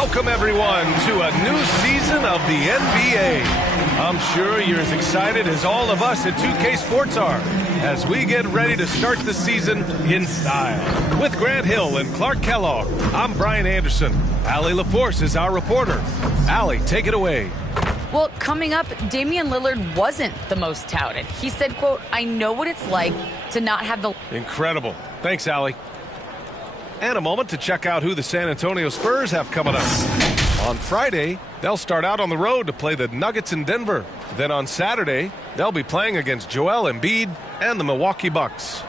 Welcome, everyone, to a new season of the NBA. I'm sure you're as excited as all of us at 2K Sports are as we get ready to start the season in style. With Grant Hill and Clark Kellogg, I'm Brian Anderson. Allie LaForce is our reporter. Allie, take it away. Well, coming up, Damian Lillard wasn't the most touted. He said, quote, "I know what it's like to not have the..." Incredible. Thanks, Allie. And a moment to check out who the San Antonio Spurs have coming up. On Friday, they'll start out on the road to play the Nuggets in Denver. Then on Saturday, they'll be playing against Joel Embiid and the Milwaukee Bucks.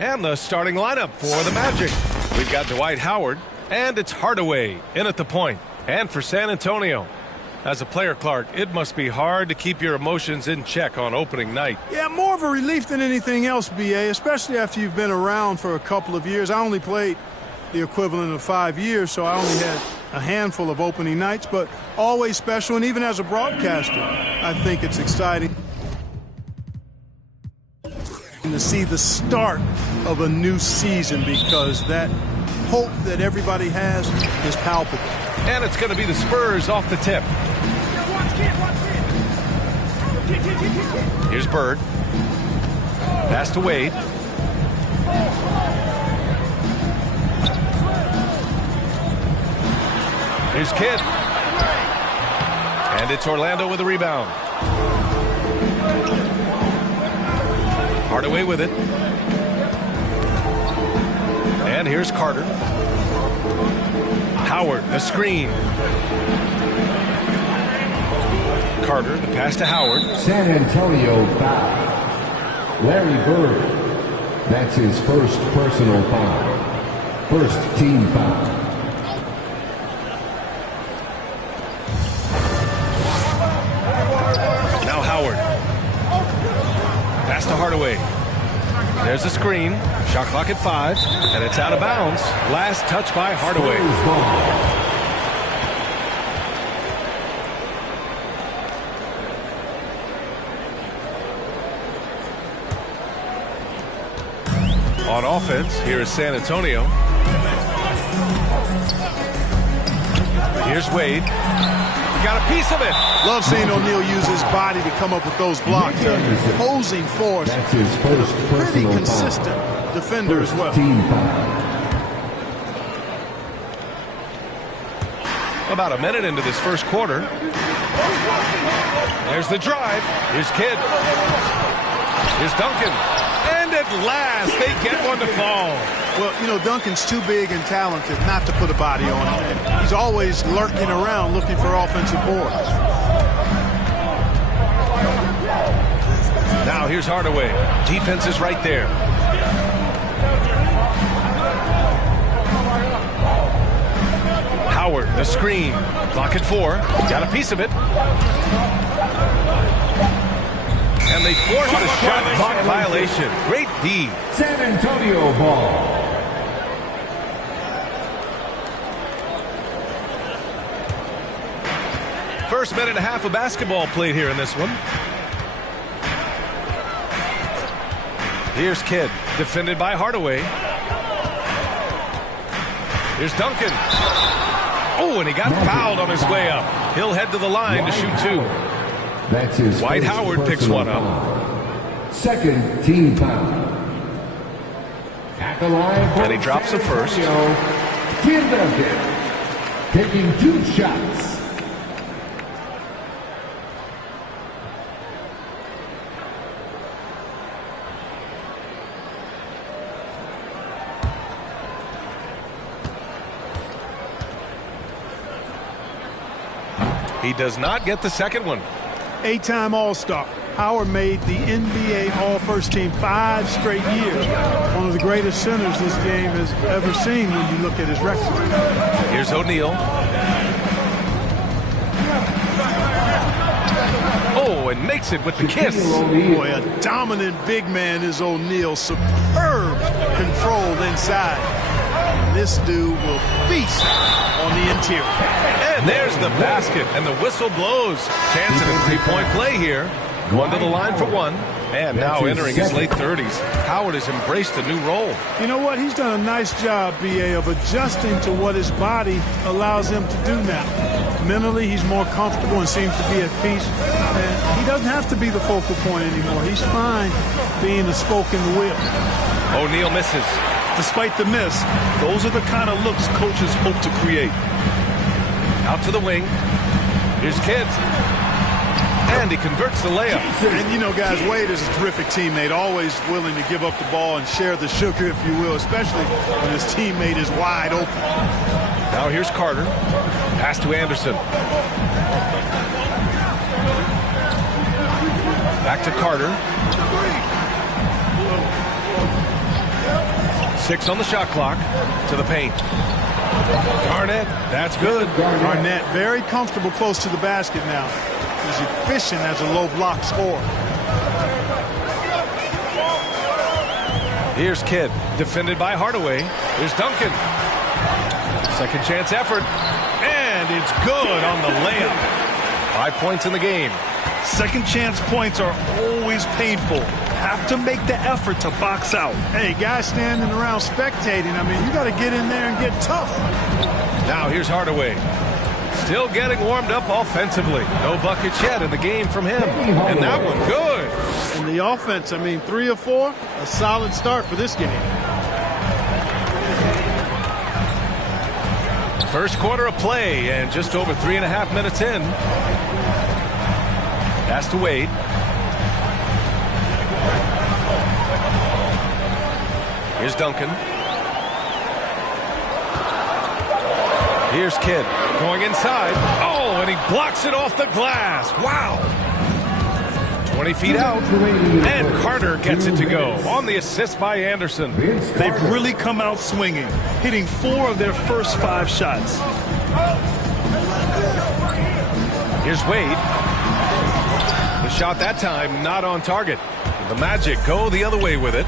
And the starting lineup for the Magic. We've got Dwight Howard, and it's Hardaway in at the point. And for San Antonio, as a player, Clark, it must be hard to keep your emotions in check on opening night. Yeah, more of a relief than anything else, B.A., especially after you've been around for a couple of years. I only played the equivalent of 5 years, so I only had a handful of opening nights, but always special. And even as a broadcaster, I think it's exciting to see the start of a new season because that hope that everybody has is palpable. And it's going to be the Spurs off the tip. Here's Bird. Pass to Wade. Here's Kidd. And it's Orlando with a rebound. Hardaway with it. And here's Carter. Howard, the screen. Carter, the pass to Howard. San Antonio foul. Larry Bird. That's his first personal foul. First team foul. Now Howard. Pass to Hardaway. There's the screen. Shot clock at 5. And it's out of bounds. Last touch by Hardaway. On offense, here is San Antonio. Here's Wade. Got a piece of it. Love seeing O'Neal use his body to come up with those blocks. Opposing force. That's his first Pretty personal consistent foul. defender First as well. Team foul. About a minute into this first quarter. There's the drive. Here's Kidd. Here's Duncan. And at last, they get one to fall. Well, you know, Duncan's too big and talented not to put a body on him. He's always lurking around looking for offensive boards. Now here's Hardaway. Defense is right there. Howard, the screen. Clock at 4. Got a piece of it. And they force the shot clock violation. Great D. San Antonio ball. First minute and a half of basketball played here in this one. Here's Kidd, defended by Hardaway. Here's Duncan. Oh, and he got fouled on his way up. He'll head to the line to shoot 2. That's his Dwight first Howard picks one up. foul. Second team foul. At the line for And he drops the first. Tim Duncan taking 2 shots. He does not get the second one. 8-time All-Star. Howard made the NBA All-First Team 5 straight years. One of the greatest centers this game has ever seen when you look at his record. Here's O'Neal. Oh, and makes it with the kiss. Boy, a dominant big man is O'Neal. Superb control inside. This dude will feast on the interior. And there's the basket, and the whistle blows. Chance at a 3-point play here. Going to the line for one. And now That's his entering his second. late 30s, Howard has embraced a new role. You know what? He's done a nice job, B.A., of adjusting to what his body allows him to do now. Mentally, he's more comfortable and seems to be at peace. And he doesn't have to be the focal point anymore. He's fine being the spoke in the wheel. O'Neal misses. Despite the miss, those are the kind of looks coaches hope to create. Out to the wing. Here's Kidd. And he converts the layup. And, you know, guys, Wade is a terrific teammate, always willing to give up the ball and share the sugar, if you will, especially when his teammate is wide open. Now here's Carter. Pass to Anderson. Back to Carter. 6 on the shot clock. To the paint. Garnett, that's good. Garnett very comfortable close to the basket now. He's efficient as a low block scorer. Here's Kidd, defended by Hardaway. Here's Duncan. Second chance effort. And it's good on the layup. 5 points in the game. Second chance points are always painful. Have to make the effort to box out. Hey, guys standing around spectating, I mean, you got to get in there and get tough. Now here's Hardaway. Still getting warmed up offensively. No buckets yet in the game from him. And that one good. And the offense, I mean, 3 or 4, a solid start for this game. First quarter of play and just over 3.5 minutes in. Pass to Wade. Here's Duncan. Here's Kidd going inside. Oh, and he blocks it off the glass. Wow. 20 feet out. And Carter gets it to go on the assist by Anderson. They've really come out swinging, hitting 4 of their first 5 shots. Here's Wade. The shot that time not on target. The Magic go the other way with it.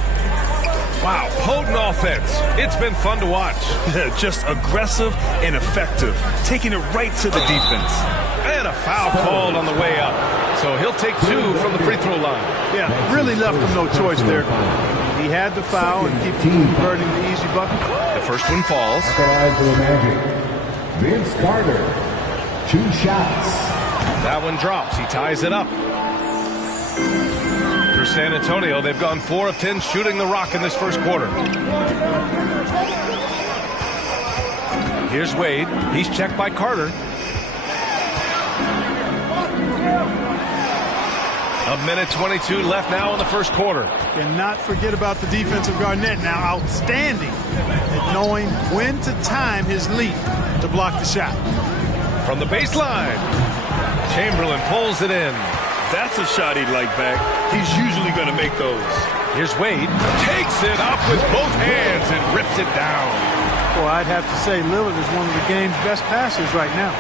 Wow, potent offense. It's been fun to watch. Just aggressive and effective, taking it right to the defense. And a foul called on the way up. So he'll take 2 from the free throw line. Yeah, really left him no choice there. He had the foul and keep converting the easy bucket. The first one falls. For the Magic, Vince Carter, 2 shots. That one drops. He ties it up. For San Antonio, they've gone 4 of 10 shooting the rock in this first quarter. Here's Wade. He's checked by Carter. A minute 22 left now in the first quarter. And not forget about the defense of Garnett now. Outstanding at knowing when to time his leap to block the shot. From the baseline, Chamberlain pulls it in. That's a shot he'd like back. He's usually going to make those. Here's Wade. Takes it up with both hands and rips it down. Well, I'd have to say Lillard is one of the game's best passers right now.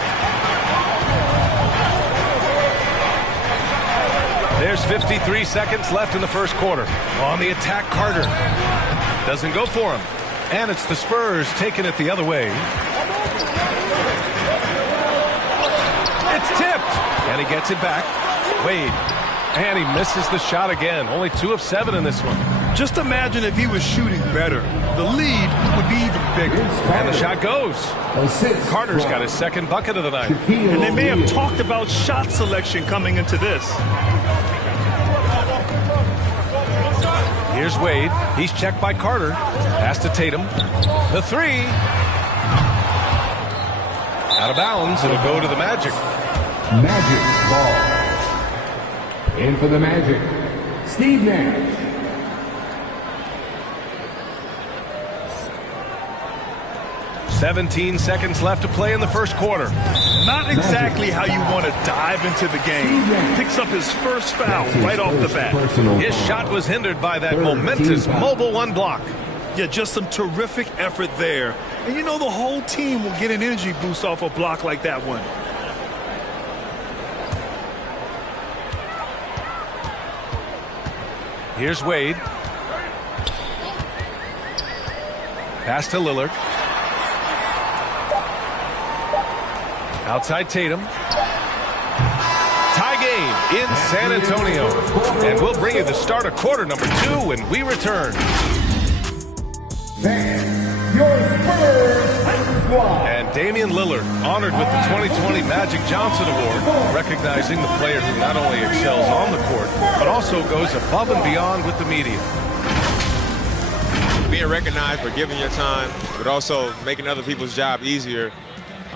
There's 53 seconds left in the first quarter. On the attack, Carter. Doesn't go for him. And it's the Spurs taking it the other way. It's tipped. And he gets it back. Wade. And he misses the shot again. Only 2 of 7 in this one. Just imagine if he was shooting better. The lead would be even bigger. And the shot goes. Carter's got his second bucket of the night. And they may have talked about shot selection coming into this. Here's Wade. He's checked by Carter. Pass to Tatum. The 3. Out of bounds. It'll go to the Magic. Magic ball. In for the Magic, Steve Nash. "17 seconds left to play in the first quarter. Not exactly how you want to dive into the game. Picks up his first foul right off the bat. His shot was hindered by that momentous mobile 1 block. Yeah, just some terrific effort there. And you know the whole team will get an energy boost off a block like that one. Here's Wade. Pass to Lillard. Outside Tatum. Tie game in San Antonio. And we'll bring you the start of quarter number 2 when we return. Your Spurs squad. And Damian Lillard honored with the 2020 Magic Johnson Award, recognizing the player who not only excels on the court, but also goes above and beyond with the media. Being recognized for giving your time, but also making other people's job easier.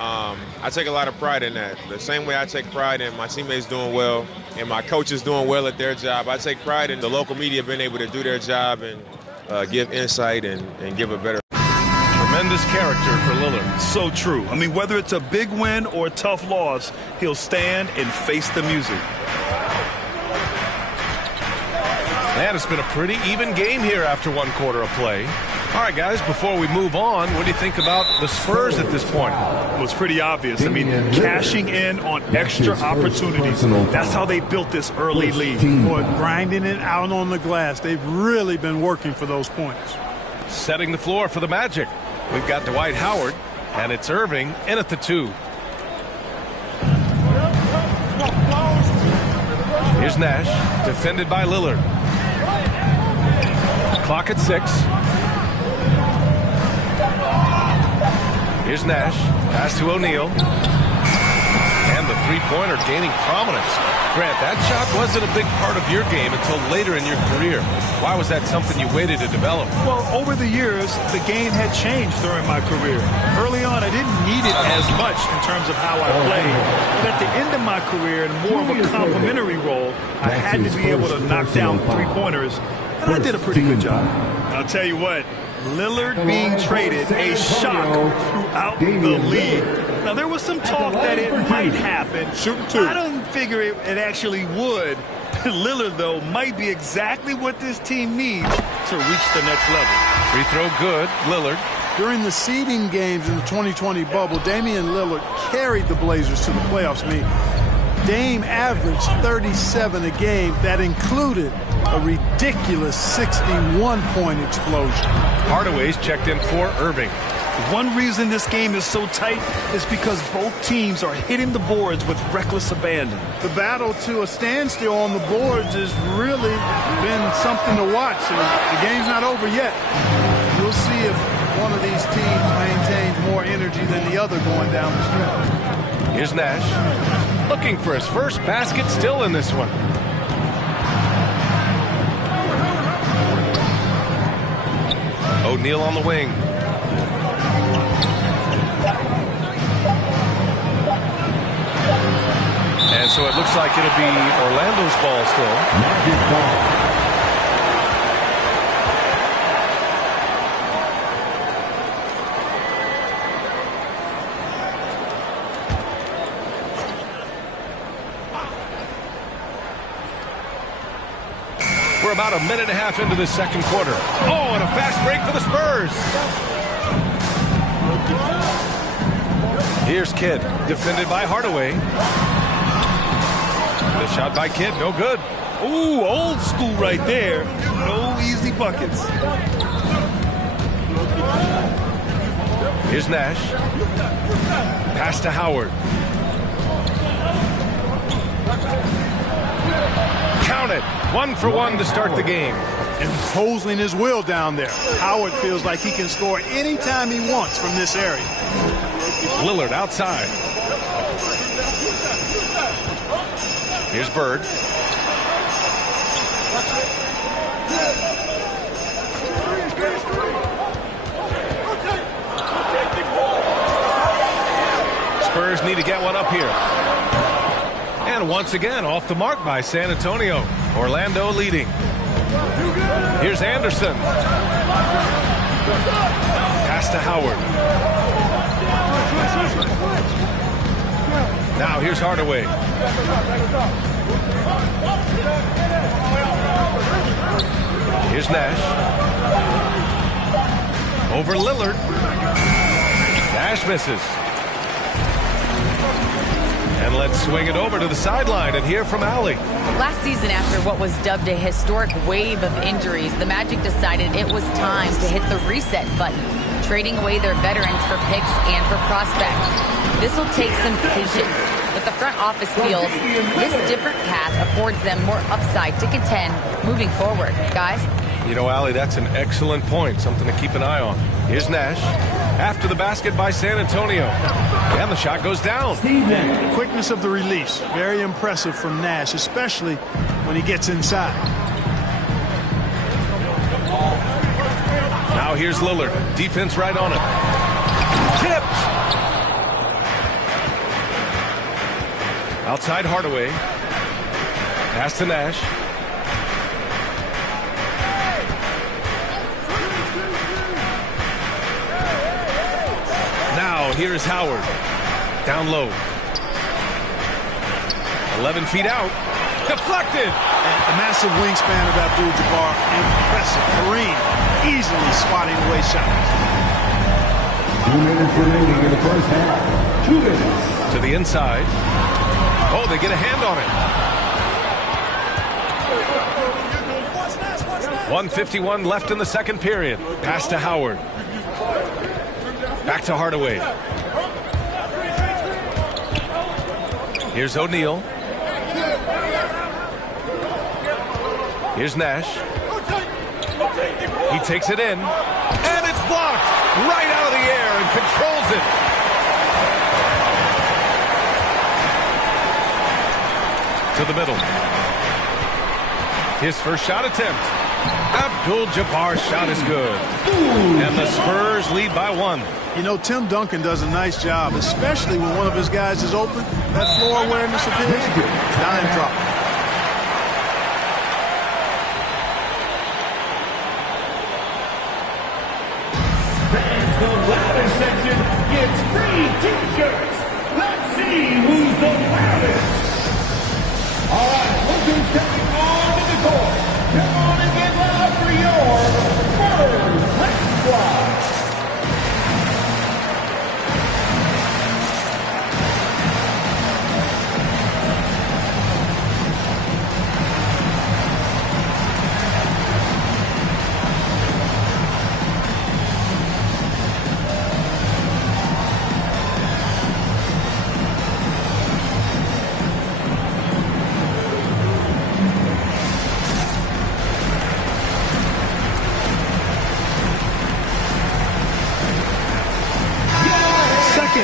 I take a lot of pride in that. The same way I take pride in my teammates doing well and my coaches doing well at their job, I take pride in the local media being able to do their job and give insight and give a better. Tremendous character for Lillard. So true. I mean, whether it's a big win or a tough loss, he'll stand and face the music. Man, it's been a pretty even game here after one quarter of play. All right, guys, before we move on, what do you think about the Spurs at this point? Well, it's pretty obvious. I mean, cashing in on extra opportunities. That's how they built this early lead. Boy, grinding it out on the glass. They've really been working for those points. Setting the floor for the Magic. We've got Dwight Howard, and it's Irving in at the 2. Here's Nash, defended by Lillard. Clock at 6. Here's Nash, pass to O'Neal. And the three-pointer gaining prominence. Grant, that shot wasn't a big part of your game until later in your career. Why was that something you waited to develop? Well, over the years, the game had changed during my career. Early on, I didn't need it as much in terms of how I played. But at the end of my career, in more of a complementary role, I had to be able to knock down three-pointers. And I did a pretty good job. I'll tell you what, Lillard being traded, a shock throughout the league. Now, there was some talk that it might happen. I don't figure it actually would. Lillard, though, might be exactly what this team needs to reach the next level. Free throw good, Lillard. During the seeding games in the 2020 bubble, Damian Lillard carried the Blazers to the playoffs. I mean, Dame averaged 37 a game. That included a ridiculous 61-point explosion. Hardaway's checked in for Irving. One reason this game is so tight is because both teams are hitting the boards with reckless abandon. The battle to a standstill on the boards has really been something to watch. The game's not over yet. We'll see if one of these teams maintains more energy than the other going down the stretch. Here's Nash, looking for his first basket, still in this one. O'Neal on the wing. And so it looks like it'll be Orlando's ball still. Magic ball. We're about a minute and a half into the second quarter. Oh, and a fast break for the Spurs. Here's Kidd, defended by Hardaway. The shot by Kidd, no good. Ooh, old school right there. No easy buckets. Here's Nash. Pass to Howard. Count it. 1 for 1 to start the game. Imposing his will down there. Howard feels like he can score anytime he wants from this area. Lillard outside. Here's Bird. Spurs need to get one up here. And once again, off the mark by San Antonio. Orlando leading. Here's Anderson. Pass to Howard. Now here's Hardaway. Here's Nash. Over Lillard. Nash misses. And let's swing it over to the sideline and hear from Allie. Last season, after what was dubbed a historic wave of injuries, the Magic decided it was time to hit the reset button, trading away their veterans for picks and for prospects. This will take some patience, but the front office feels this different path affords them more upside to contend moving forward. Guys? You know, Allie, that's an excellent point, something to keep an eye on. Here's Nash. After the basket by San Antonio. And the shot goes down. The quickness of the release, very impressive from Nash, especially when he gets inside. Now here's Lillard. Defense right on it. Tipped. Outside Hardaway. Pass to Nash. Now here's Howard. Down low. 11 feet out. Deflected. The massive wingspan of Abdul-Jabbar, impressive. Kareem easily swatting away shots. 2 minutes remaining in the first half. 2 minutes. To the inside. Oh, they get a hand on it. 1:51 left in the second period. Pass to Howard. Back to Hardaway. Here's O'Neal. Here's Nash. He takes it in. And it's blocked right out of the air and controls it. To the middle. His first shot attempt. Abdul-Jabbar's shot is good. And the Spurs lead by 1. You know, Tim Duncan does a nice job, especially when one of his guys is open. That floor awareness of his, dime drop. Fans, the louder section gets free T-shirts. Let's see who's the loudest. All right, look who's stepping onto the court. Come on and get loud for your Spurs Black Squad.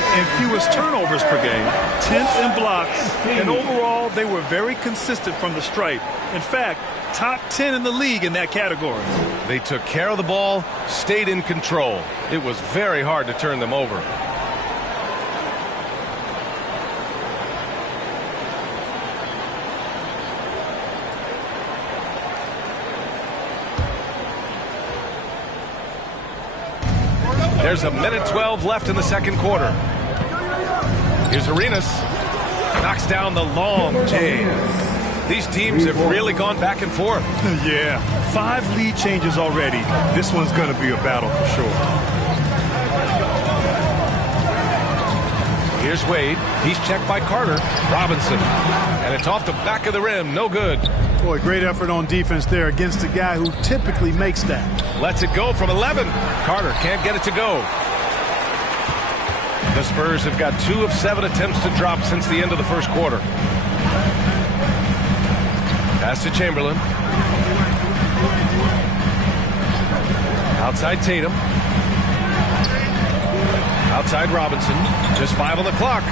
And fewest turnovers per game, 10th in blocks, and overall they were very consistent from the stripe. In fact, top 10 in the league in that category. They took care of the ball, stayed in control. It was very hard to turn them over. There's a minute 12 left in the second quarter. Here's Arenas. Knocks down the long J. These teams have really gone back and forth. Yeah, 5 lead changes already. This one's going to be a battle for sure. Here's Wade. He's checked by Carter. Robinson. And it's off the back of the rim. No good. Boy, great effort on defense there against a guy who typically makes that. Lets it go from 11. Carter can't get it to go. The Spurs have got 2 of 7 attempts to drop since the end of the first quarter. Pass to Chamberlain. Outside Tatum. Outside Robinson. Just 5 on the clock.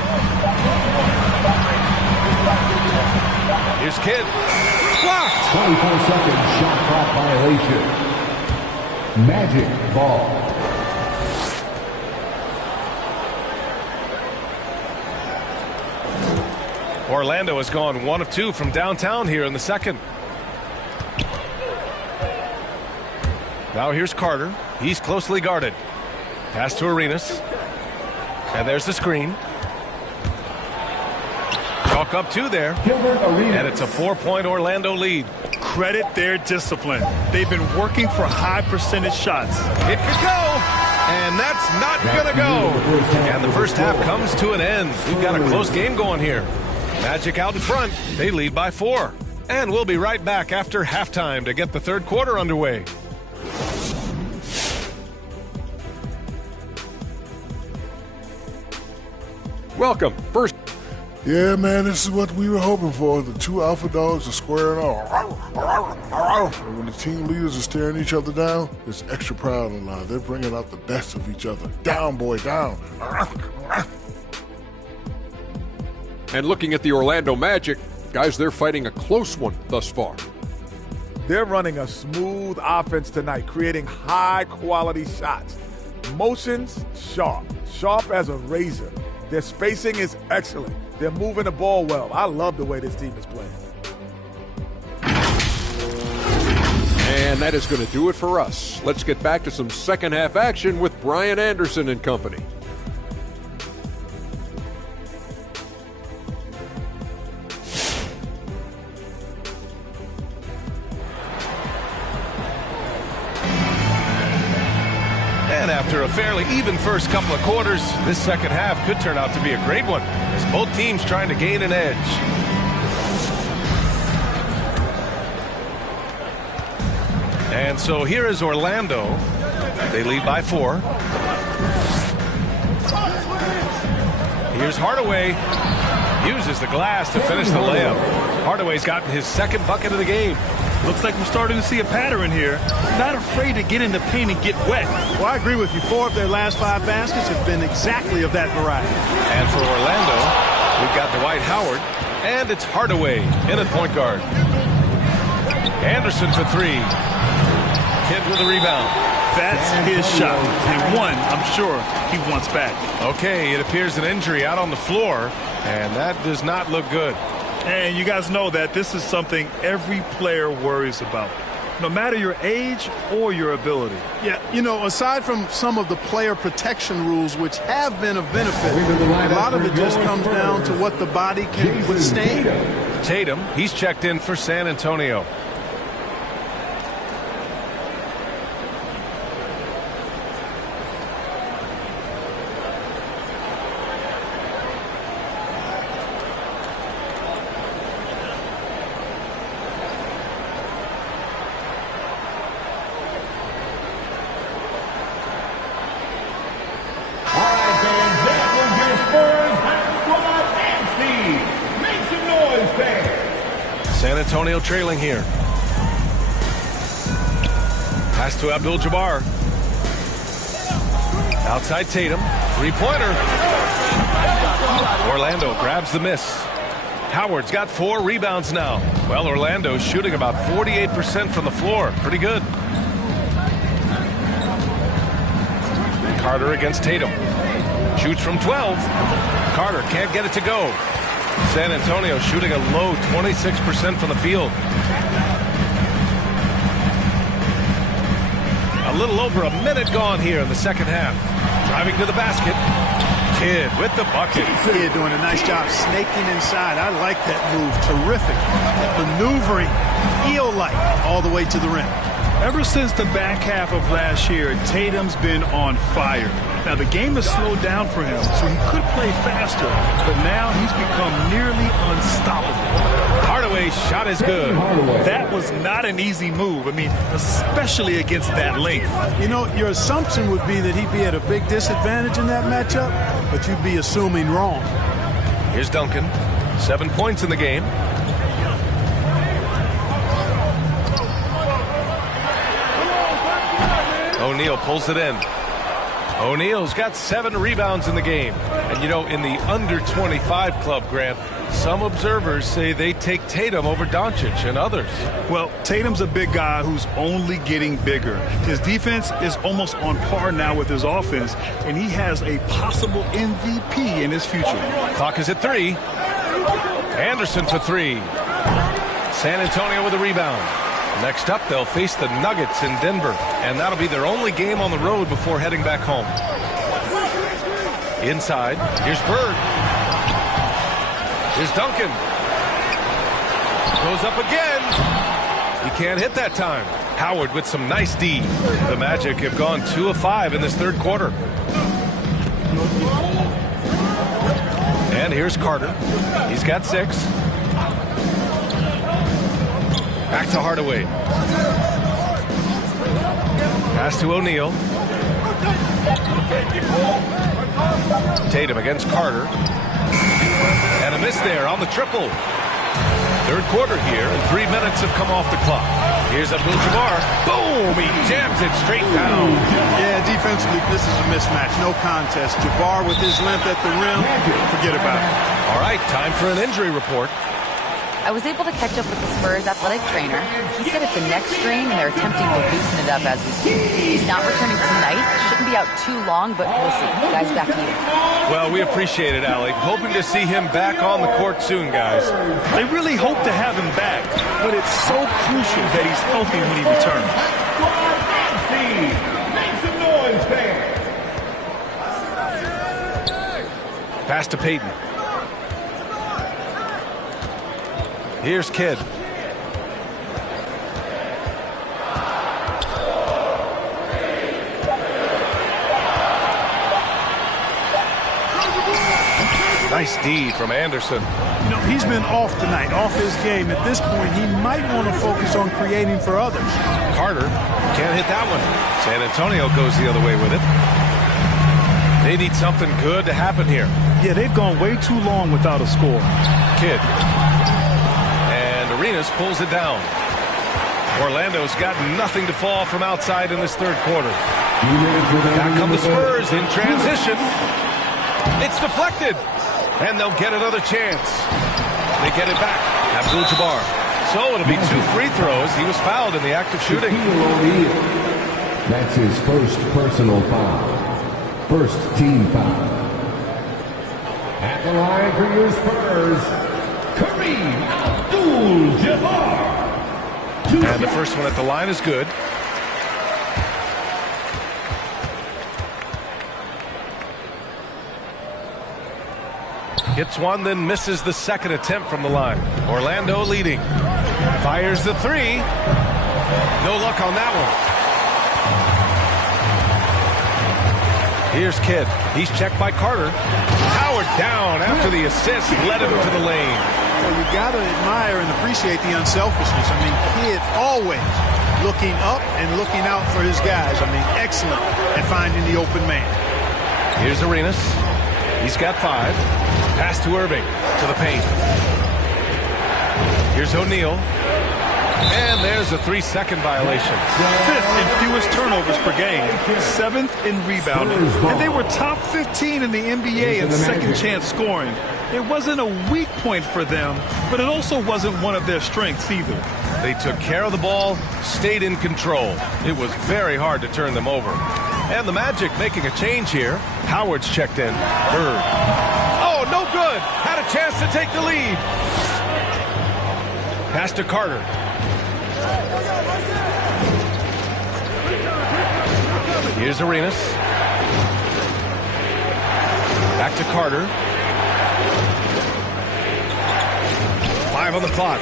Here's Kidd. Blocked. 24-second shot clock violation. Magic ball. Orlando has gone 1 of 2 from downtown here in the second. Now here's Carter. He's closely guarded. Pass to Arenas. And there's the screen. Chalk up 2 there. And it's a 4-point Orlando lead. Credit their discipline. They've been working for high percentage shots. It could go. And that's not going to go. And the first half comes to an end. We've got a close game going here. Magic out in front. They lead by 4. And we'll be right back after halftime to get the third quarter underway. Welcome. Yeah, man, this is what we were hoping for. The two alpha dogs are squaring off. And when the team leaders are staring each other down, there's extra pride on the line. They're bringing out the best of each other. Down, boy, down. And looking at the Orlando Magic, guys, they're fighting a close one thus far. They're running a smooth offense tonight, creating high-quality shots. Motions, sharp as a razor. Their spacing is excellent. They're moving the ball well. I love the way this team is playing. And that is going to do it for us. Let's get back to some second half action with Brian Anderson and company. And after a fairly even first couple of quarters, this second half could turn out to be a great one as both teams trying to gain an edge. And so here is Orlando. They lead by 4. Here's Hardaway. Uses the glass to finish the layup. Hardaway's gotten his second bucket of the game. Looks like we're starting to see a pattern here. Not afraid to get in the paint and get wet. Well, I agree with you. 4 of their last 5 baskets have been exactly of that variety. And for Orlando, we've got Dwight Howard, and it's Hardaway in at point guard. Anderson for 3. Kidd with a rebound. That's his shot. And one, I'm sure, he wants back. Okay, it appears an injury out on the floor, and that does not look good. And you guys know that this is something every player worries about, no matter your age or your ability. Yeah, you know, aside from some of the player protection rules, which have been of benefit, a lot of it just comes down to what the body can withstand. Tatum, he's checked in for San Antonio. San Antonio trailing here. Pass to Abdul-Jabbar. Outside Tatum. 3-pointer. Orlando grabs the miss. Howard's got 4 rebounds now. Well, Orlando's shooting about 48% from the floor. Pretty good. Carter against Tatum. Shoots from 12. Carter can't get it to go. San Antonio shooting a low 26% from the field. A little over a minute gone here in the second half. Driving to the basket. Kidd with the bucket. Kidd doing a nice job snaking inside. I like that move. Terrific. Maneuvering, eel-like, all the way to the rim. Ever since the back half of last year, Tatum's been on fire. Now, the game has slowed down for him, so he could play faster, but now he's become nearly unstoppable. Hardaway's shot is good. That was not an easy move. I mean, especially against that length. You know, your assumption would be that he'd be at a big disadvantage in that matchup, but you'd be assuming wrong. Here's Duncan. 7 points in the game. O'Neal pulls it in. O'Neal's got 7 rebounds in the game. And, you know, in the under-25 club, Grant, some observers say they take Tatum over Doncic and others. Well, Tatum's a big guy who's only getting bigger. His defense is almost on par now with his offense, and he has a possible MVP in his future. Clock is at 3. Anderson for 3. San Antonio with a rebound. Next up, they'll face the Nuggets in Denver, and that'll be their only game on the road before heading back home. Inside, here's Bird. Here's Duncan. Goes up again. He can't hit that time. Howard with some nice D. The Magic have gone 2 of 5 in this third quarter. And here's Carter. He's got 6. Back to Hardaway. Pass to O'Neal. Tatum against Carter. And a miss there on the triple. Third quarter here, and 3 minutes have come off the clock. Here's Abdul-Jabbar. Boom! He jams it straight down. Yeah, defensively, this is a mismatch. No contest. Jabbar with his length at the rim, forget about it. All right, time for an injury report. I was able to catch up with the Spurs athletic trainer. He said it's a neck strain, and they're attempting to loosen it up as we speak. He's not returning tonight. Shouldn't be out too long, but we'll see. Guys, back to you. Well, we appreciate it, Allie. Hoping to see him back on the court soon, guys. They really hope to have him back, but it's so crucial that he's healthy when he returns. Make some noise, fans. Pass to Peyton. Here's Kidd. Nice D from Anderson. You know, he's been off tonight, off his game. At this point, he might want to focus on creating for others. Carter can't hit that one. San Antonio goes the other way with it. They need something good to happen here. Yeah, they've gone way too long without a score. Kidd. Arenas pulls it down. Orlando's got nothing to fall from outside in this third quarter. Back come the Spurs in transition. It's deflected. And they'll get another chance. They get it back. Abdul-Jabbar. So it'll be 2 free throws. He was fouled in the act of shooting. That's his first personal foul. First team foul. At the line for your Spurs, Kareem Abdul-Jabbar. And the first one at the line is good. Hits one, then misses the second attempt from the line. Orlando leading. Fires the three. No luck on that one. Here's Kidd. He's checked by Carter. Howard down after the assist led him to the lane. Well, you got to admire and appreciate the unselfishness. I mean, Kidd always looking up and looking out for his guys. I mean, excellent at finding the open man. Here's Arenas. He's got 5. Pass to Irving. To the paint. Here's O'Neal. And there's a 3-second violation. 5th in fewest turnovers per game. 7th in rebounding. And they were top 15 in the NBA in second chance scoring. It wasn't a weak point for them, but it also wasn't one of their strengths either. They took care of the ball, stayed in control. It was very hard to turn them over. And the Magic making a change here. Howard's checked in. Bird. Oh, no good. Had a chance to take the lead. Pass to Carter. Here's Arenas. Back to Carter. 5 on the clock.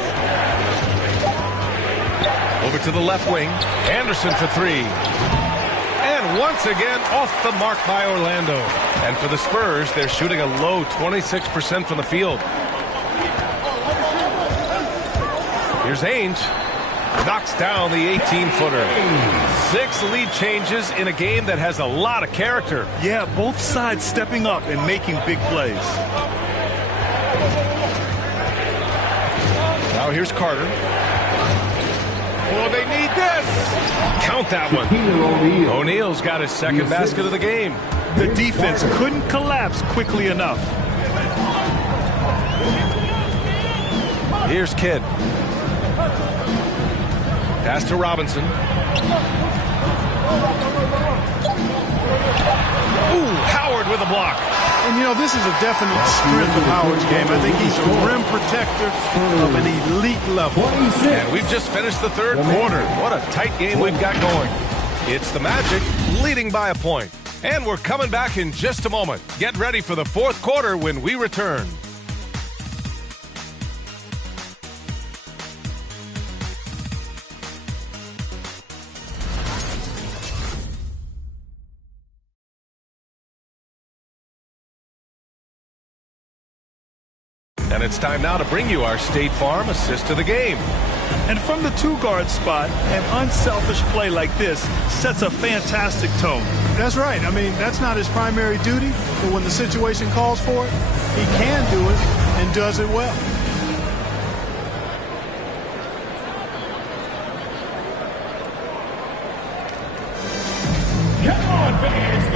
Over to the left wing. Anderson for 3. And once again, off the mark by Orlando. And for the Spurs, they're shooting a low 26% from the field. Here's Ainge. Knocks down the 18-footer. 6 lead changes in a game that has a lot of character. Yeah, both sides stepping up and making big plays. Now here's Carter. Oh, they need this. Count that one. O'Neal's got his second basket of the game. The defense couldn't collapse quickly enough. Here's Kidd. Pass to Robinson. Ooh, Howard with a block. And, you know, this is a definite strength of Howard's game. I think he's a rim protector of an elite level. And we've just finished the third quarter. What a tight game we've got going. It's the Magic leading by a point. And we're coming back in just a moment. Get ready for the fourth quarter when we return. And it's time now to bring you our State Farm assist of the game. And from the 2-guard spot, an unselfish play like this sets a fantastic tone. That's right. I mean, that's not his primary duty, but when the situation calls for it, he can do it, and does it well.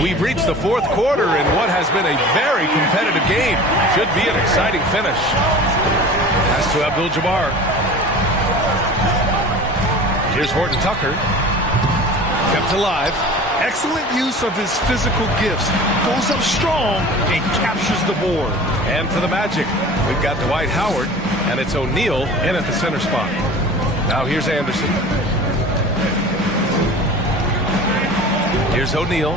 We've reached the fourth quarter in what has been a very competitive game. Should be an exciting finish. Pass to Abdul-Jabbar. Here's Horton Tucker. Kept alive. Excellent use of his physical gifts. Goes up strong and captures the board. And for the Magic, we've got Dwight Howard, and it's O'Neal in at the center spot. Now here's Anderson. Here's O'Neal.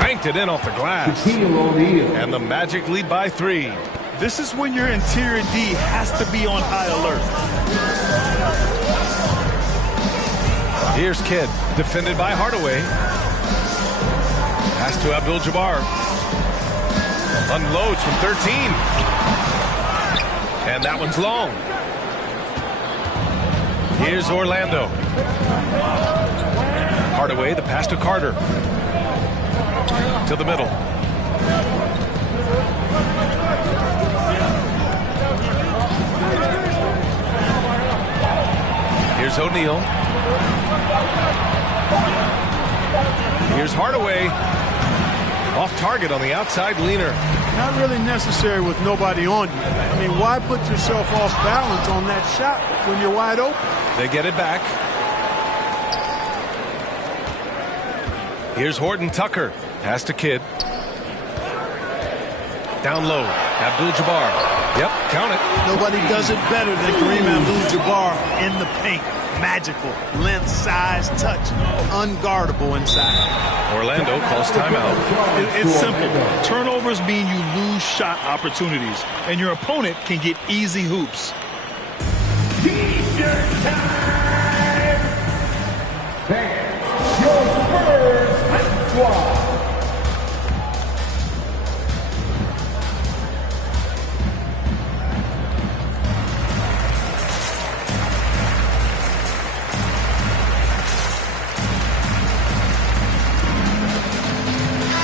Banked it in off the glass. And the Magic lead by 3. This is when your interior D has to be on high alert. Here's Kidd, defended by Hardaway. Pass to Abdul-Jabbar. Unloads from 13. And that one's long. Here's Orlando. Hardaway, the pass to Carter. To the middle. Here's O'Neal. Here's Hardaway. Off target on the outside leaner. Not really necessary with nobody on you. I mean, why put yourself off balance on that shot when you're wide open? They get it back. Here's Horton Tucker. Pass to Kidd. Down low. Abdul-Jabbar. Yep, count it. Nobody does it better than Kareem Abdul-Jabbar in the paint. Magical. Length, size, touch. Unguardable inside. Orlando calls timeout. It's simple. Turnovers mean you lose shot opportunities, and your opponent can get easy hoops. T-shirt time! Fans, your Spurs Hype Squad.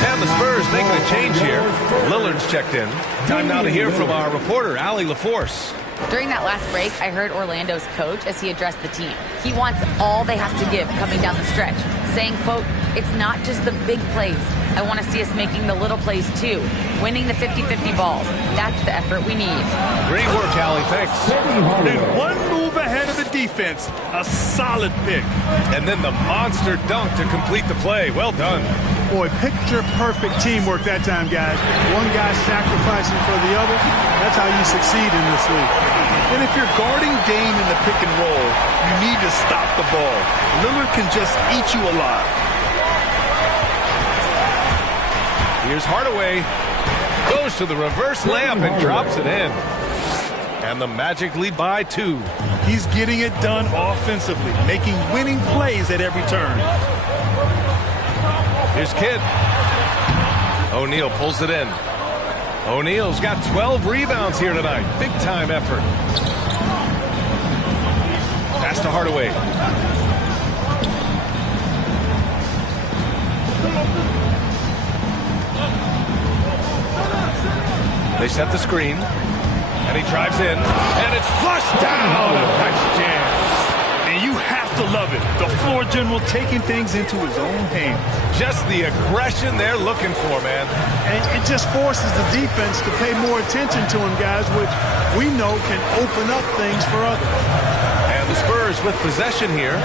And the Spurs making a change here. Lillard's checked in. Time now to hear from our reporter, Allie LaForce. During that last break, I heard Orlando's coach as he addressed the team. He wants all they have to give coming down the stretch, saying, quote, "It's not just the big plays. I want to see us making the little plays too, winning the 50-50 balls. That's the effort we need." Great work, Allie. Thanks. And one move ahead of the defense, a solid pick. And then the monster dunk to complete the play. Well done. Boy, picture-perfect teamwork that time, guys. One guy sacrificing for the other. That's how you succeed in this league. And if you're guarding Dame in the pick and roll, you need to stop the ball. Lillard can just eat you alive. Here's Hardaway. Goes to the reverse layup and drops it in. And the Magic lead by 2. He's getting it done offensively, making winning plays at every turn. Here's Kidd. O'Neal pulls it in. O'Neal's got 12 rebounds here tonight. Big time effort. Pass to Hardaway. They set the screen. And he drives in. And it's flushed down. A nice jam. And you have to love it. The floor general taking things into his own hands. Just the aggression they're looking for, man. And it just forces the defense to pay more attention to him, guys, which we know can open up things for others. And the Spurs with possession here.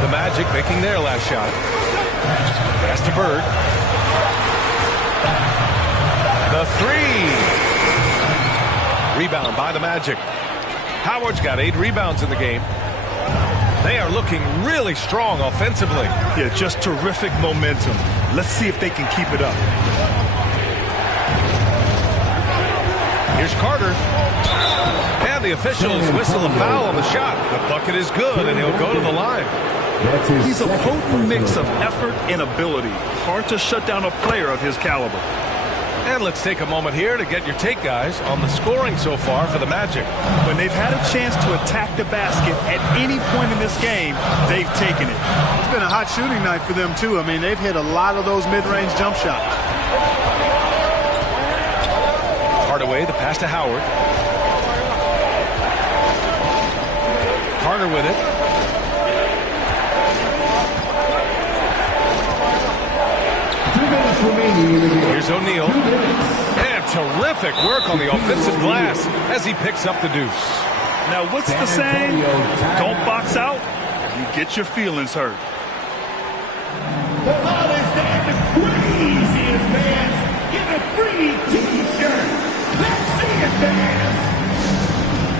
The Magic making their last shot. Pass to Bird. The 3. Rebound by the Magic. Howard's got 8 rebounds in the game. They are looking really strong offensively. Yeah, just terrific momentum. Let's see if they can keep it up. Here's Carter. And the officials whistle a foul on the shot. The bucket is good, and he'll go to the line. He's a potent mix of effort and ability. Hard to shut down a player of his caliber. And let's take a moment here to get your take, guys, on the scoring so far for the Magic. When they've had a chance to attack the basket at any point in this game, they've taken it. It's been a hot shooting night for them, too. I mean, they've hit a lot of those mid-range jump shots. Hardaway Hardaway, the pass to Howard. Carter with it. Here's O'Neal. And terrific work on the offensive glass as he picks up the deuce. Now, what's the saying? Don't box out. You get your feelings hurt. The hottest and the craziest fans get a free T-shirt. Let's see it, fans.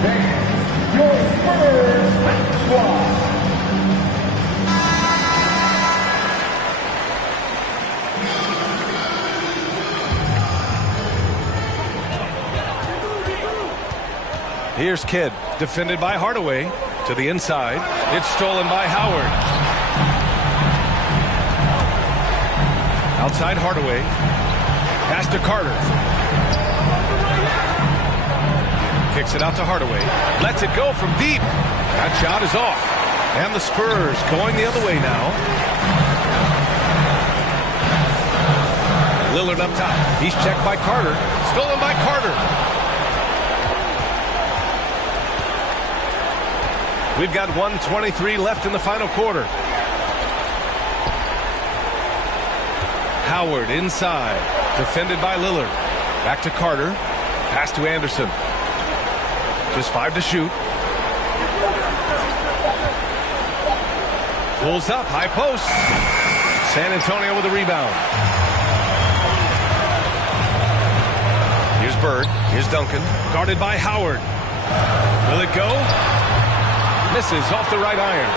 Fans, your Spurs Hype Squad. Here's Kidd, defended by Hardaway. To the inside. It's stolen by Howard. Outside Hardaway. Pass to Carter. Kicks it out to Hardaway. Lets it go from deep. That shot is off. And the Spurs going the other way now. Lillard up top. He's checked by Carter. Stolen by Carter. We've got 1:23 left in the final quarter. Howard inside. Defended by Lillard. Back to Carter. Pass to Anderson. Just 5 to shoot. Pulls up. High post. San Antonio with a rebound. Here's Bird. Here's Duncan. Guarded by Howard. Will it go? Misses off the right iron.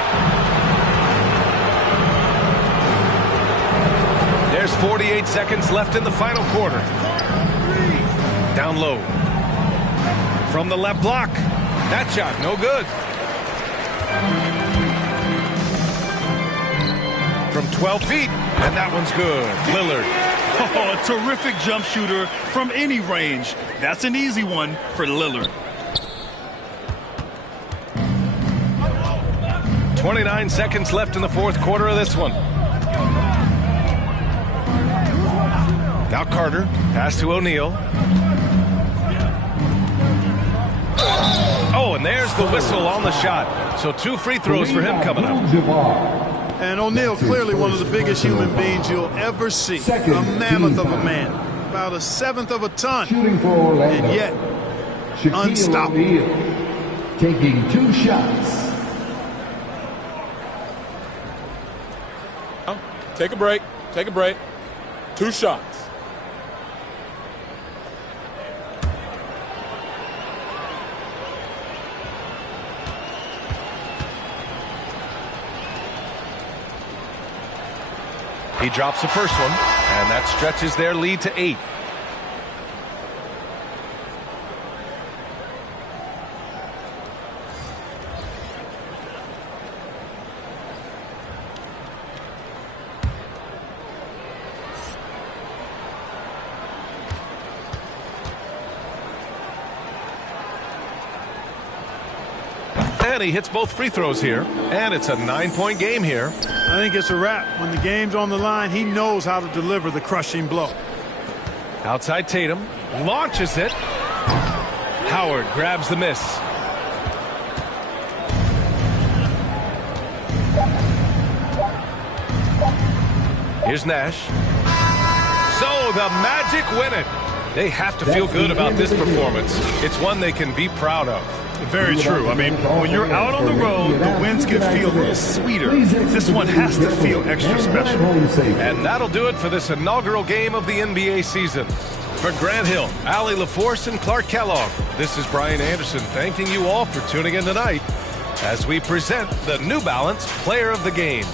There's 48 seconds left in the final quarter. Down low. From the left block. That shot, no good. From 12 feet, and that one's good. Lillard. Oh, a terrific jump shooter from any range. That's an easy one for Lillard. 29 seconds left in the fourth quarter of this one. Now Carter, pass to O'Neal. Oh, and there's the whistle on the shot. So 2 free throws for him coming up. And O'Neal, clearly one of the biggest human beings you'll ever see. A mammoth of a man. About 1/7 of a ton. And yet, unstoppable. Taking 2 shots. Take a break. Take a break. 2 shots. He drops the first one, and that stretches their lead to 8. And he hits both free throws here, and it's a 9-point game here. I think it's a wrap. When the game's on the line, he knows how to deliver the crushing blow. Outside Tatum, launches it. Howard grabs the miss. Here's Nash. So the Magic win it. They have to feel good about this performance. It's one they can be proud of. Very true. I mean, when you're out on the road, the wins can feel sweeter. This one has to feel extra special. And that'll do it for this inaugural game of the NBA season. For Grant Hill, Allie LaForce, and Clark Kellogg, this is Brian Anderson thanking you all for tuning in tonight as we present the New Balance Player of the Game.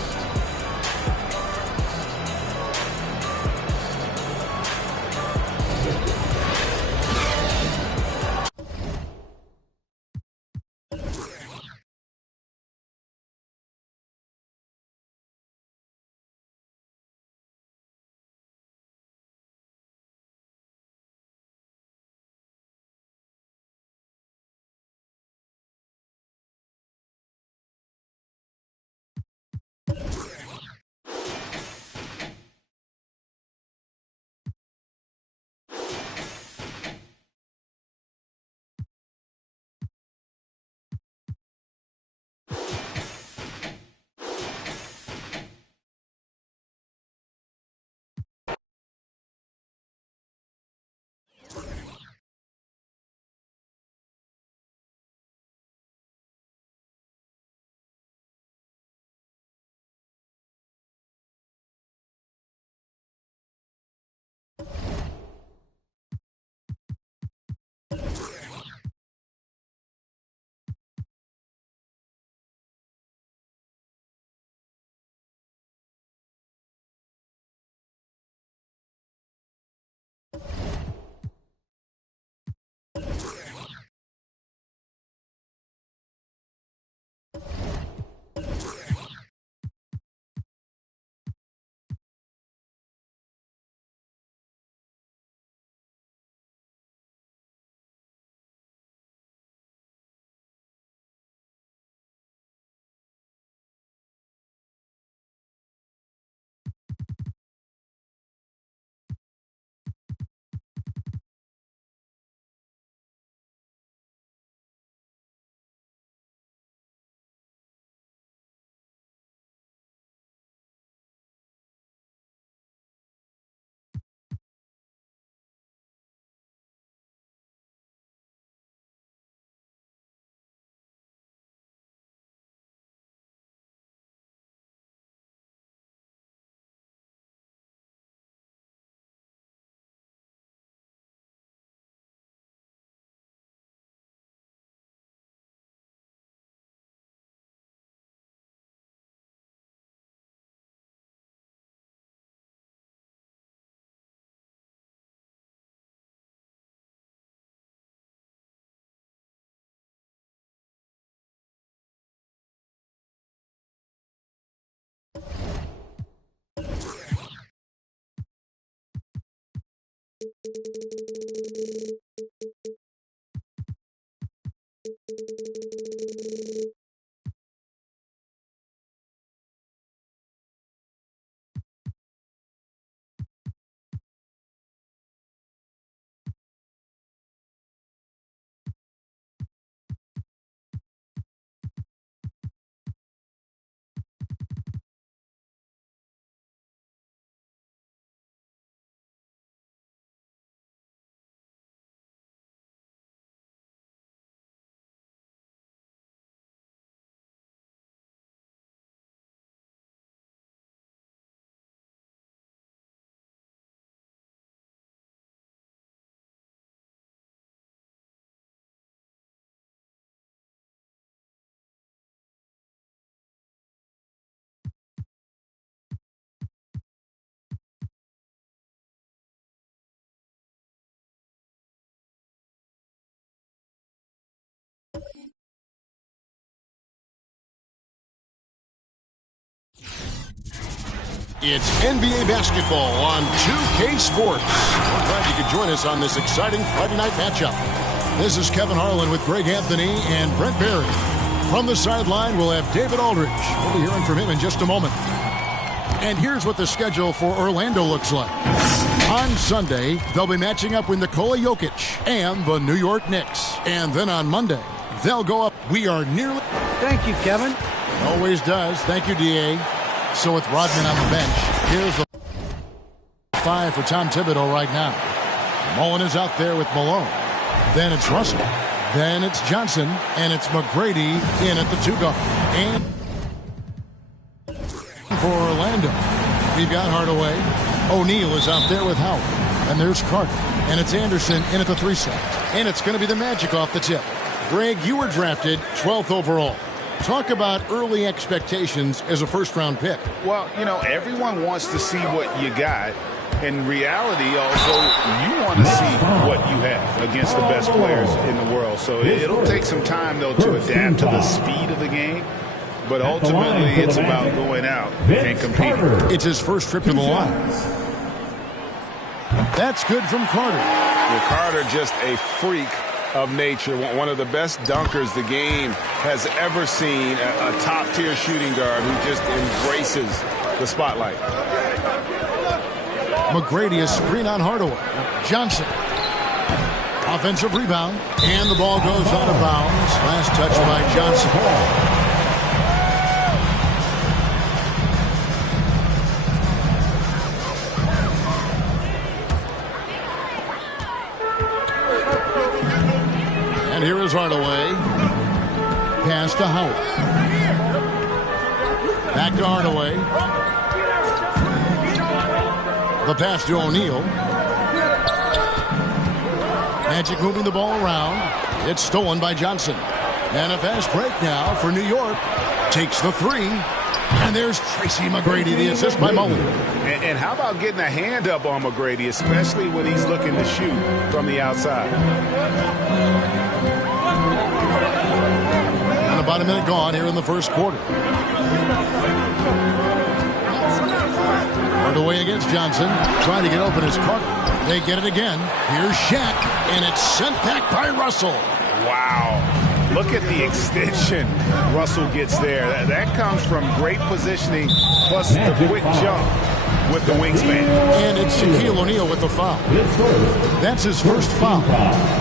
It's NBA basketball on 2K Sports. We're glad you could join us on this exciting Friday night matchup. This is Kevin Harlan with Greg Anthony and Brent Barry. From the sideline, we'll have David Aldridge. We'll be hearing from him in just a moment. And here's what the schedule for Orlando looks like. On Sunday, they'll be matching up with Nikola Jokic and the New York Knicks. And then on Monday, they'll go up. We are nearly... Thank you, Kevin. Always does. Thank you, D.A. So with Rodman on the bench, here's the 5 for Tom Thibodeau right now. Mullen is out there with Malone. Then it's Russell. Then it's Johnson. And it's McGrady in at the 2 guard. And for Orlando, we've got Hardaway. O'Neal is out there with Howard. And there's Carter. And it's Anderson in at the 3 slot. And it's going to be the Magic off the tip. Greg, you were drafted 12th overall. Talk about early expectations as a first-round pick. Well, you know, everyone wants to see what you got. In reality, also, you want to see what you have against the best players in the world. So it'll take some time, though, to adapt to the speed of the game. But ultimately, it's about going out and competing. It's his first trip to the line. That's good from Carter. Well, Carter just a freak of nature, one of the best dunkers the game has ever seen, a top-tier shooting guard who just embraces the spotlight. McGrady a screen on Hardaway. Johnson. Offensive rebound. And the ball goes out of bounds. Last touch by Johnson. And here is Hardaway. Pass to Howard. Back to Hardaway. The pass to O'Neal. Magic moving the ball around. It's stolen by Johnson. And a fast break now for New York. Takes the 3. And there's Tracy McGrady, the assist by Mullen. And how about getting a hand up on McGrady, especially when he's looking to shoot from the outside. And about a minute gone here in the first quarter. Hardaway against Johnson. Trying to get open is Carter. They get it again. Here's Shaq. And it's sent back by Russell. Wow. Look at the extension Russell gets there. That comes from great positioning, plus the quick jump with the wingspan. And it's Shaquille O'Neal with the foul. That's his first foul.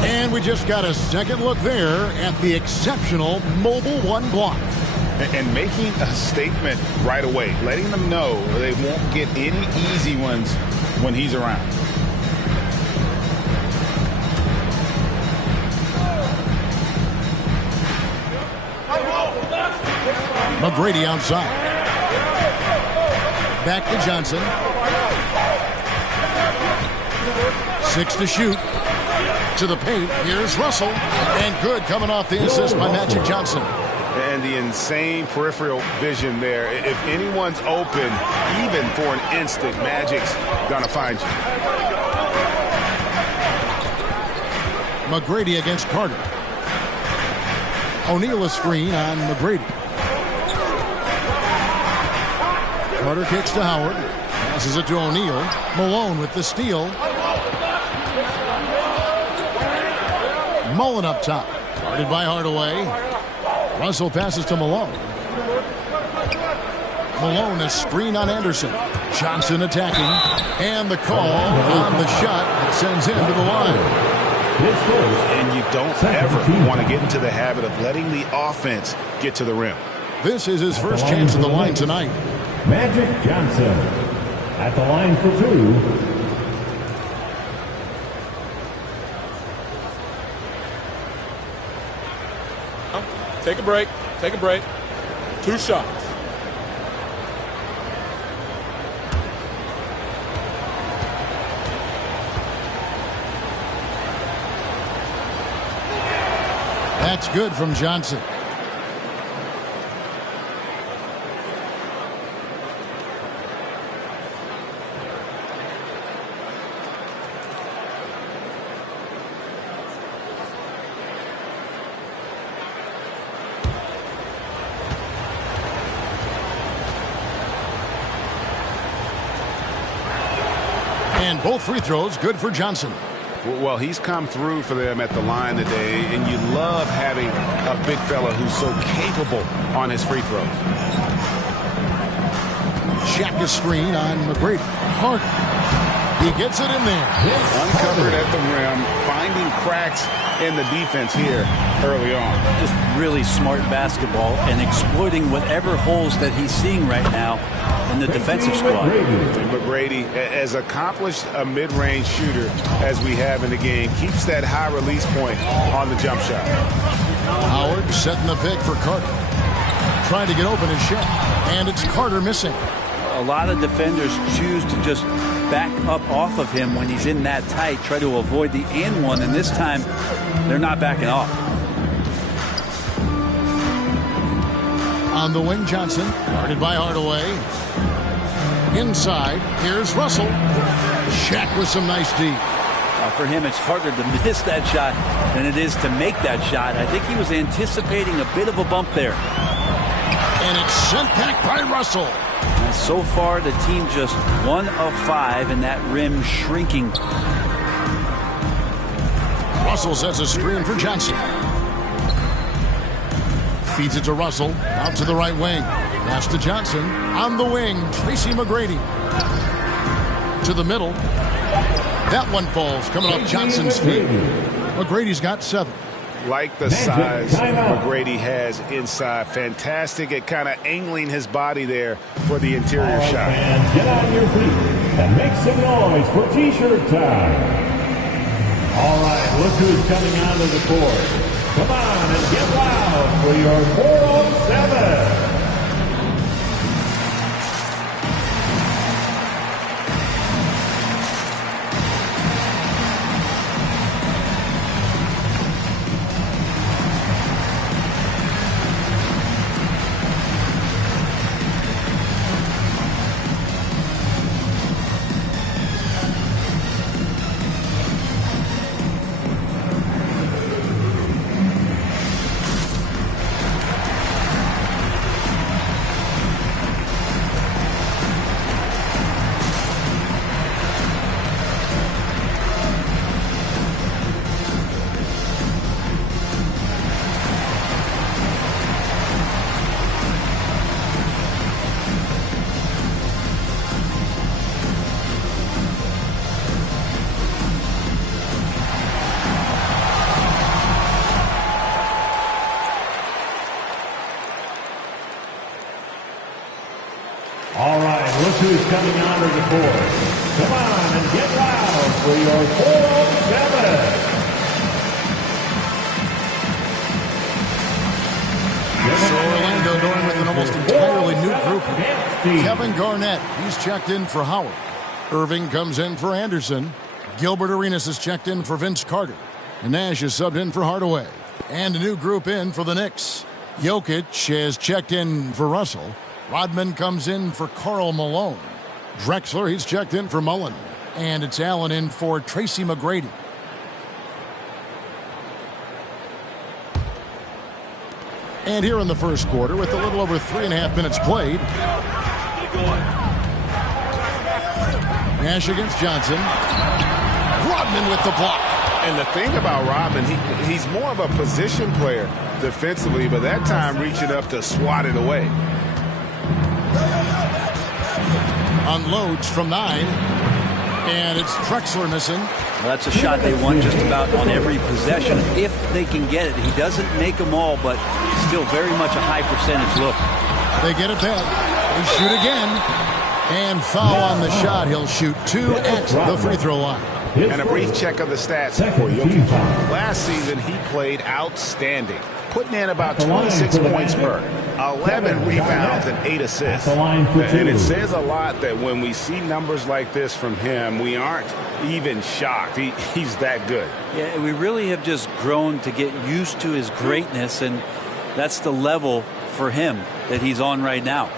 And we just got a second look there at the exceptional Mobile One block. And making a statement right away, letting them know they won't get any easy ones when he's around. McGrady outside. Back to Johnson. 6 to shoot. To the paint. Here's Russell. And good coming off the assist by Magic Johnson. And the insane peripheral vision there. If anyone's open, even for an instant, Magic's gonna find you. McGrady against Carter. O'Neal a screen on McGrady. Carter kicks to Howard. Passes it to O'Neal. Malone with the steal. Mullen up top. Guarded by Hardaway. Russell passes to Malone. Malone, a screen on Anderson. Johnson attacking. And the call on the shot that sends him to the line. And you don't ever want to get into the habit of letting the offense get to the rim. This is his first chance at the line tonight. Magic Johnson at the line for 2. Take a break. Take a break. 2 shots. That's good from Johnson. And both free throws good for Johnson. Well, he's come through for them at the line today, and you love having a big fella who's so capable on his free throws. Check a screen on McGrady. Hart. He gets it in there. Uncovered at the rim, finding cracks in the defense here early on. Just really smart basketball and exploiting whatever holes that he's seeing right now in the defensive squad. McGrady, as accomplished a mid-range shooter as we have in the game, keeps that high release point on the jump shot. Howard setting the pick for Carter. Trying to get open his shot. And it's Carter missing. A lot of defenders choose to just back up off of him when he's in that tight, try to avoid the and one, and this time they're not backing off. On the wing, Johnson, guarded by Hardaway. Inside, here's Russell. Shaq with some nice D. For him, it's harder to miss that shot than it is to make that shot. I think he was anticipating a bit of a bump there. And it's sent back by Russell. And so far, the team just 1 of 5 in that rim shrinking. Russell sets a screen for Johnson. Feeds it to Russell. Out to the right wing. Pass to Johnson. On the wing, Tracy McGrady. To the middle. That one falls, coming off Johnson's feet. McGrady's got 7. Like the size McGrady has inside. Fantastic at kind of angling his body there for the interior shot. And get on your feet and make some noise for T-shirt time. All right, look who's coming onto the court. Come on and get loud for your 407. All right, look who's coming onto the court. Come on and get loud for your 407. So Orlando going with an almost entirely new group. Kevin Garnett, he's checked in for Howard. Irving comes in for Anderson. Gilbert Arenas is checked in for Vince Carter. And Nash is subbed in for Hardaway. And a new group in for the Knicks. Jokic is checked in for Russell. Rodman comes in for Karl Malone. Drexler, he's checked in for Mullen. And it's Allen in for Tracy McGrady. And here in the first quarter, with a little over 3.5 minutes played. Nash against Johnson. Rodman with the block. And the thing about Rodman, he's more of a position player defensively, but that time reaching up to swat it away. Unloads from 9. And it's Drexler missing. Well, that's a shot they want just about on every possession if they can get it. He doesn't make them all, but still very much a high percentage look. They get it back. They shoot again. And foul on the shot. He'll shoot 2 at the free throw line. And a brief check of the stats for Jokic. Last season, he played outstanding, putting in about 26 points per, 11 rebounds, and 8 assists. And it says a lot that when we see numbers like this from him, we aren't even shocked. He's that good. Yeah, we really have just grown to get used to his greatness, and that's the level for him that he's on right now.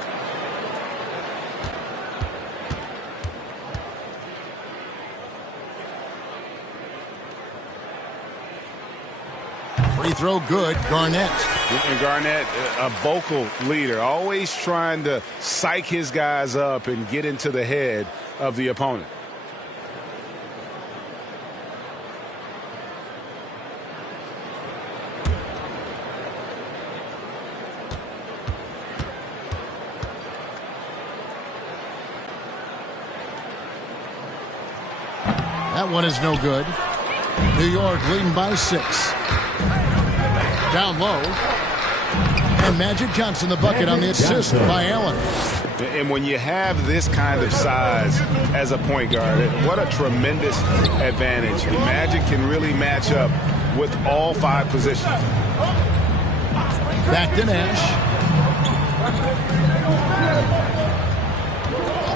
Free throw good, Garnett. And Garnett, a vocal leader, always trying to psych his guys up and get into the head of the opponent. That one is no good. New York leading by 6. Down low. And Magic Johnson the bucket on the assist by Allen. And when you have this kind of size as a point guard, what a tremendous advantage. The Magic can really match up with all 5 positions. Back to Nash.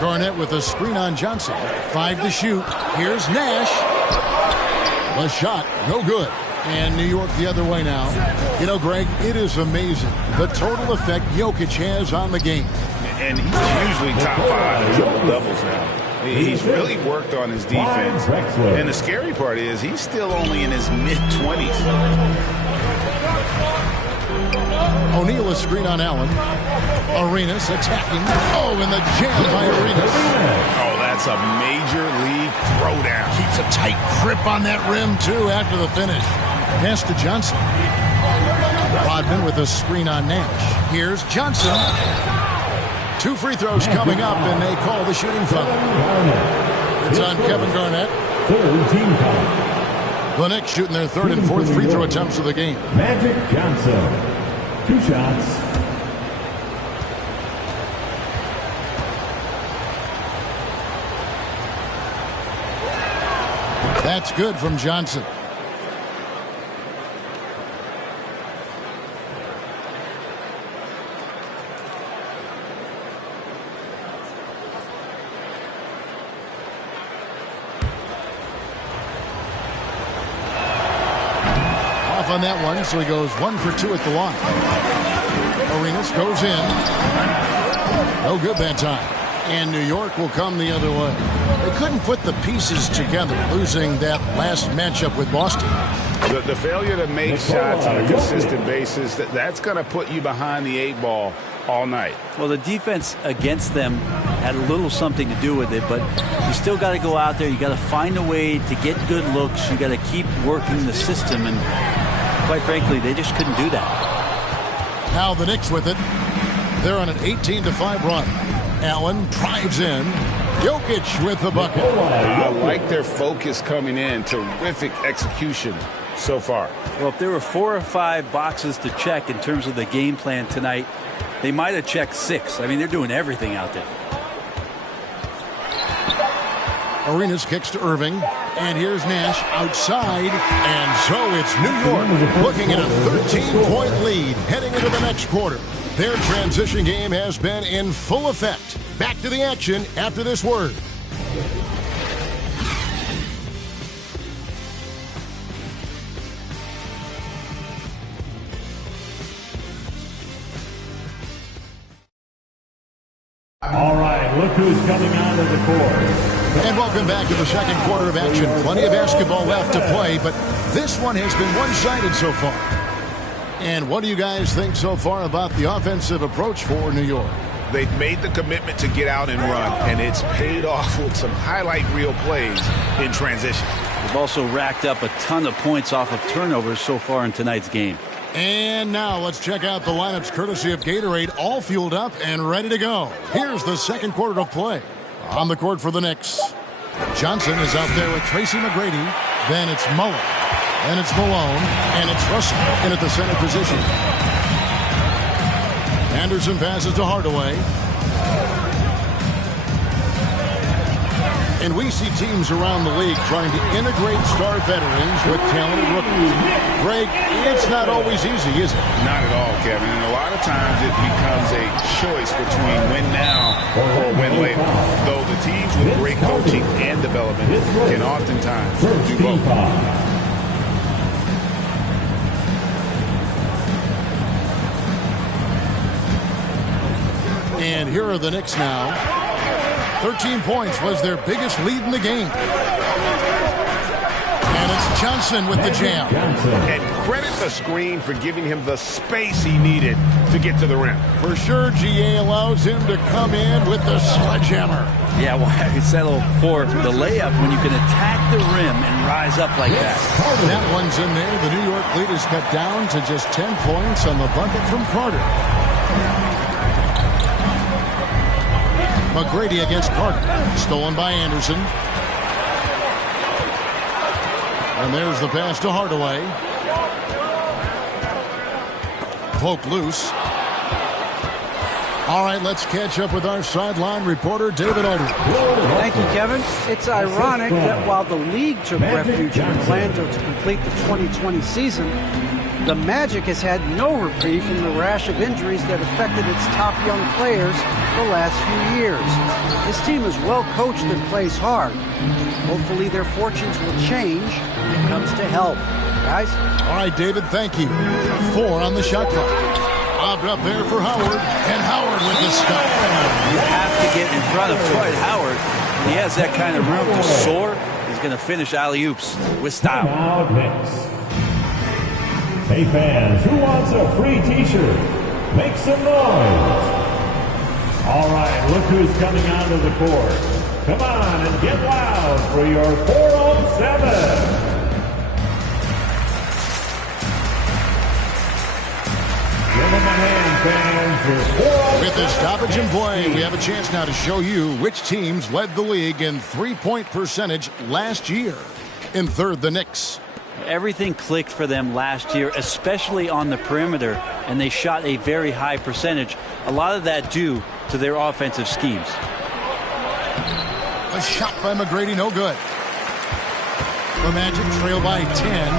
Garnett with a screen on Johnson. 5 to shoot. Here's Nash. The shot, no good. And New York the other way now. You know, Greg, it is amazing the total effect Jokic has on the game. And he's usually top 5 in triple doubles now. He's really worked on his defense. And the scary part is he's still only in his mid-20s. O'Neal a screen on Allen. Arenas attacking. Oh, and the jam by Arenas. Oh, that's a major league throwdown. Keeps a tight grip on that rim, too, after the finish. Pass to Johnson. Rodman with a screen on Nash. Here's Johnson. 2 free throws coming up, and they call the shooting foul. It's on Kevin Garnett. Third team foul. The Knicks shooting their 3rd and 4th free throw attempts of the game. Magic Johnson. 2 shots. That's good from Johnson. Off on that one, so he goes 1 for 2 at the line. Arenas goes in. No good that time. And New York will come the other way. They couldn't put the pieces together, losing that last matchup with Boston. The failure to make shots on a consistent basis, that's going to put you behind the 8 ball all night. Well, the defense against them had a little something to do with it, but you still got to go out there. You got to find a way to get good looks. You got to keep working the system, and quite frankly, they just couldn't do that. Now the Knicks with it. They're on an 18-5 run. Allen drives in. Jokic with the bucket. I like their focus coming in. Terrific execution so far. Well, if there were 4 or 5 boxes to check in terms of the game plan tonight, they might have checked 6. I mean, they're doing everything out there. Arenas kicks to Irving. And here's Nash outside. And so it's New York looking at a 13-point lead heading into the next quarter. Their transition game has been in full effect. Back to the action after this word. All right, look who's coming onto the court. And welcome back to the second quarter of action. Plenty of basketball left to play, but this one has been one-sided so far. And what do you guys think so far about the offensive approach for New York? They've made the commitment to get out and run, and it's paid off with some highlight reel plays in transition. They've also racked up a ton of points off of turnovers so far in tonight's game. And now let's check out the lineups courtesy of Gatorade, all fueled up and ready to go. Here's the second quarter of play. On the court for the Knicks, Johnson is out there with Tracy McGrady. Then it's Muller. Then it's Malone. And it's Russell in at the center position. Anderson passes to Hardaway. And we see teams around the league trying to integrate star veterans with talented rookies. Greg, it's not always easy, is it? Not at all, Kevin. And a lot of times it becomes a choice between win now or win later. Though the teams with great coaching and development can oftentimes do both. And here are the Knicks now. 13 points was their biggest lead in the game. And it's Johnson with the jam. And credit the screen for giving him the space he needed to get to the rim. For sure, GA allows him to come in with the sledgehammer. Yeah, why settle for the layup when you can attack the rim and rise up like that? That one's in there. The New York lead is cut down to just 10 points on the bucket from Carter. McGrady against Carter. Stolen by Anderson. And there's the pass to Hardaway. Poke loose. All right, let's catch up with our sideline reporter, David Aldridge. Thank you, Kevin. It's ironic that while the league took refuge in Orlando to complete the 2020 season, the Magic has had no reprieve from the rash of injuries that affected its top young players the last few years. This team is well coached and plays hard. Hopefully their fortunes will change when it comes to health. Guys? All right, David, thank you. 4 on the shot clock. Lobbed up there for Howard. And Howard with the stuff. You have to get in front of Dwight Howard. He has that kind of room to soar. He's going to finish alley-oops with style. Hey fans, who wants a free t-shirt? Make some noise. All right, look who's coming onto the court. Come on and get loud for your 4-on-7. Give them a hand, fans. With the stoppage in play, we have a chance now to show you which teams led the league in three-point percentage last year. In third, the Knicks. Everything clicked for them last year, especially on the perimeter, and they shot a very high percentage. A lot of that due to their offensive schemes. A shot by McGrady, no good. The Magic trail by 10.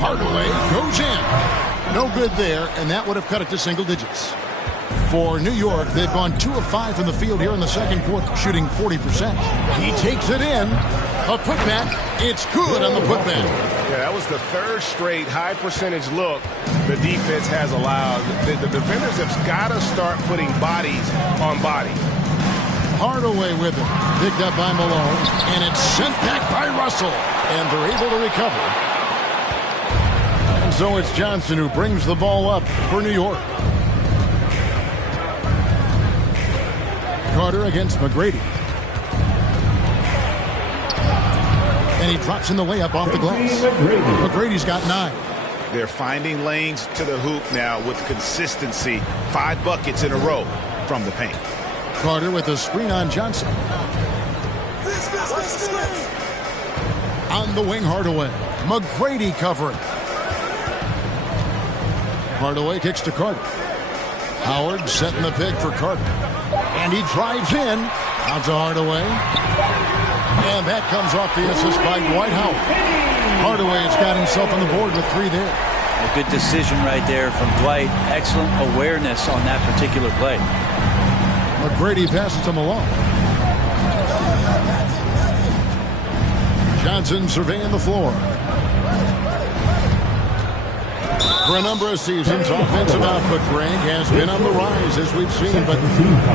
Hardaway goes in. No good there, and that would have cut it to single digits. For New York, they've gone 2 of 5 from the field here in the second quarter, shooting 40%. He takes it in. A putback. It's good on the putback. Yeah, that was the third straight high percentage look the defense has allowed. The defenders have got to start putting bodies on bodies. Hardaway with it. Picked up by Malone. And it's sent back by Russell. And they're able to recover. And so it's Johnson who brings the ball up for New York. Carter against McGrady. And he drops in the layup off the glass. McGrady's got 9. They're finding lanes to the hoop now with consistency. 5 buckets in a row from the paint. Carter with a screen on Johnson. On the wing, Hardaway. McGrady covering. Hardaway kicks to Carter. Howard setting the pick for Carter. And he drives in. Out to Hardaway. And that comes off the assist by Dwight Howard. Hardaway has got himself on the board with 3 there. A good decision right there from Dwight. Excellent awareness on that particular play. McGrady passes to Malone. Johnson surveying the floor. For a number of seasons, offensive output, Greg, has been on the rise, as we've seen. But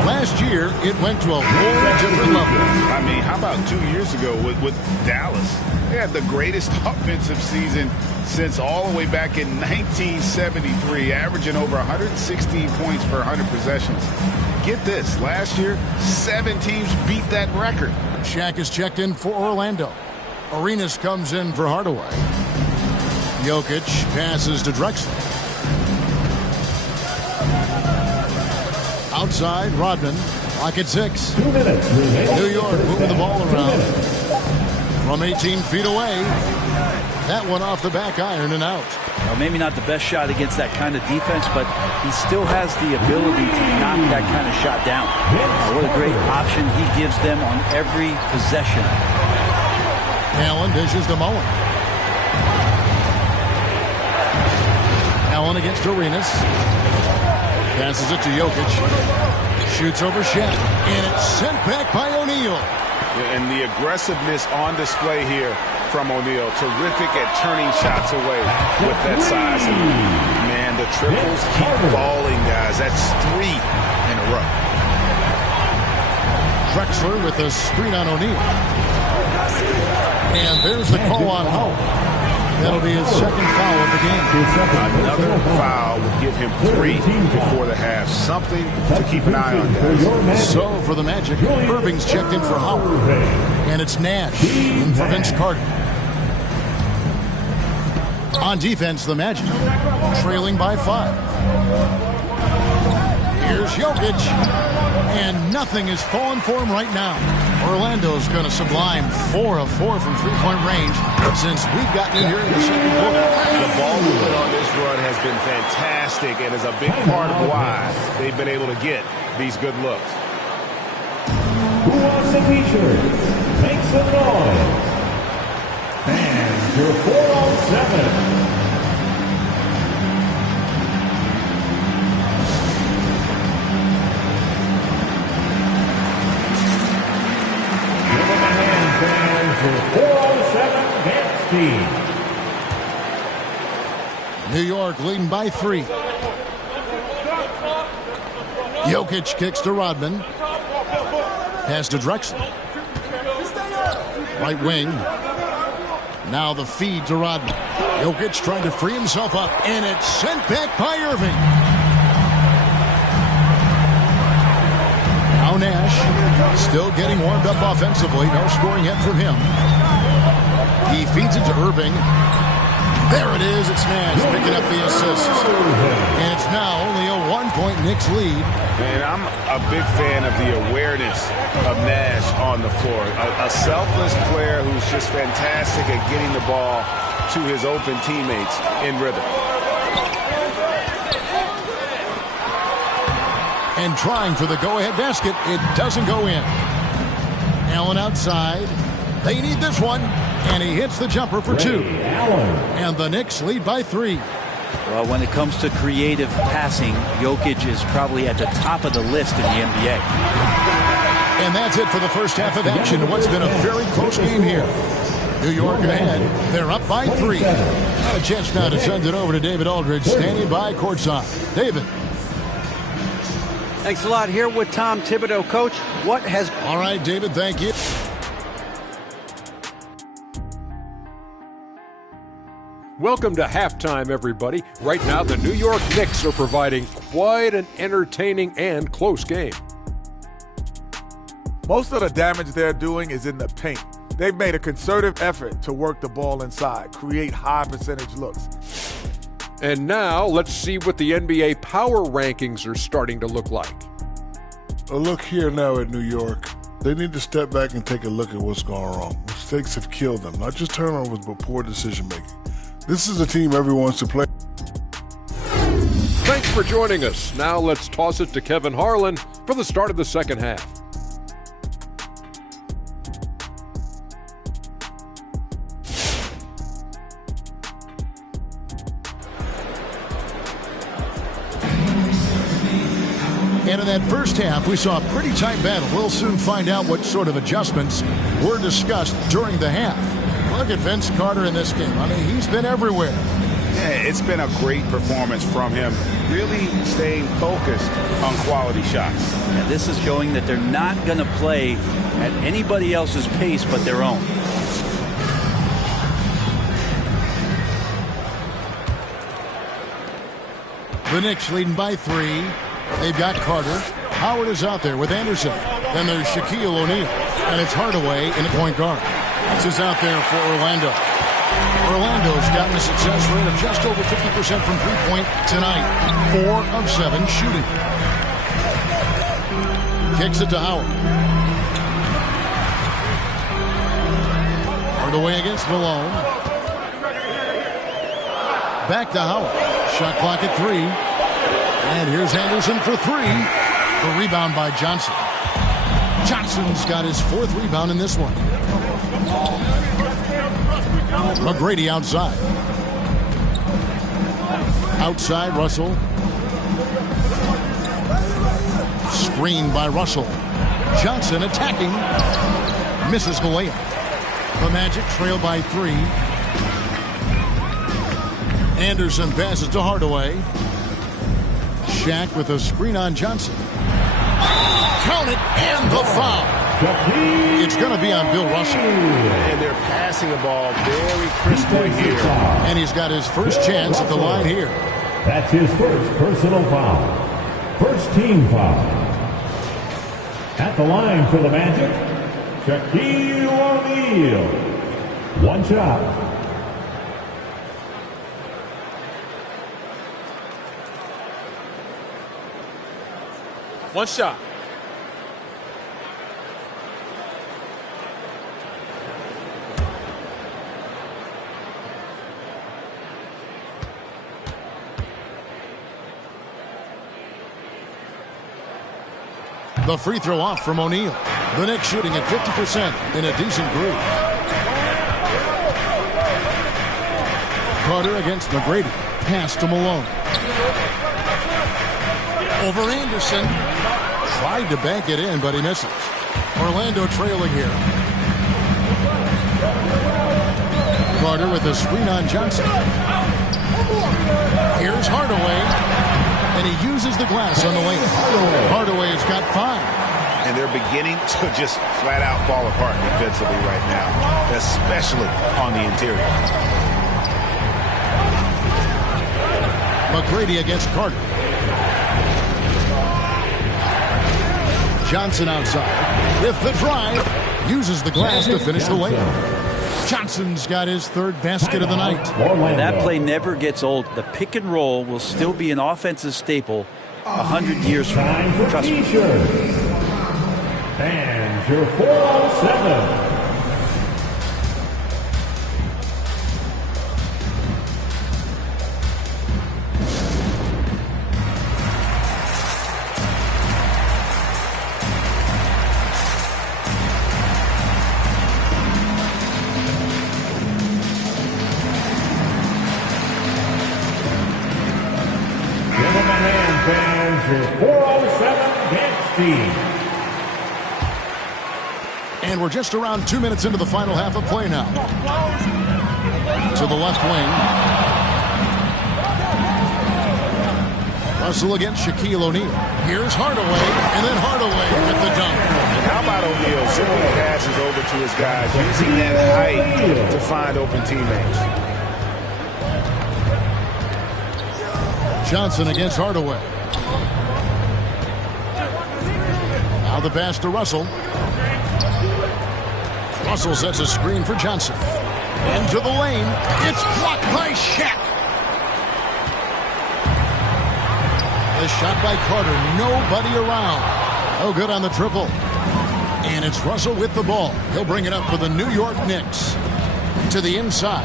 last year, it went to a whole different level. I mean, how about 2 years ago with Dallas? They had the greatest offensive season since all the way back in 1973, averaging over 116 points per 100 possessions. Get this, last year, 7 teams beat that record. Shaq is checked in for Orlando. Arenas comes in for Hardaway. Jokic passes to Drexler. Outside, Rodman. Clock at 6. 2 minutes remaining. New York moving the ball around. From 18 feet away. That one off the back iron and out. Well, maybe not the best shot against that kind of defense, but he still has the ability to knock that kind of shot down. What a great option he gives them on every possession. Allen dishes to Mullen. Allen against Arenas. Passes it to Jokic. Shoots over Shaq. And it's sent back by O'Neal. And the aggressiveness on display here from O'Neal. Terrific at turning shots away with that size. And man, the triples keep falling, guys. That's 3 in a row. Drexler with a screen on O'Neal. And there's the call on Howard. That'll be his second foul of the game. Another foul would give him 3 before the half. Something to keep an eye on, guys. So for the Magic, Irving's checked in for Howard. And it's Nash in for Vince Carter. On defense, the Magic trailing by 5. Here's Jokic. And nothing is falling for him right now. Orlando's going to sublime 4 of 4 from three-point range since we've gotten in here in the second quarter. The ball movement on this run has been fantastic and is a big part of why they've been able to get these good looks. Who wants the feature? Make some noise. And your 4-on-7. New York leading by 3. Jokic kicks to Rodman. Pass to Drexler. Right wing. Now the feed to Rodman. Jokic trying to free himself up. And it's sent back by Irving. Now Nash still getting warmed up offensively. No scoring yet from him. He feeds it to Irving. There it is. It's Nash picking up the assist. And it's now only a 1-point Knicks lead. Man, I'm a big fan of the awareness of Nash on the floor. A selfless player who's just fantastic at getting the ball to his open teammates in rhythm. And trying for the go-ahead basket. It doesn't go in. Allen outside. They need this one. And he hits the jumper for 2. And the Knicks lead by 3. Well, when it comes to creative passing, Jokic is probably at the top of the list in the NBA. And that's it for the first half of action. What's been a very close game here. New York ahead. They're up by 3. Got a chance now to send it over to David Aldridge, standing by courtside. David. Thanks a lot. Here with Tom Thibodeau. Coach, what has... All right, David, thank you. Welcome to halftime, everybody. Right now, the New York Knicks are providing quite an entertaining and close game. Most of the damage they're doing is in the paint. They've made a concerted effort to work the ball inside, create high percentage looks. And now, let's see what the NBA power rankings are starting to look like. A look here now at New York. They need to step back and take a look at what's going wrong. Mistakes have killed them, not just turnovers, but poor decision-making. This is a team everyone wants to play. Thanks for joining us. Now let's toss it to Kevin Harlan for the start of the second half. And in that first half, we saw a pretty tight battle. We'll soon find out what sort of adjustments were discussed during the half. Look at Vince Carter in this game. I mean, he's been everywhere. Yeah, it's been a great performance from him. Really staying focused on quality shots. Yeah, this is showing that they're not going to play at anybody else's pace but their own. The Knicks leading by 3. They've got Carter. Howard is out there with Anderson. Then there's Shaquille O'Neal. And it's Hardaway in the point guard. This is out there for Orlando. Orlando's gotten a success rate of just over 50% from three-point tonight. 4 of 7 shooting. Kicks it to Howard. Hardaway against Malone. Back to Howard. Shot clock at 3. And here's Anderson for 3. The rebound by Johnson. Johnson's got his 4th rebound in this one. McGrady outside. Outside, Russell. Screen by Russell. Johnson attacking. Misses the layup. The Magic trail by 3. Anderson passes to Hardaway. Shaq with a screen on Johnson. Count it, and the foul. It's going to be on Bill Russell. And they're passing the ball very crisply here. And he's got his first chance at the line here. That's his first personal foul. First team foul. At the line for the Magic, Shaquille O'Neal. One shot. One shot. The free throw off from O'Neal. The Knicks shooting at 50% in a decent group. Carter against McGrady. Pass to Malone. Over Anderson. Tried to bank it in, but he misses. Orlando trailing here. Carter with a screen on Johnson. Here's Hardaway. And he uses the glass on the lane. Hardaway's got 5. And they're beginning to just flat out fall apart defensively right now, especially on the interior. McGrady against Carter. Johnson outside with the drive. Uses the glass to finish the layup. Johnson's got his 3rd basket of the night. And that play never gets old. The pick and roll will still be an offensive staple 100 years from now. Trust me. And your 407. And we're just around 2 minutes into the final half of play now. To the left wing. Russell against Shaquille O'Neal. Here's Hardaway, and then Hardaway with the dunk. How about O'Neal simply passes over to his guys, using that height to find open teammates. Johnson against Hardaway. Now the pass to Russell. Russell sets a screen for Johnson. Into the lane. It's blocked by Shaq. The shot by Carter. Nobody around. No good on the triple. And it's Russell with the ball. He'll bring it up for the New York Knicks. To the inside.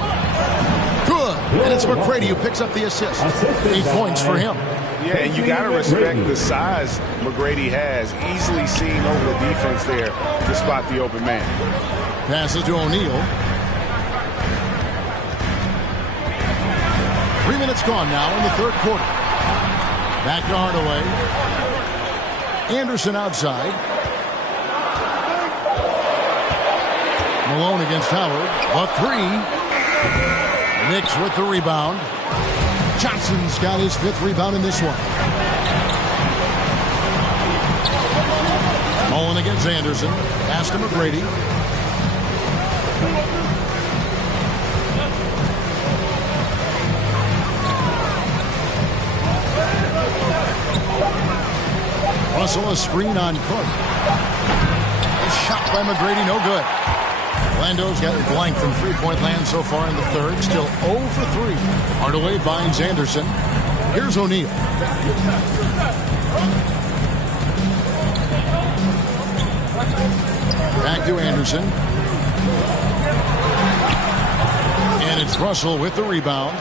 Good. And it's McGrady who picks up the assist. 8 points for him. Yeah, and you got to respect the size McGrady has. Easily seen over the defense there to spot the open man. Passes to O'Neal. 3 minutes gone now in the 3rd quarter. Back to Hardaway. Anderson outside. Malone against Howard. A 3. Knicks with the rebound. Johnson's got his 5th rebound in this one. Mullen against Anderson. Pass to McGrady. Russell a screen on Carter. His shot by McGrady, no good. Orlando's gotten blank from three-point land so far in the third. Still 0 for 3. Hardaway finds Anderson. Here's O'Neal. Back to Anderson. And it's Russell with the rebound.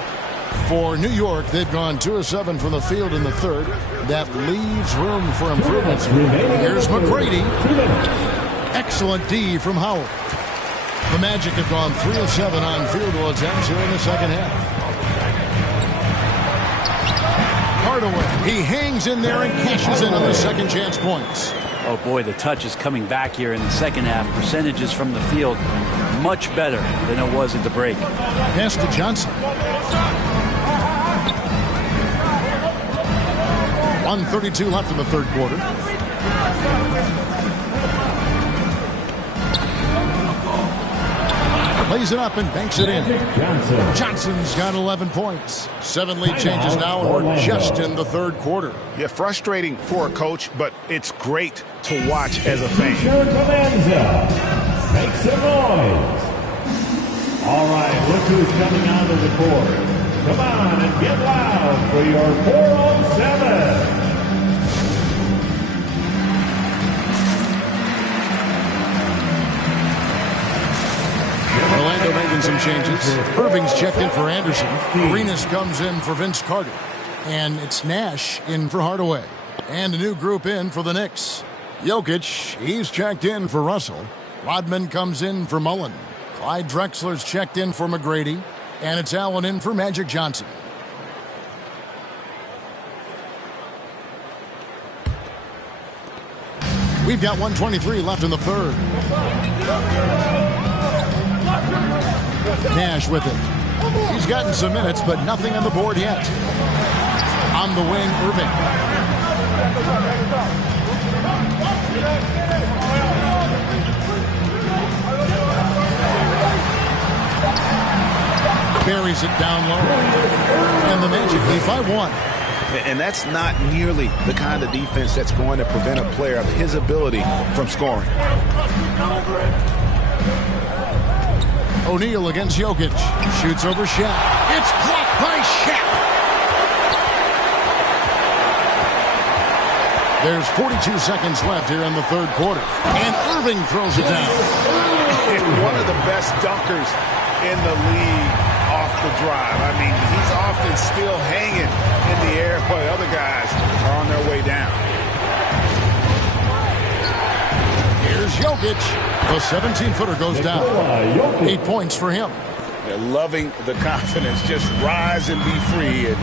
For New York, they've gone 2 of 7 from the field in the third. That leaves room for improvements. Here's McGrady. Excellent D from Howard. The Magic have gone 3 of 7 on field goal attempts here in the second half. Hardaway, he hangs in there and cashes in on the second chance points. Oh boy, the touch is coming back here in the second half. Percentages from the field much better than it was at the break. Pass to Johnson. 1:32 left in the third quarter. Lays it up and banks it in. Johnson's got 11 points. 7 lead changes now, and we're just in the third quarter. Yeah, frustrating for a coach, but it's great to watch as a fan. Make some noise. All right, look who's coming onto the court. Come on and get loud for your 407. Orlando making some changes. Irving's checked in for Anderson. Arenas comes in for Vince Carter. And it's Nash in for Hardaway. And a new group in for the Knicks. Jokic, he's checked in for Russell. Rodman comes in for Mullen. Clyde Drexler's checked in for McGrady. And it's Allen in for Magic Johnson. We've got 1:23 left in the third. Nash with it. He's gotten some minutes, but nothing on the board yet. On the wing, Irving. Buries it down low. And the Magic lead by 1. And that's not nearly the kind of defense that's going to prevent a player of his ability from scoring. O'Neal against Jokic. Shoots over Shaq. It's blocked by Shaq. There's 42 seconds left here in the third quarter. And Irving throws it down. One of the best dunkers in the league off the drive. I mean, he's often still hanging in the air while other guys are on their way down. Here's Jokic. The 17-footer goes down. 8 points for him. They're loving the confidence. Just rise and be free. And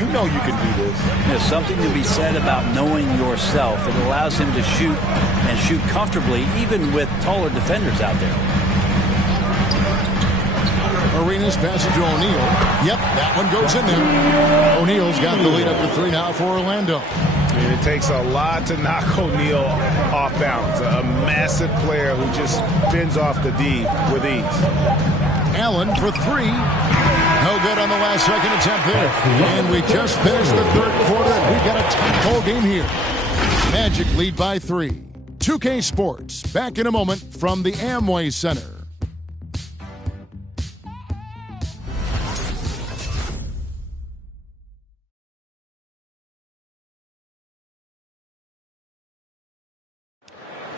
you know you can do this. There's something to be said about knowing yourself. It allows him to shoot and shoot comfortably, even with taller defenders out there. Arenas pass it to O'Neal. Yep, that one goes in there. O'Neal's got the lead up to 3 now for Orlando. And it takes a lot to knock O'Neal off balance. A massive player who just fends off the D with ease. Allen for 3. No good on the last second attempt there. And we just finished the third quarter. We've got a tight ball game here. Magic lead by 3. 2K Sports back in a moment from the Amway Center.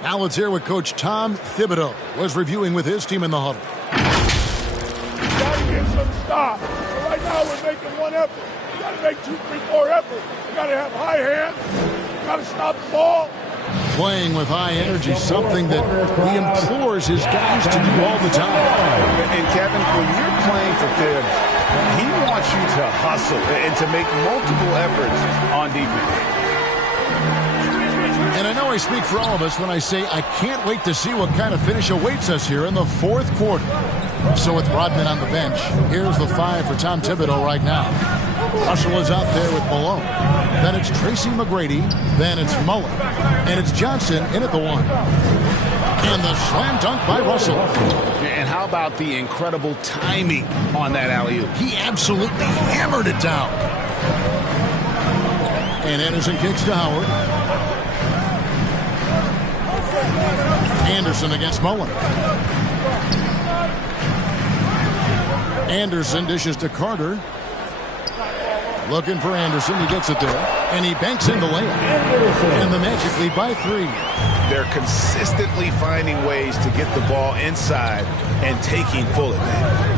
Now let's hear what Coach Tom Thibodeau was reviewing with his team in the huddle. Got to get some stop. Right now we're making one effort. We got to make 2, 3, 4 efforts. We got to have high hands. We got to stop the ball. Playing with high energy, something that he implores his guys to do all the time. And Kevin, when you're playing for Thibs, he wants you to hustle and to make multiple efforts on defense. And I know I speak for all of us when I say I can't wait to see what kind of finish awaits us here in the fourth quarter. So with Rodman on the bench, here's the 5 for Tom Thibodeau right now. Russell is out there with Malone. Then it's Tracy McGrady. Then it's Mullen. And it's Johnson in at the 1. And the slam dunk by Russell. And how about the incredible timing on that alley-oop? He absolutely hammered it down. And Anderson kicks to Howard. Anderson against Mullen. Anderson dishes to Carter. Looking for Anderson. He gets it there. And he banks in the layup. And the Magic lead by 3. They're consistently finding ways to get the ball inside and taking full advantage.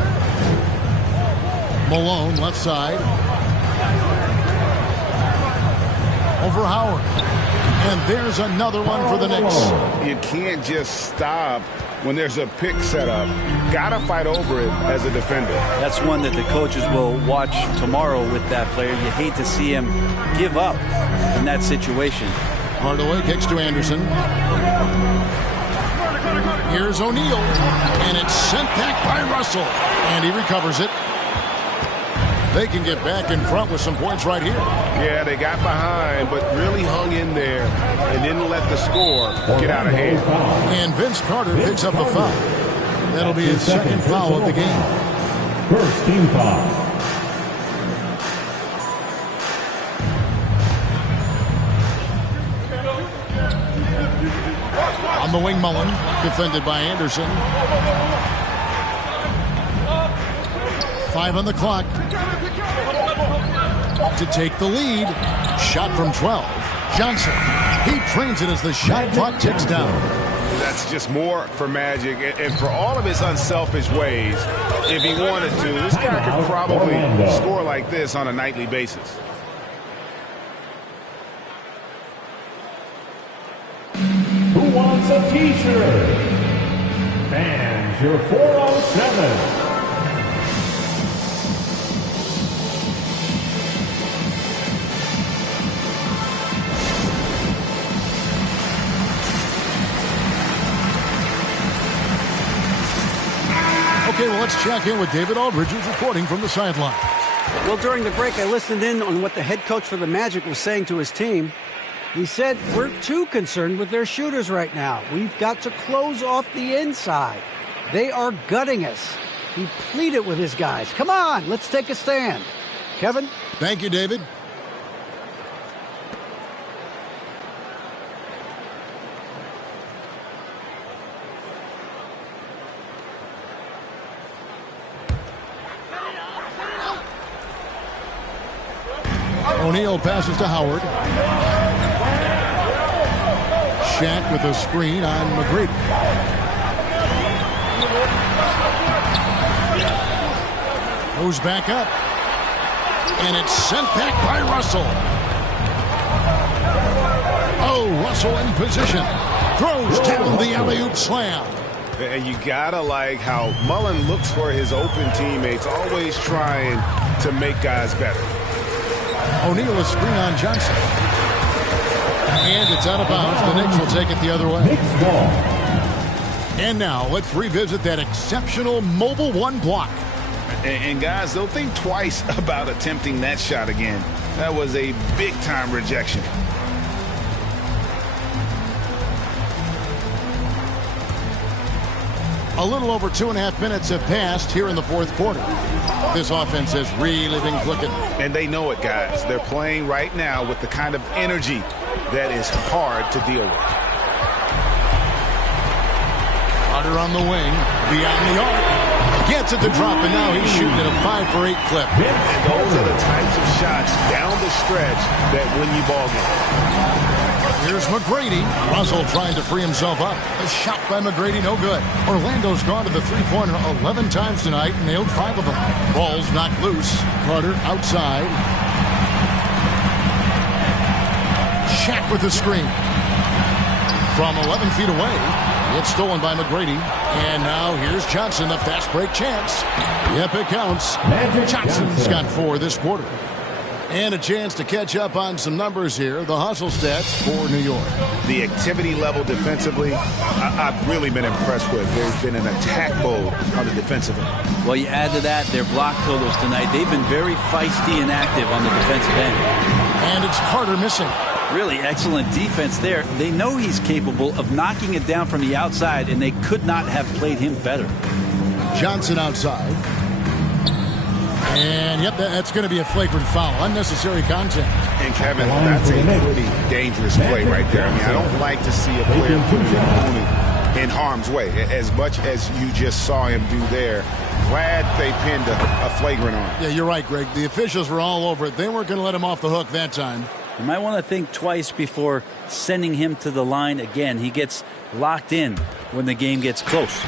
Malone, left side. Over Howard. And there's another one for the Knicks. You can't just stop when there's a pick set up. Gotta fight over it as a defender. That's one that the coaches will watch tomorrow with that player. You hate to see him give up in that situation. Hardaway kicks to Anderson. Here's O'Neal. And it's sent back by Russell. And he recovers it. They can get back in front with some points right here. Yeah, they got behind, but really hung in there and didn't let the score get out of hand. And Vince Carter picks up a foul. That'll be his second foul of the game. First team foul. On the wing, Mullen, defended by Anderson. 5 on the clock to take the lead. Shot from 12. Johnson. He trains it as the shot clock ticks down. That's just more for Magic. And for all of his unselfish ways, if he wanted to, this guy could probably score like this on a nightly basis. Who wants a t-shirt? Fans, your 407. Okay, well, let's check in with David Aldridge, who's reporting from the sideline. Well, during the break, I listened in on what the head coach for the Magic was saying to his team. He said, we're too concerned with their shooters right now. We've got to close off the inside. They are gutting us. He pleaded with his guys. Come on, let's take a stand. Kevin? Thank you, David. O'Neal passes to Howard. Shaq with a screen on McGrady. Goes back up. And it's sent back by Russell. Oh, Russell in position. Throws down the alley-oop slam. And you gotta like how Mullen looks for his open teammates, always trying to make guys better. O'Neal a screen on Johnson. And it's out of bounds. The Knicks will take it the other way. And now let's revisit that exceptional mobile one block. And guys, they'll think twice about attempting that shot again. That was a big-time rejection. A little over 2.5 minutes have passed here in the fourth quarter. This offense has really been clicking. And they know it, guys. They're playing right now with the kind of energy that is hard to deal with. Carter on the wing, beyond the arc. Gets it to drop, and now he's shooting at a 5 for 8 clip. And those are the types of shots down the stretch that win you ball games. Here's McGrady. Russell trying to free himself up. A shot by McGrady, no good. Orlando's gone to the three-pointer 11 times tonight, nailed 5 of them. Ball's knocked loose. Carter outside. Shaq with the screen. From 11 feet away. It's stolen by McGrady. And now here's Johnson, the fast break chance. Yep, it counts. Johnson's got 4 this quarter. And a chance to catch up on some numbers here. The hustle stats for New York. The activity level defensively, I've really been impressed with. There's been an attack mode on the defensive end. Well, you add to that their block totals tonight. They've been very feisty and active on the defensive end. And it's Carter missing. Really excellent defense there. They know he's capable of knocking it down from the outside, and they could not have played him better. Johnson outside. And, yep, that's going to be a flagrant foul. Unnecessary contact. And, Kevin, that's a pretty dangerous play right there. I mean, I don't like to see a player put his opponent in harm's way, as much as you just saw him do there. Glad they pinned a flagrant on him. Yeah, you're right, Greg. The officials were all over it. They weren't going to let him off the hook that time. You might want to think twice before sending him to the line again. He gets locked in when the game gets close.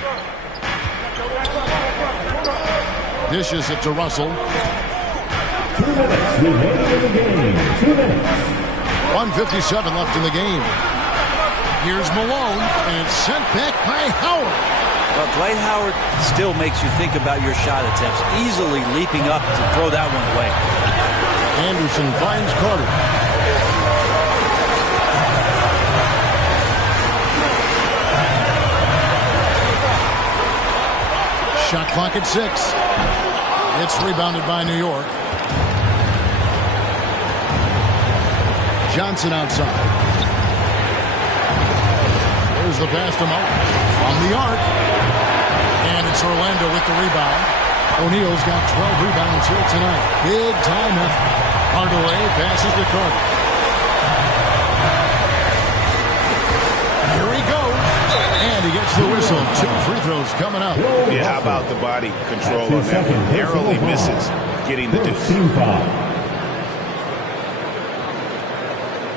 Dishes it to Russell. 2 minutes remaining in the game. 2 minutes. 1:57 left in the game. Here's Malone, and it's sent back by Howard. Well, Dwight Howard still makes you think about your shot attempts, easily leaping up to throw that one away. Anderson finds Carter. Shot clock at 6. It's rebounded by New York. Johnson outside. There's the pass to Malone from the arc. And it's Orlando with the rebound. O'Neal's got 12 rebounds here tonight. Big time effort. Hardaway passes to Carter. Here he goes. And he gets the whistle. 2 free throws coming up. Yeah, how about the body control on that one? Narrowly misses getting the deuce.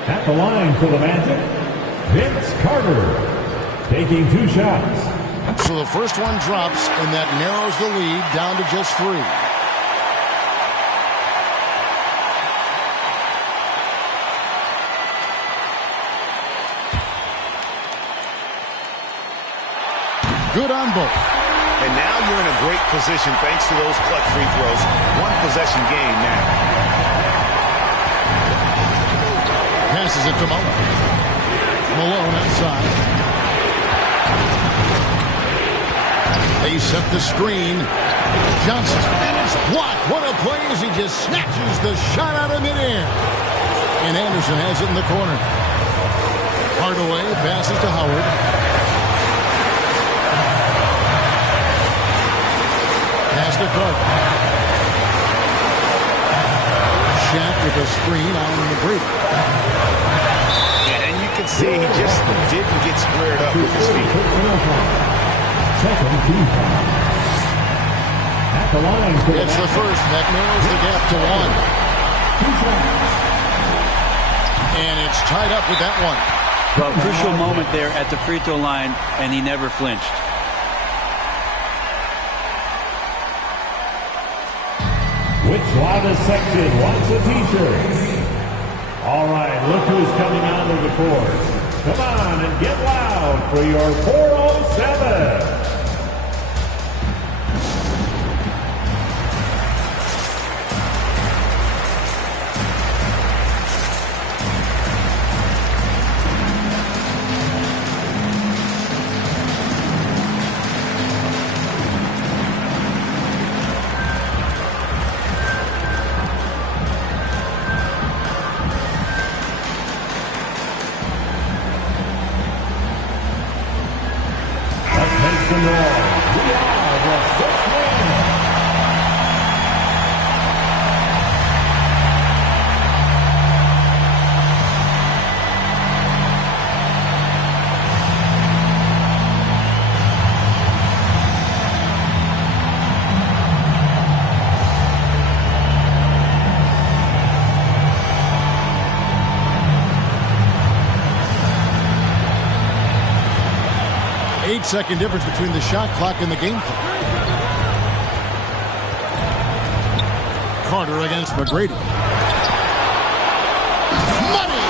At the line for the Magic, Vince Carter taking 2 shots. So the first one drops, and that narrows the lead down to just 3. Good on both. And now you're in a great position thanks to those clutch free throws. 1 possession game now. Passes it to Malone. Malone outside. They set the screen. Johnson, and it's blocked. What a play as he just snatches the shot out of midair. And Anderson has it in the corner. Hardaway passes to Howard. Pass to Carter. Shaq with a screen on McGrady. Yeah, and you can see he just didn't get squared up with his feet. Second team foul. At the line for it's the first. That narrows the gap to 1. And it's tied up with that one. Well, crucial moment there at the free throw line, and he never flinched. Which loudest section wants a t-shirt? All right, look who's coming onto the court. Come on and get loud for your 407. 8-second difference between the shot clock and the game clock. Carter against McGrady. Money!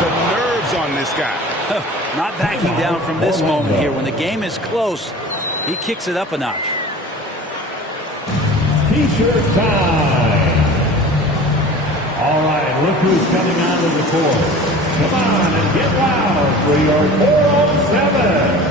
The nerves on this guy. Not backing down from this moment here. When the game is close, he kicks it up a notch. T-shirt time. All right, look who's coming onto the court. Come on and get loud for your 407.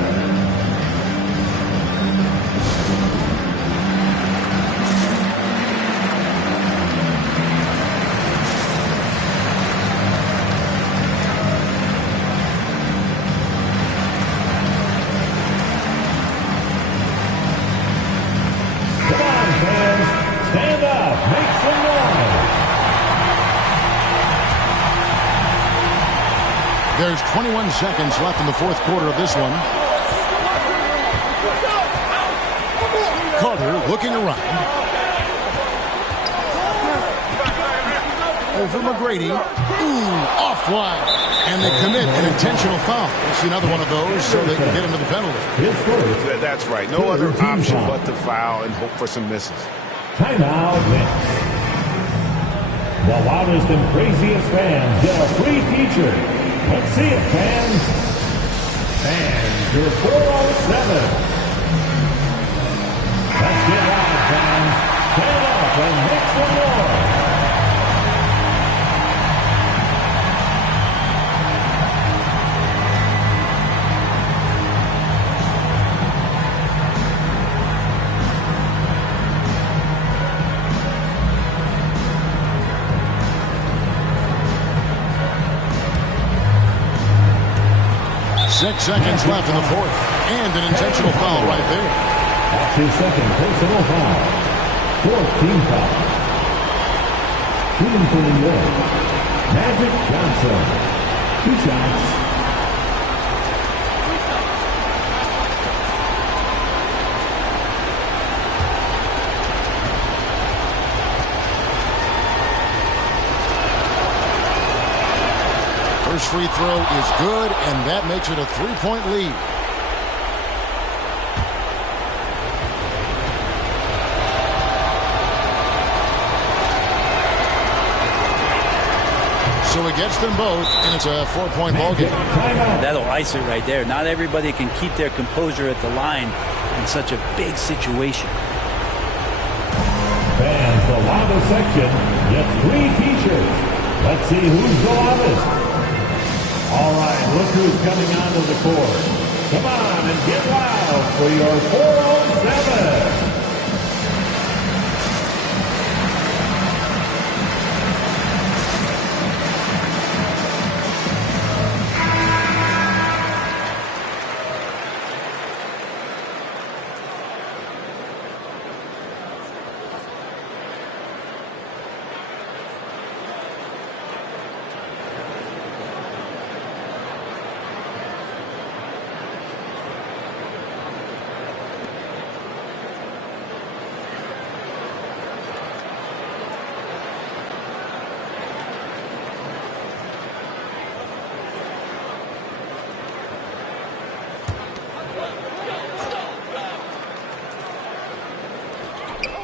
Come on, fans. Stand up. Make some noise. There's 21 seconds left in the fourth quarter of this one. Carter looking around. Over McGrady. Ooh, offline. And they commit an intentional foul. We'll see another one of those so they can get into the penalty. That's right. No other option but to foul and hope for some misses. Timeout, Knicks. The loudest and craziest fans get a free t-shirt. Let's see it, fans. Fans, you're 407. Let's get loud, fans. Stand up and make some more. Six seconds left in the fourth. And an intentional foul right there. That's his second personal foul. Fourth team foul. Shooting for New York, Magic Johnson. 2 shots. First free throw is good, and that makes it a 3-point lead. So he gets them both, and it's a 4-point ball game. That'll ice it right there. Not everybody can keep their composure at the line in such a big situation. Fans, the loudest section gets 3 t-shirts. Let's see who's the loudest. All right, look who's coming onto the court. Come on and get loud for your 407.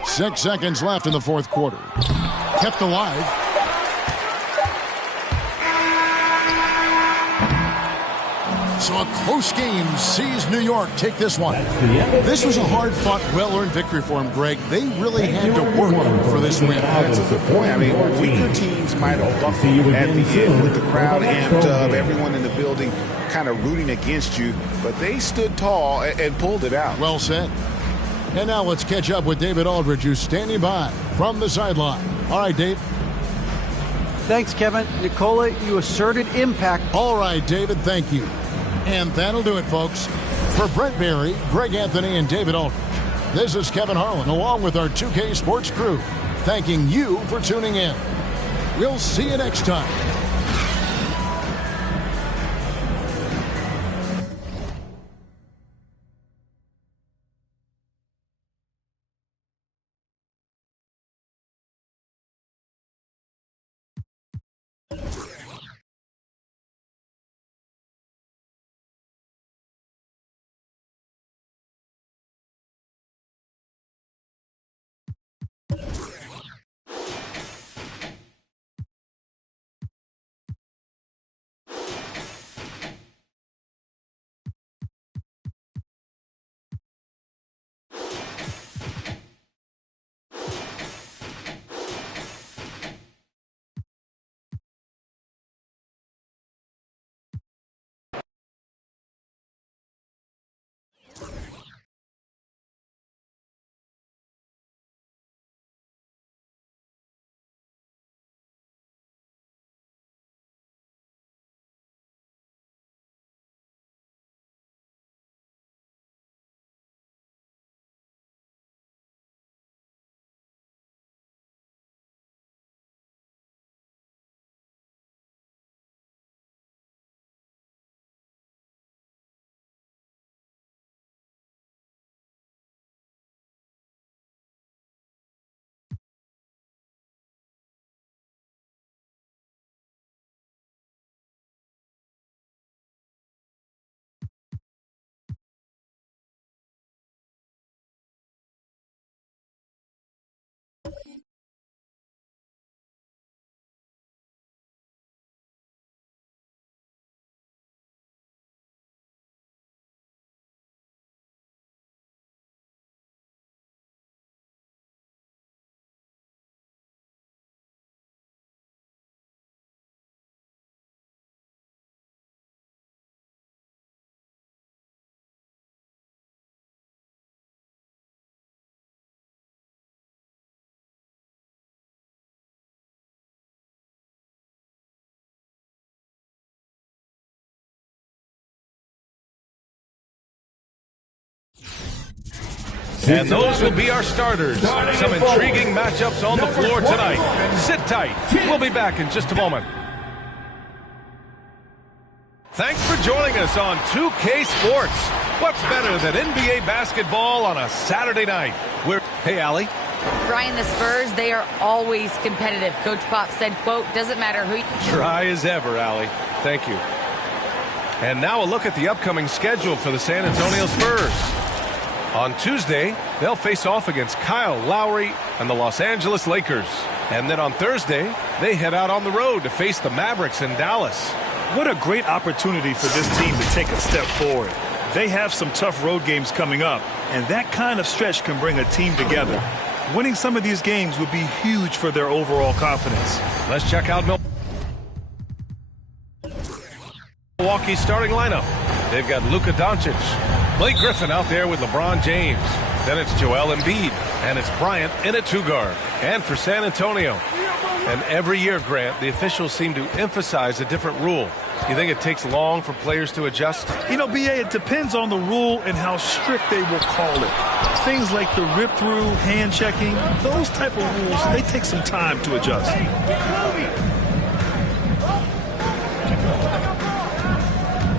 Six seconds left in the fourth quarter. Kept alive. So a close game sees New York take this one. This was a hard-fought, well-earned victory for them, Greg. They really had to work for this win. That's a good point. I mean, weaker teams might have buckled at the end with the crowd amped up, everyone in the building kind of rooting against you, but they stood tall and pulled it out. Well said. And now let's catch up with David Aldridge, who's standing by from the sideline. All right, Dave. Thanks, Kevin. Nicola, you asserted impact. All right, David, thank you. And that'll do it, folks. For Brent Barry, Greg Anthony, and David Aldridge, this is Kevin Harlan, along with our 2K Sports crew, thanking you for tuning in. We'll see you next time. And those will be our starters. Some intriguing matchups on the floor tonight. Sit tight. We'll be back in just a moment. Thanks for joining us on 2K Sports. What's better than NBA basketball on a Saturday night? Hey, Allie. Brian, the Spurs, they are always competitive. Coach Pop said, quote, doesn't matter who... Try as ever, Allie. Thank you. And now a look at the upcoming schedule for the San Antonio Spurs. On Tuesday, they'll face off against Kyle Lowry and the Los Angeles Lakers. And then on Thursday, they head out on the road to face the Mavericks in Dallas. What a great opportunity for this team to take a step forward. They have some tough road games coming up, and that kind of stretch can bring a team together. Winning some of these games would be huge for their overall confidence. Let's check out Milwaukee's starting lineup. They've got Luka Doncic, Blake Griffin out there with LeBron James. Then it's Joel Embiid, and it's Bryant in at 2 guard. And for San Antonio, and every year, Grant, the officials seem to emphasize a different rule. You think it takes long for players to adjust? You know, B.A., it depends on the rule and how strict they will call it. Things like the rip-through, hand-checking, those type of rules, they take some time to adjust.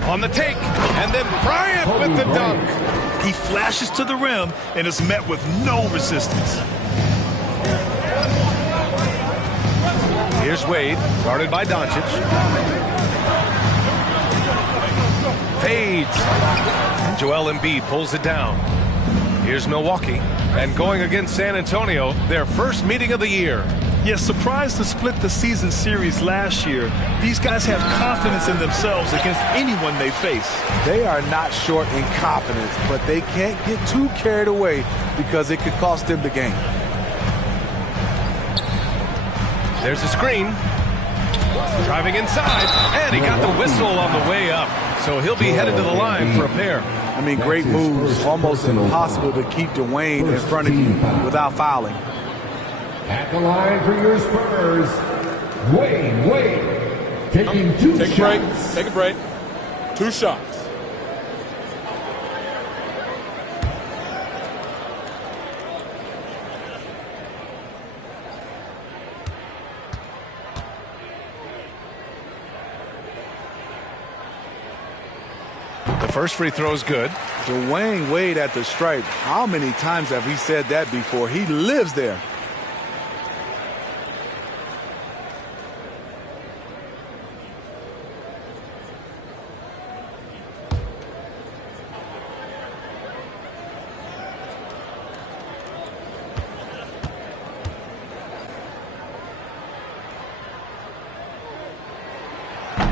On the take, and then Bryant with the dunk. He flashes to the rim and is met with no resistance. Here's Wade, guarded by Doncic. Fades. And Joel Embiid pulls it down. Here's Milwaukee. And going against San Antonio, their first meeting of the year. Yes, surprised to split the season series last year. These guys have confidence in themselves against anyone they face. They are not short in confidence, but they can't get too carried away because it could cost them the game. There's a screen. Driving inside, and he got the whistle on the way up. So he'll be headed to the line for a pair. I mean, great moves. Almost impossible to keep Dwayne in front of you without fouling. At the line for your Spurs, Wade. Taking 2 shots. Take a break. 2 shots. The first free throw is good. Dwayne Wade at the stripe. How many times have we said that before? He lives there.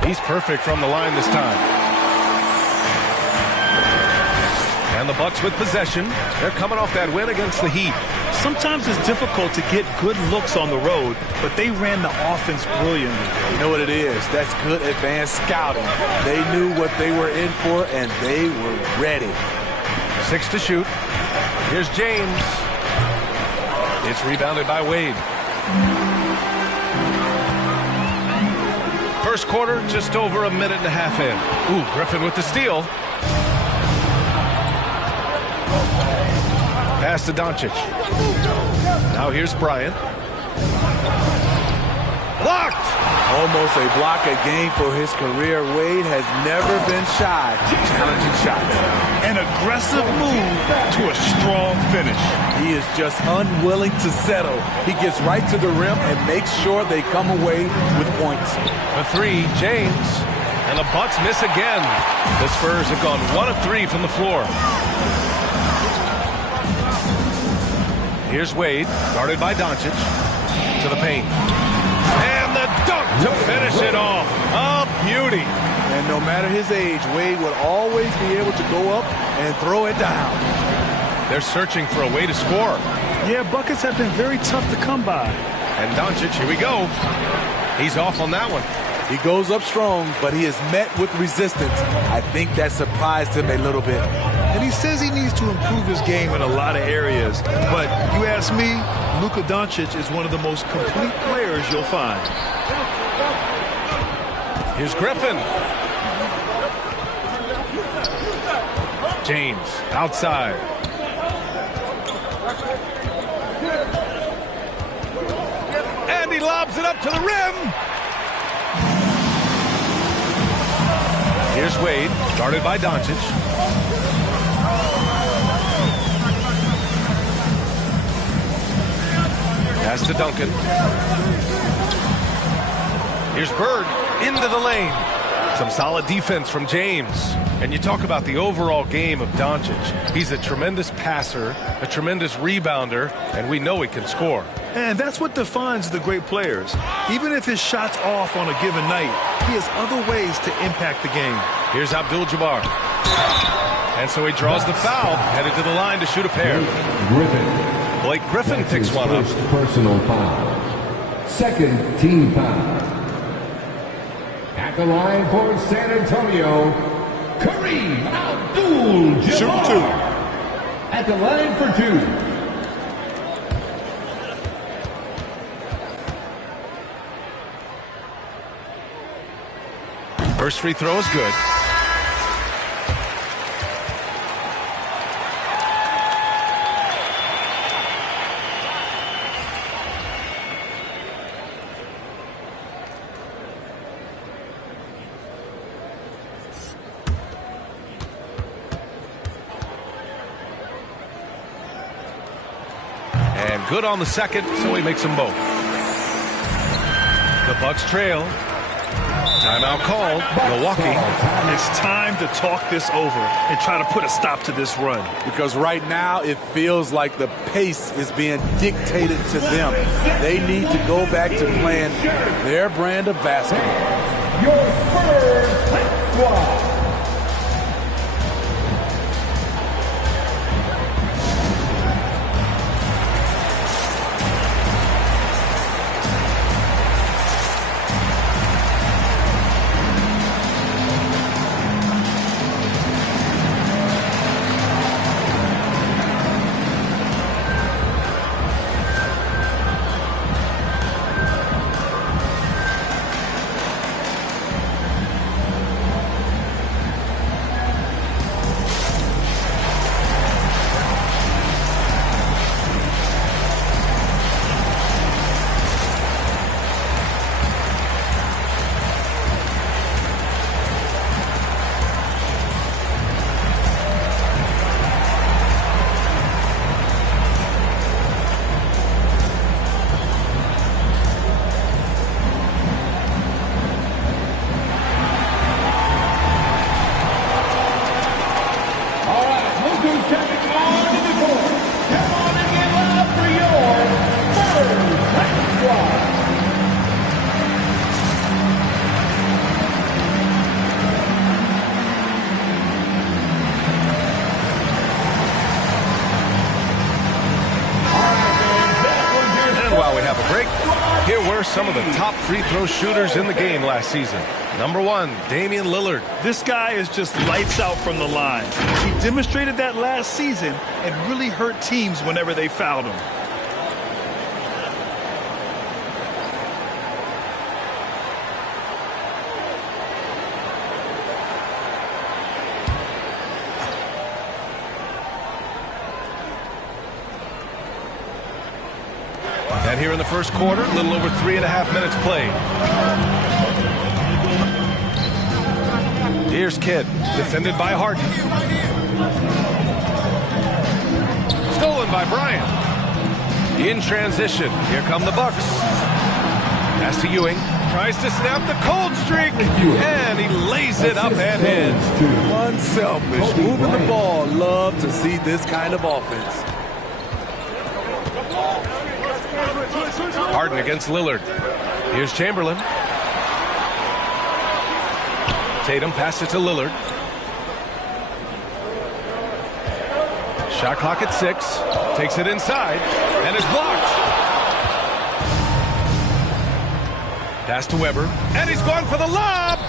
He's perfect from the line this time. And the Bucks with possession. They're coming off that win against the Heat. Sometimes it's difficult to get good looks on the road, but they ran the offense brilliantly. You know what it is? That's good advanced scouting. They knew what they were in for, and they were ready. 6 to shoot. Here's James. It's rebounded by Wade. First quarter, just over a minute and a half in. Ooh, Griffin with the steal. Pass to Doncic. Now here's Bryant. Blocked! Almost a block a game for his career. Wade has never been shy. Challenging shots. An aggressive move to a strong finish. He is just unwilling to settle. He gets right to the rim and makes sure they come away with points. The 3, James. And the Bucks miss again. The Spurs have gone 1 of 3 from the floor. Here's Wade, guarded by Doncic. To the paint. And the dunk to finish it off. A beauty. And no matter his age, Wade would always be able to go up and throw it down. They're searching for a way to score. Yeah, buckets have been very tough to come by. And Doncic, here we go. He's off on that one. He goes up strong, but he is met with resistance. I think that surprised him a little bit. And he says he needs to improve his game in a lot of areas. But you ask me, Luka Doncic is one of the most complete players you'll find. Here's Griffin. James outside. And he lobs it up to the rim. Here's Wade, guarded by Doncic. Pass to Duncan. Here's Bird into the lane. Some solid defense from James. And you talk about the overall game of Doncic. He's a tremendous passer, a tremendous rebounder, and we know he can score. And that's what defines the great players. Even if his shot's off on a given night, he has other ways to impact the game. Here's Abdul-Jabbar. And so he draws the foul, headed to the line to shoot a pair. Blake Griffin picks one up. First personal foul. Second team foul. At the line for San Antonio, Kareem Abdul-Jabbar. Shoot two. At the line for two. First free throw is good. And good on the second, so he makes them both. The Bucks trail. Timeout called. Milwaukee. It's time to talk this over and try to put a stop to this run. Because right now it feels like the pace is being dictated to them. They need to go back to playing their brand of basketball. Your Spurs Hot Squad. Some of the top free throw shooters in the game last season. Number one, Damian Lillard. This guy is just lights out from the line. He demonstrated that last season and really hurt teams whenever they fouled him. And here in the first quarter, a little over 3.5 minutes played. Here's Kidd, defended by Harden. Stolen by Bryant. In transition, here come the Bucks. Pass to Ewing, tries to snap the cold streak, and he lays it up and in. Unselfish, moving the ball. Love to see this kind of offense. Harden against Lillard. Here's Chamberlain. Tatum passes to Lillard. Shot clock at 6. Takes it inside and is blocked. Pass to Weber. And he's gone for the lob.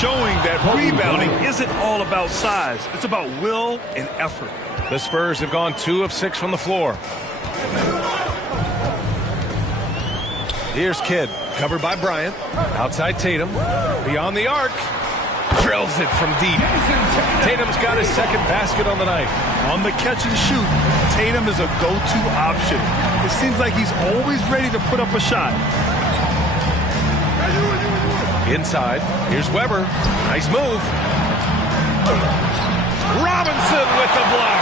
Showing that rebounding isn't all about size. It's about will and effort. The Spurs have gone 2 of 6 from the floor. Here's Kidd, covered by Bryant. Outside Tatum, beyond the arc. drills it from deep. Tatum's got his second basket on the night. On the catch and shoot, Tatum is a go-to option. It seems like he's always ready to put up a shot. Inside, here's Weber. Nice move. Robinson with the block.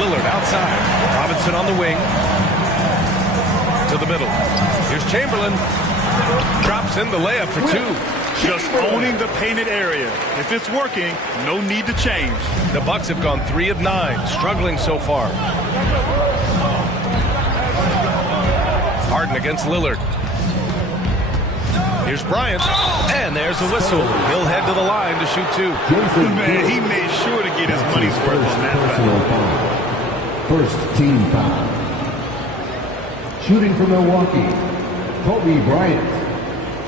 Lillard outside. Robinson on the wing. To the middle. Here's Chamberlain. Drops in the layup for two. Just owning the painted area. If it's working, no need to change. The Bucks have gone 3 of 9, struggling so far. Harden against Lillard. Here's Bryant, and there's the whistle. He'll head to the line to shoot 2. Man, he made sure to get his money's worth on that foul. First team foul. Shooting for Milwaukee, Kobe Bryant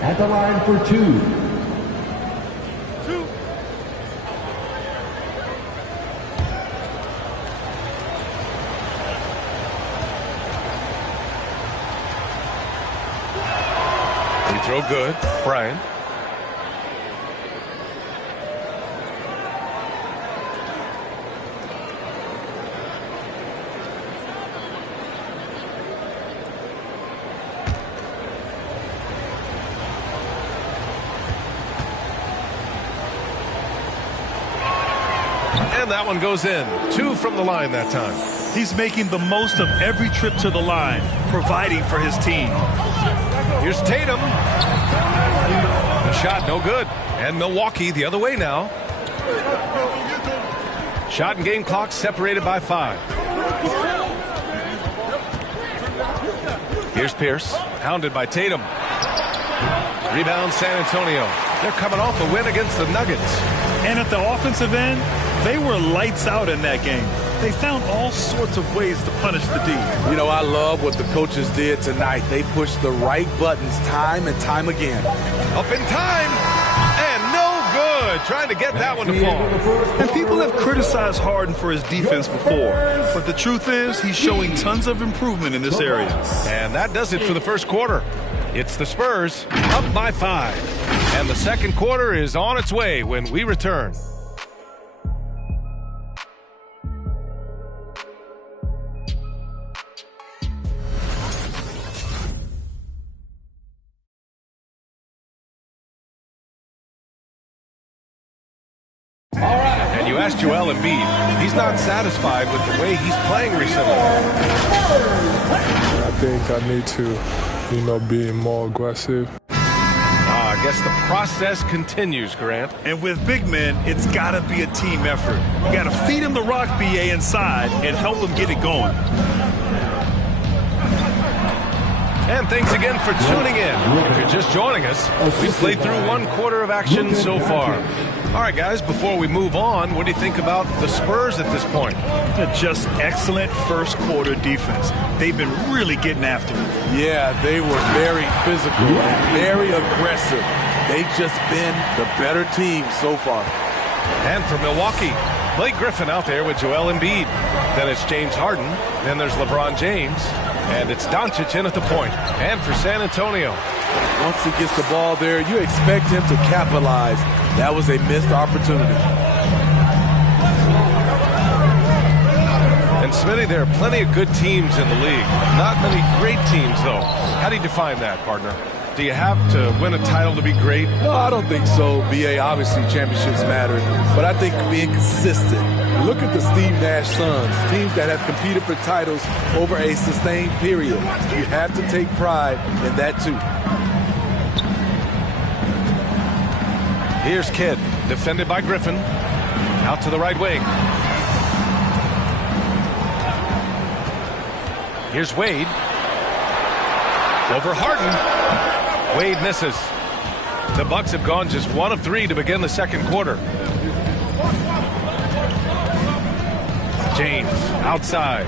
at the line for 2. Free throw good. Bryant. And that one goes in. 2 from the line that time. He's making the most of every trip to the line, providing for his team. Here's Tatum. The shot no good. And Milwaukee the other way now. Shot and game clock separated by 5. Here's Pierce. Hounded by Tatum. Rebound San Antonio. They're coming off a win against the Nuggets. And at the offensive end, they were lights out in that game. They found all sorts of ways to punish the D. You know, I love what the coaches did tonight. They pushed the right buttons time and time again. Up in time, and no good. Trying to get that one to fall. And people have criticized Harden for his defense before, but the truth is he's showing tons of improvement in this area. And that does it for the first quarter. It's the Spurs up by 5. And the second quarter is on its way when we return. And you asked Joel Embiid. He's not satisfied with the way he's playing recently. I think I need to, be more aggressive. I guess the process continues, Grant. And with big men, it's got to be a team effort. You got to feed him the rock, BA, inside and help him get it going. And thanks again for tuning in. If you're just joining us, we've played through 1 quarter of action so far. All right, guys, before we move on, what do you think about the Spurs at this point? Just excellent first quarter defense. They've been really getting after it. Yeah, they were very physical and very aggressive. They've just been the better team so far. And for Milwaukee, Blake Griffin out there with Joel Embiid. Then it's James Harden. Then there's LeBron James. And it's Doncic in at the point. And for San Antonio. Once he gets the ball there, you expect him to capitalize. That was a missed opportunity. And Smitty, there are plenty of good teams in the league. Not many great teams, though. How do you define that, partner? Do you have to win a title to be great? No, I don't think so, BA. Obviously, championships matter. But I think being consistent. Look at the Steve Nash Suns, teams that have competed for titles over a sustained period. You have to take pride in that, too. Here's Kidd, defended by Griffin. Out to the right wing. Here's Wade. Over Harden. Wade misses. The Bucks have gone just 1 of 3 to begin the second quarter. James outside.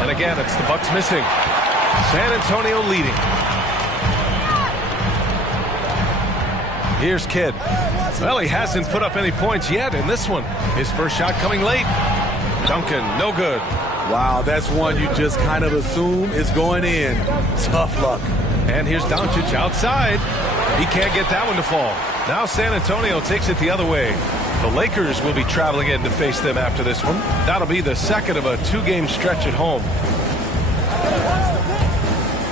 And again, it's the Bucks missing. San Antonio leading. Here's Kidd. Well, he hasn't put up any points yet in this one. His first shot coming late. Duncan, no good. Wow, that's one you just kind of assume is going in. Tough luck. And here's Doncic outside. He can't get that one to fall. Now San Antonio takes it the other way. The Lakers will be traveling in to face them after this one. That'll be the second of a two-game stretch at home.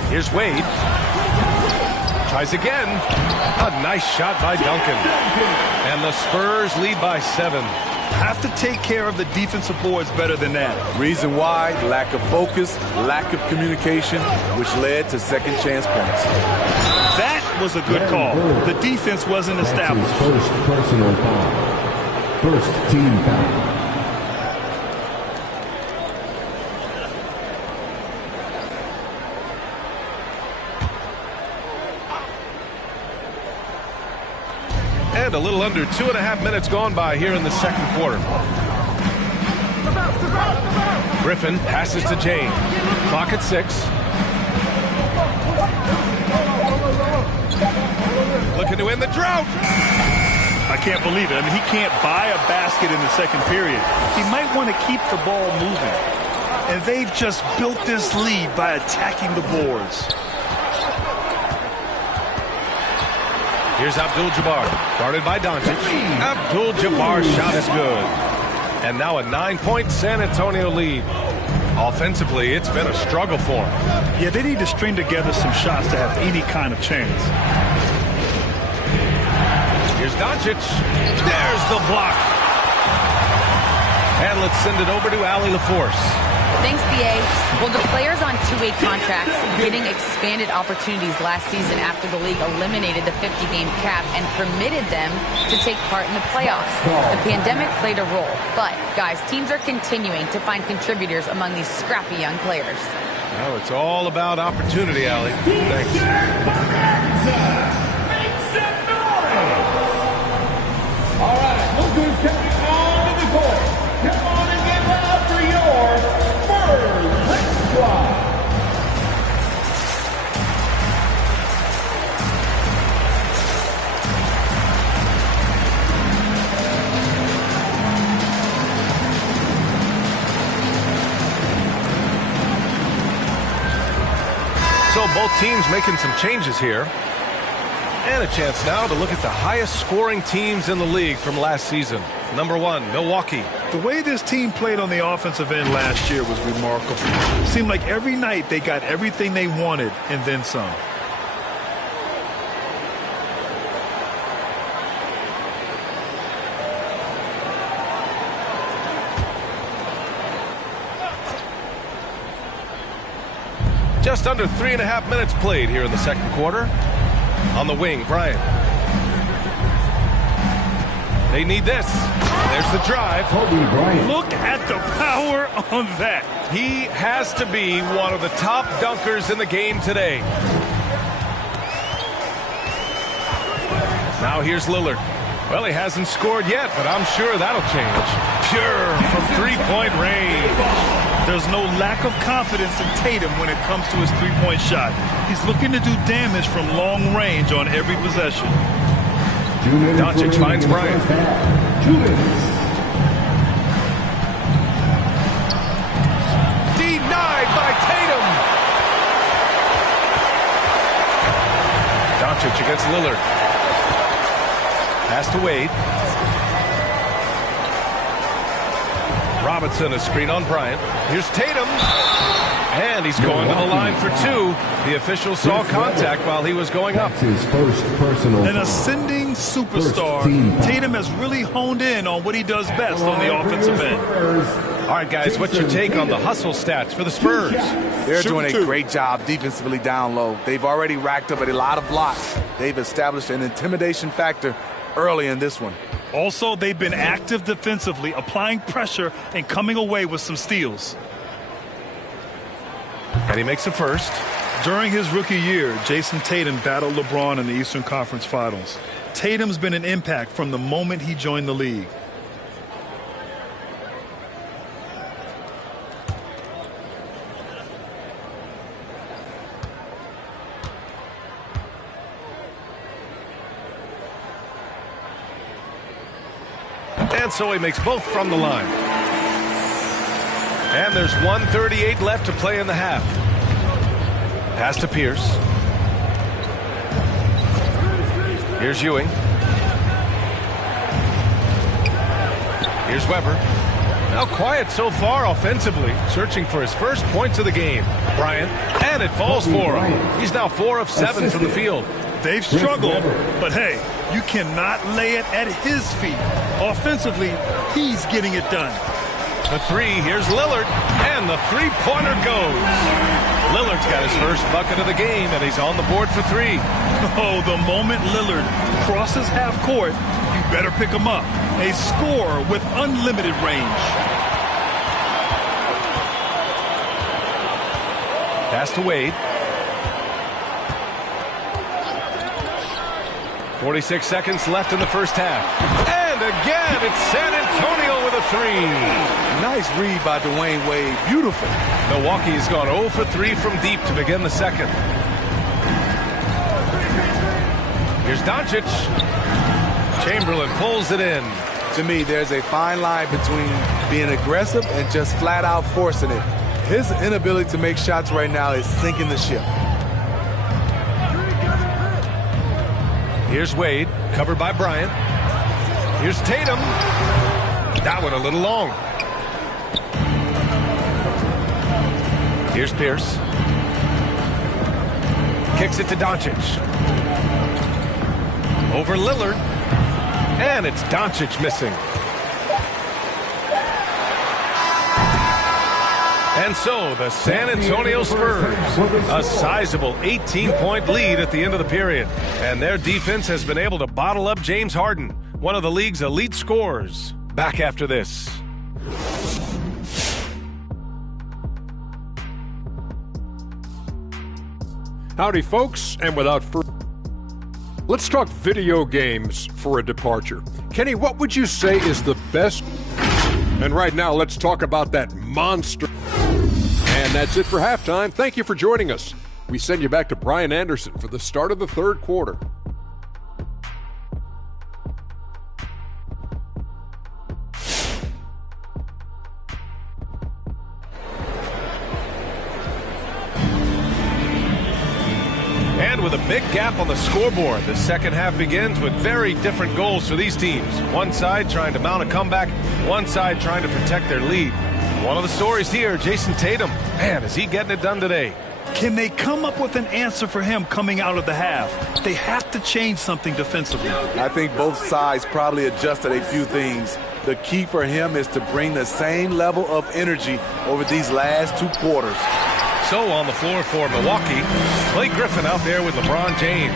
Here's Wade. Tries again. A nice shot by Duncan. And the Spurs lead by 7. Have to take care of the defensive boards better than that. Reason why? Lack of focus, lack of communication, which led to second chance points. That was a good call. The defense wasn't established. First personal foul. First team foul. And a little under 2.5 minutes gone by here in the second quarter. Griffin passes to James. Clock at 6. Looking to end the drought. I can't believe it. I mean, he can't buy a basket in the second period. He might want to keep the ball moving. And they've just built this lead by attacking the boards. Here's Abdul-Jabbar, guarded by Doncic. Abdul-Jabbar's shot is good. And now a 9-point San Antonio lead. Offensively, it's been a struggle for them. Yeah, they need to string together some shots to have any kind of chance. Here's Doncic. There's the block. And let's send it over to Allie LaForce. Thanks, B.A. Well, the players on two-way contracts getting expanded opportunities last season after the league eliminated the 50-game cap and permitted them to take part in the playoffs. The pandemic played a role. But, guys, teams are continuing to find contributors among these scrappy young players. Well, it's all about opportunity, Allie. Thanks. All right, look who's coming on to the court. Come on and get loud for your Spurs squad. So both teams making some changes here. And a chance now to look at the highest scoring teams in the league from last season. Number 1, Milwaukee. The way this team played on the offensive end last year was remarkable. It seemed like every night they got everything they wanted and then some. Just under 3.5 minutes played here in the second quarter. On the wing, Bryant. They need this. There's the drive. Look at the power on that. He has to be one of the top dunkers in the game today. Now here's Lillard. Well, he hasn't scored yet, but I'm sure that'll change. Pure from three-point range. There's no lack of confidence in Tatum when it comes to his three-point shot. He's looking to do damage from long range on every possession. Doncic finds Bryant. 2 minutes. Denied by Tatum. Doncic against Lillard. Pass to Wade. Robinson, a screen on Bryant. Here's Tatum. And he's going to the line for 2. The official saw contact while he was going up. His first personal An ascending superstar. Tatum has really honed in on what he does best on the offensive end. All right, guys, what's your take on the hustle stats for the Spurs? They're doing a great job defensively down low. They've already racked up a lot of blocks. They've established an intimidation factor early in this one. Also, they've been active defensively, applying pressure and coming away with some steals. And he makes the first. During his rookie year, Jason Tatum battled LeBron in the Eastern Conference Finals. Tatum's been an impact from the moment he joined the league. And so he makes both from the line. And there's 1:38 left to play in the half. Pass to Pierce. Here's Ewing. Here's Weber. Now quiet so far offensively, searching for his first points of the game. Bryant, and it falls for him. He's now 4 of 7 from the field. They've struggled, but hey, you cannot lay it at his feet. Offensively, he's getting it done. The three, here's Lillard, and the three-pointer goes. Lillard's got his first bucket of the game, and he's on the board for 3. Oh, the moment Lillard crosses half court, you better pick him up. A scorer with unlimited range. Pass to Wade. 46 seconds left in the first half. And again, it's San Antonio with a 3. Nice read by Dwayne Wade. Beautiful. Milwaukee has gone 0 for 3 from deep to begin the second. Here's Doncic. Chamberlain pulls it in. To me, there's a fine line between being aggressive and just flat out forcing it. His inability to make shots right now is sinking the ship. Here's Wade, covered by Bryant. Here's Tatum. That one a little long. Here's Pierce. Kicks it to Doncic. Over Lillard. And it's Doncic missing. And so the San Antonio Spurs, a sizable 18-point lead at the end of the period. And their defense has been able to bottle up James Harden, one of the league's elite scorers. Back after this. Howdy, folks, and without further, let's talk video games for a departure. Kenny, what would you say is the best? And right now, let's talk about that monster. And that's it for halftime. Thank you for joining us. We send you back to Brian Anderson for the start of the third quarter. And with a big gap on the scoreboard, the second half begins with very different goals for these teams. One side trying to mount a comeback, one side trying to protect their lead. One of the stories here, Jason Tatum. Man, is he getting it done today? Can they come up with an answer for him coming out of the half? They have to change something defensively. I think both sides probably adjusted a few things. The key for him is to bring the same level of energy over these last 2 quarters. So on the floor for Milwaukee, Blake Griffin out there with LeBron James.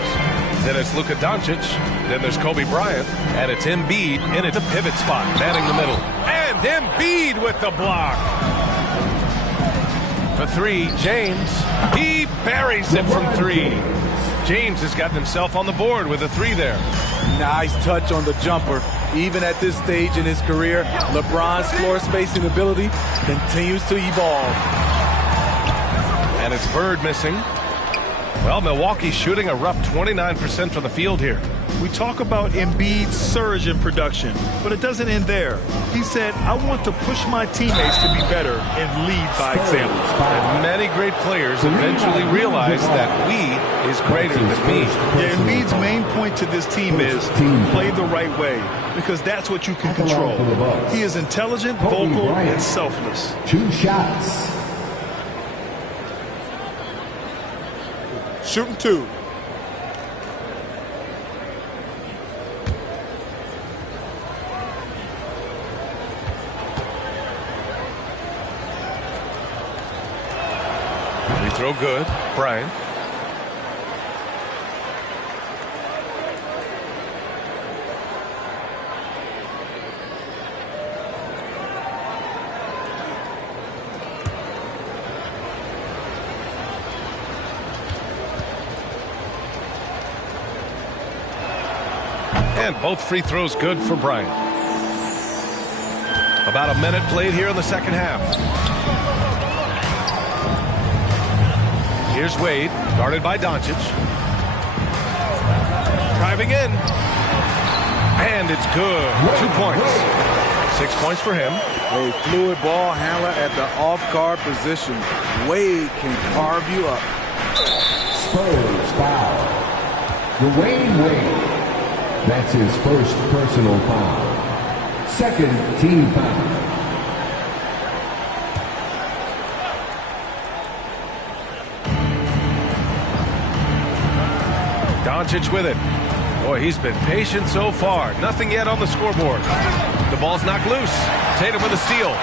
Then it's Luka Doncic. Then there's Kobe Bryant. And it's Embiid in at the pivot spot, manning the middle. And Embiid with the block. For 3, James. He buries it from 3. James has gotten himself on the board with a 3 there. Nice touch on the jumper. Even at this stage in his career, LeBron's floor spacing ability continues to evolve. And it's Bird missing. Well, Milwaukee's shooting a rough 29% from the field here. We talk about Embiid's surge in production, but it doesn't end there. He said, I want to push my teammates to be better and lead by example. And many great players eventually realize that we is greater than me. Yeah, Embiid's main point to this team is play the right way, because that's what you can control. He is intelligent, vocal, and selfless. 2 shots. Shooting 2. Free throw good. Bryant. And both free throws good for Bryant. About a minute played here in the second half. Here's Wade, guarded by Doncic. Driving in. And it's good. 2 points. 6 points for him. A fluid ball handler at the off-guard position. Wade can carve you up. Spurs foul. Dwayne Wade. That's his first personal foul. Second team foul. Doncic with it. Boy, he's been patient so far. Nothing yet on the scoreboard. The ball's knocked loose. Tatum with a steal.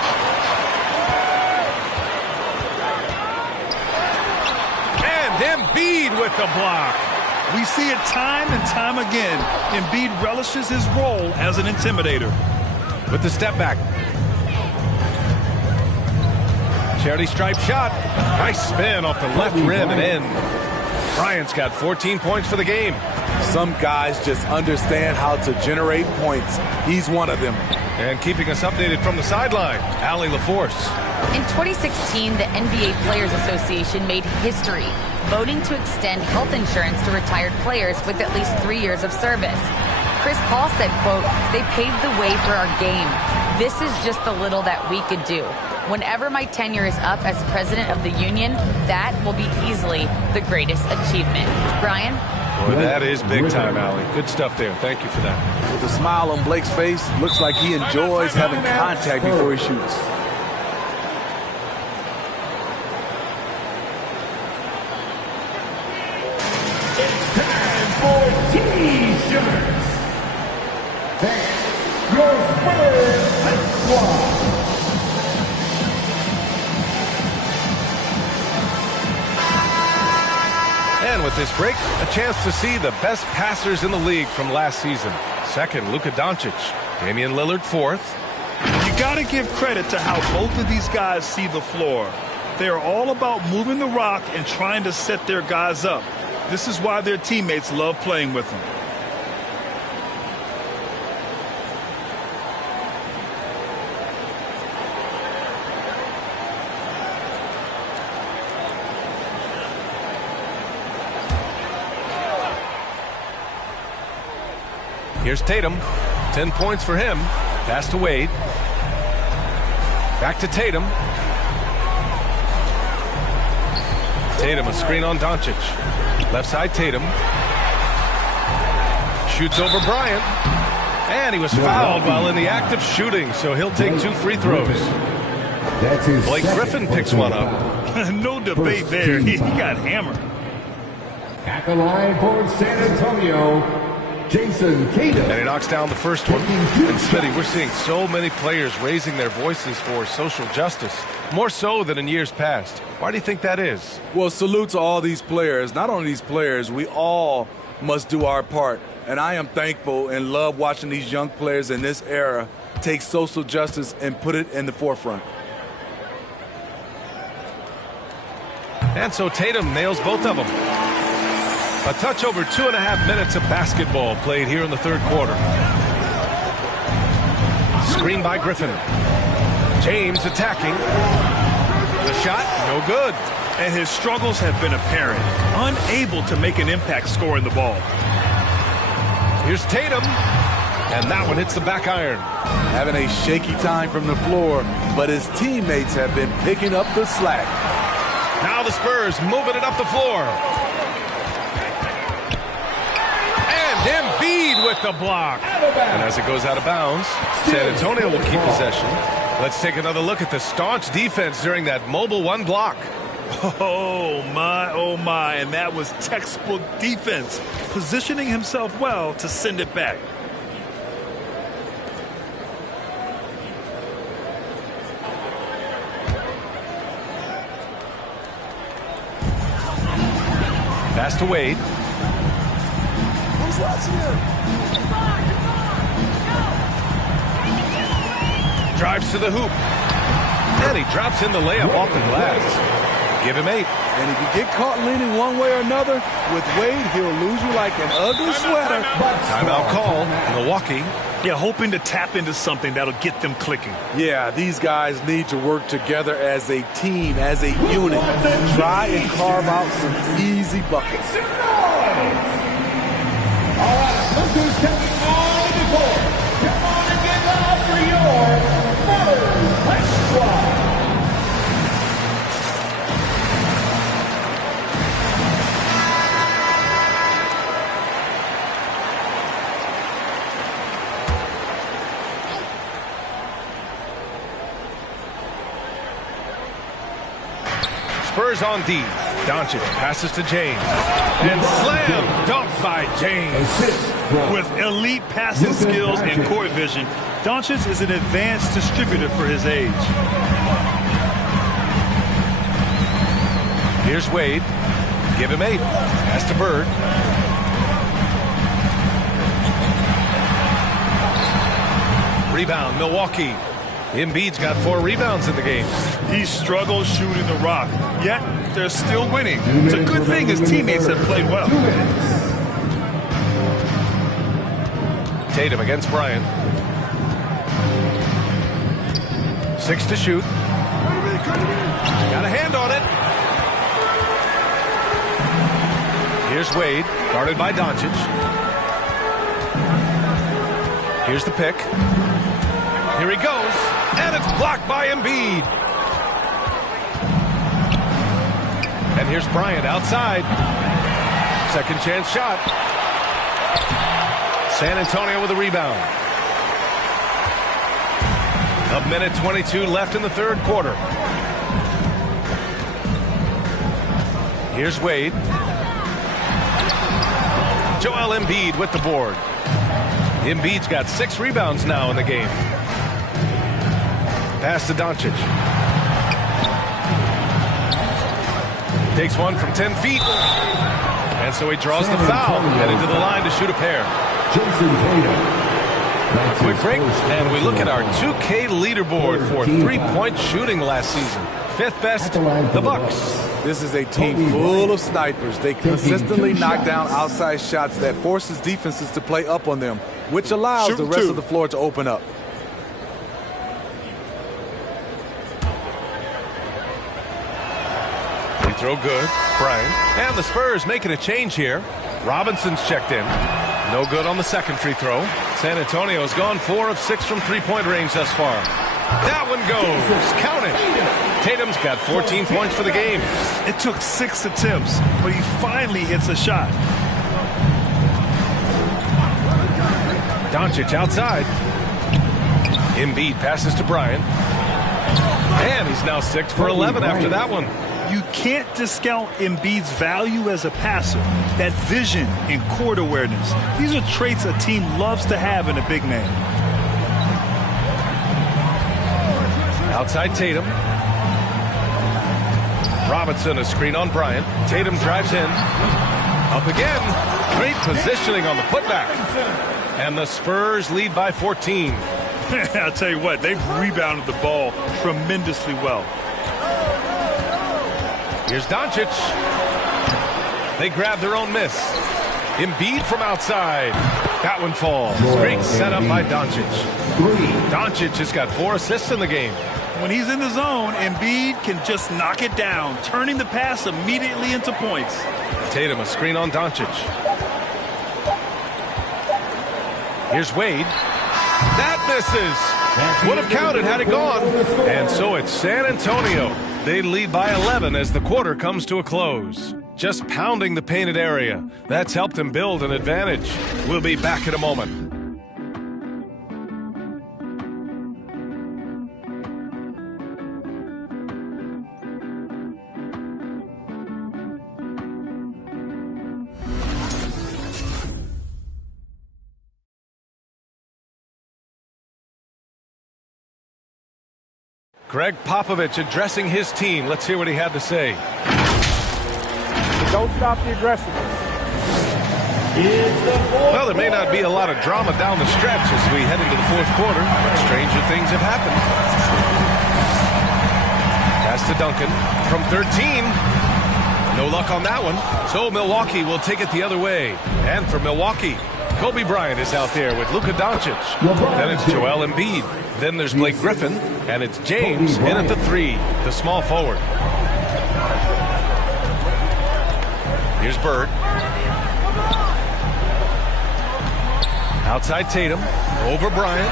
And Embiid with the block. We see it time and time again. Embiid relishes his role as an intimidator. With the step back. Charity stripe shot. Nice spin off the left rim and in. Bryant's got 14 points for the game. Some guys just understand how to generate points. He's one of them. And keeping us updated from the sideline, Allie LaForce. In 2016, the NBA Players Association made history, voting to extend health insurance to retired players with at least 3 years of service. Chris Paul said, quote, "They paved the way for our game. This is just the little that we could do. Whenever my tenure is up as president of the union, that will be easily the greatest achievement." Brian? Boy, that is big time, Allie. Good stuff there. Thank you for that. With a smile on Blake's face, looks like he enjoys having contact before he shoots. It's time for T-shirts. Thanks, your Spurs Hype Squad. And with this break, a chance to see the best passers in the league from last season. Second, Luka Doncic. Damian Lillard, fourth. You got to give credit to how both of these guys see the floor. They are all about moving the rock and trying to set their guys up. This is why their teammates love playing with them. Here's Tatum. 10 points for him. Pass to Wade. Back to Tatum. Tatum, a screen on Doncic. Left side, Tatum. Shoots over Bryant. And he was fouled while in the act of shooting, so he'll take 2 free throws. Blake Griffin picks one up. No debate there. He got hammered. At the line for San Antonio, Jason Tatum. And he knocks down the first one. And Smitty, we're seeing so many players raising their voices for social justice, more so than in years past. Why do you think that is? Well, salute to all these players. Not only these players, we all must do our part. And I am thankful and love watching these young players in this era take social justice and put it in the forefront. And so Tatum nails both of them. A touch over 2.5 minutes of basketball played here in the third quarter. Screen by Griffin. James attacking. The shot, no good. And his struggles have been apparent. Unable to make an impact scoring the ball. Here's Tatum. And that one hits the back iron. Having a shaky time from the floor, but his teammates have been picking up the slack. Now the Spurs moving it up the floor. Embiid with the block. And as it goes out of bounds, San Antonio will keep possession. Let's take another look at the staunch defense during that mobile one block. Oh, my. And that was textbook defense. Positioning himself well to send it back. Pass to Wade. Drives to the hoop. And he drops in the layup off the glass. Give him 8. And if you get caught leaning one way or another, with Wade, he'll lose you like an ugly sweater. Timeout call, Milwaukee. Yeah, hoping to tap into something that'll get them clicking. Yeah, these guys need to work together as a team, as a unit. Try and carve out some easy buckets. All right, look who's coming on the court. Come on and get loud for your Spurs Hype Squad. Spurs on D. Doncic passes to James. And slam dunked by James. With elite passing skills and court vision, Doncic is an advanced distributor for his age. Here's Wade. Give him 8. Pass to Bird. Rebound, Milwaukee. Embiid's got 4 rebounds in the game. He struggles shooting the rock, yet they're still winning. It's a good thing his teammates have played well. Tatum against Bryant. 6 to shoot. Got a hand on it. Here's Wade, guarded by Doncic. Here's the pick. Here he goes, and it's blocked by Embiid. And here's Bryant outside. Second chance shot. San Antonio with a rebound. A minute 22 left in the third quarter. Here's Wade. Joel Embiid with the board. Embiid's got 6 rebounds now in the game. Pass to Doncic. Takes one from 10 feet. And so he draws the foul. Headed to the line to shoot a pair. Quick break, and we look at our 2K leaderboard for three-point shooting last season. 5th best, the Bucks. This is a team full of snipers. They consistently knock down outside shots that forces defenses to play up on them, which allows the rest of the floor to open up. Free throw good, Bryant. And the Spurs making a change here. Robinson's checked in. No good on the second free throw. San Antonio's gone 4 of 6 from three-point range thus far. That one goes. Count it. Tatum's got 14 points for the game. It took 6 attempts, but he finally hits a shot. Doncic outside. Embiid passes to Bryant. And he's now 6 for 11 after that one. You can't discount Embiid's value as a passer. That vision and court awareness. These are traits a team loves to have in a big man. Outside Tatum. Robinson a screen on Bryant. Tatum drives in. Up again. Great positioning on the putback. And the Spurs lead by 14. I'll tell you what, they've rebounded the ball tremendously well. Here's Doncic. They grab their own miss. Embiid from outside. That one falls. Great setup by Doncic. Doncic has got 4 assists in the game. When he's in the zone, Embiid can just knock it down, turning the pass immediately into points. Tatum a screen on Doncic. Here's Wade. That misses. Would have counted had it gone. And so it's San Antonio. They lead by 11 as the quarter comes to a close. Just pounding the painted area. That's helped them build an advantage. We'll be back in a moment. Greg Popovich addressing his team. Let's hear what he had to say. Don't stop the aggressiveness. Well, there may not be a lot of drama down the stretch as we head into the fourth quarter, but stranger things have happened. Pass to Duncan from 13. No luck on that one. So Milwaukee will take it the other way. And for Milwaukee, Kobe Bryant is out there with Luka Doncic. Then it's Joel Embiid. Then there's Blake Griffin. And it's James in at the 3, the small forward. Here's Bird. Outside Tatum. Over Bryant.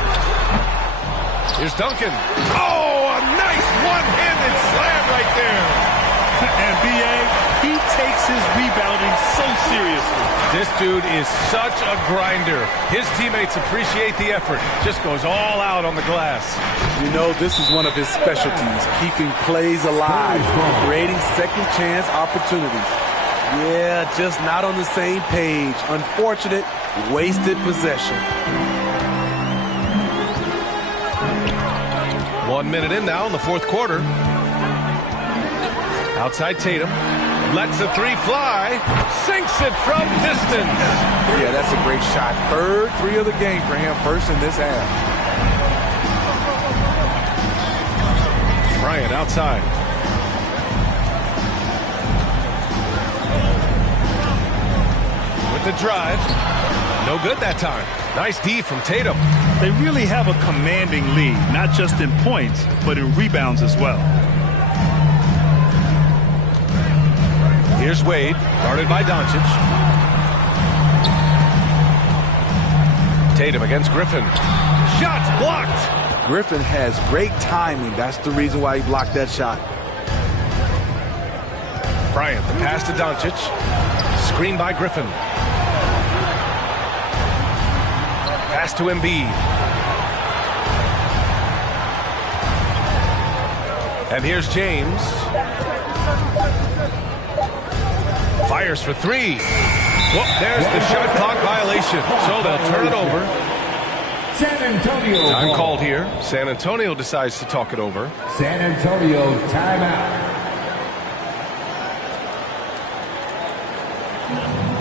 Here's Duncan. Oh, a nice one-handed slam right there. And B.A., he takes his rebounding so seriously. This dude is such a grinder. His teammates appreciate the effort. Just goes all out on the glass. You know, this is one of his specialties, keeping plays alive, creating second chance opportunities. Yeah, just not on the same page. Unfortunate, wasted possession. 1 minute in now in the fourth quarter. Outside Tatum. Lets the three fly. Sinks it from distance. Yeah, that's a great shot. Third three of the game for him, first in this half. Bryant outside. With the drive. No good that time. Nice D from Tatum. They really have a commanding lead, not just in points, but in rebounds as well. Here's Wade, guarded by Doncic. Tatum against Griffin. Shots blocked. Griffin has great timing. That's the reason why he blocked that shot. Bryant, the pass to Doncic. Screen by Griffin. Pass to Embiid. And here's James. Fires for three. Whoop, there's the shot clock violation. So they'll turn it over. San Antonio. Time called here. San Antonio decides to talk it over. San Antonio timeout.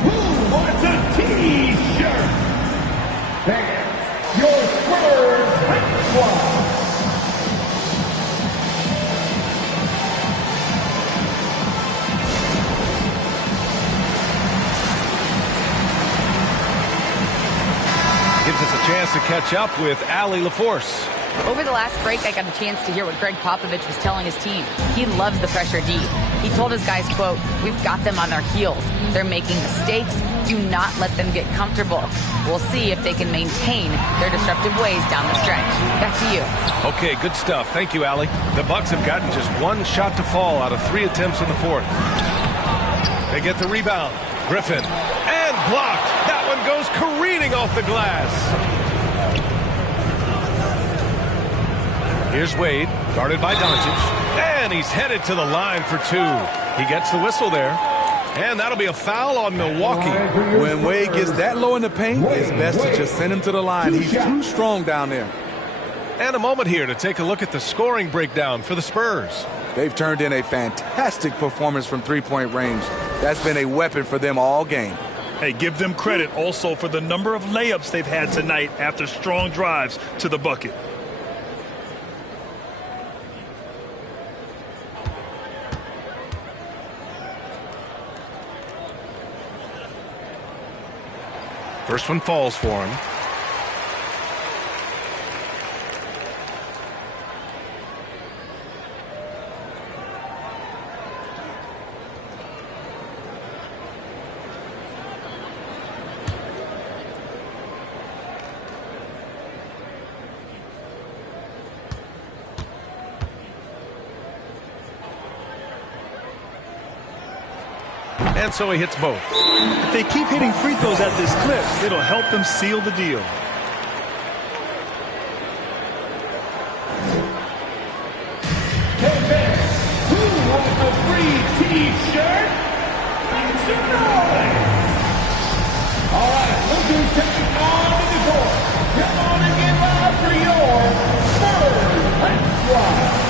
Who wants a T-shirt? Fans, your Spurs hype squad. Gives us a chance to catch up with Allie LaForce. Over the last break, I got a chance to hear what Greg Popovich was telling his team. He loves the pressure D. He told his guys, quote, "We've got them on their heels. They're making mistakes. Do not let them get comfortable. We'll see if they can maintain their disruptive ways down the stretch." Back to you. Okay, good stuff. Thank you, Allie. The Bucks have gotten just one shot to fall out of 3 attempts in the fourth. They get the rebound. Griffin. And blocked. That one goes careening off the glass. Here's Wade, guarded by Doncic. And he's headed to the line for two. He gets the whistle there. And that'll be a foul on Milwaukee. When Wade gets that low in the paint, it's best to just send him to the line. He's too strong down there. And a moment here to take a look at the scoring breakdown for the Spurs. They've turned in a fantastic performance from three-point range. That's been a weapon for them all game. Hey, give them credit also for the number of layups they've had tonight after strong drives to the bucket. First one falls for him. And so he hits both. If they keep hitting free throws at this clip, it'll help them seal the deal. Who wants a free T-shirt? Make some noise. All right, look who's taking on the court. Come on and get loud for your Spurs hype squad.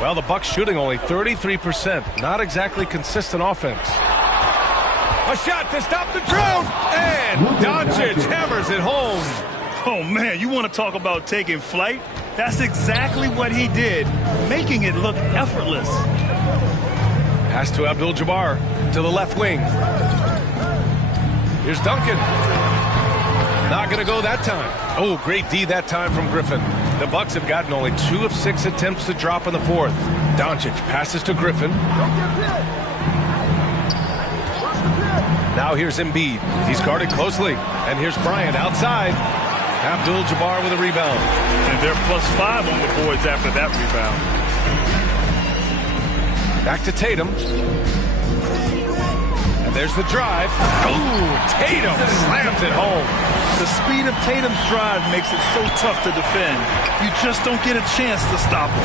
Well, the Bucks shooting only 33%. Not exactly consistent offense. A shot to stop the drought. And Doncic hammers it home. Oh, man, you want to talk about taking flight? That's exactly what he did, making it look effortless. Pass to Abdul-Jabbar to the left wing. Here's Duncan. Not going to go that time. Oh, great D that time from Griffin. The Bucks have gotten only 2 of 6 attempts to drop in the fourth. Doncic passes to Griffin. Now here's Embiid. He's guarded closely. And here's Bryant outside. Abdul-Jabbar with a rebound. And they're +5 on the boards after that rebound. Back to Tatum. And there's the drive. Oh, Tatum slams it home. The speed of Tatum's drive makes it so tough to defend. You just don't get a chance to stop him.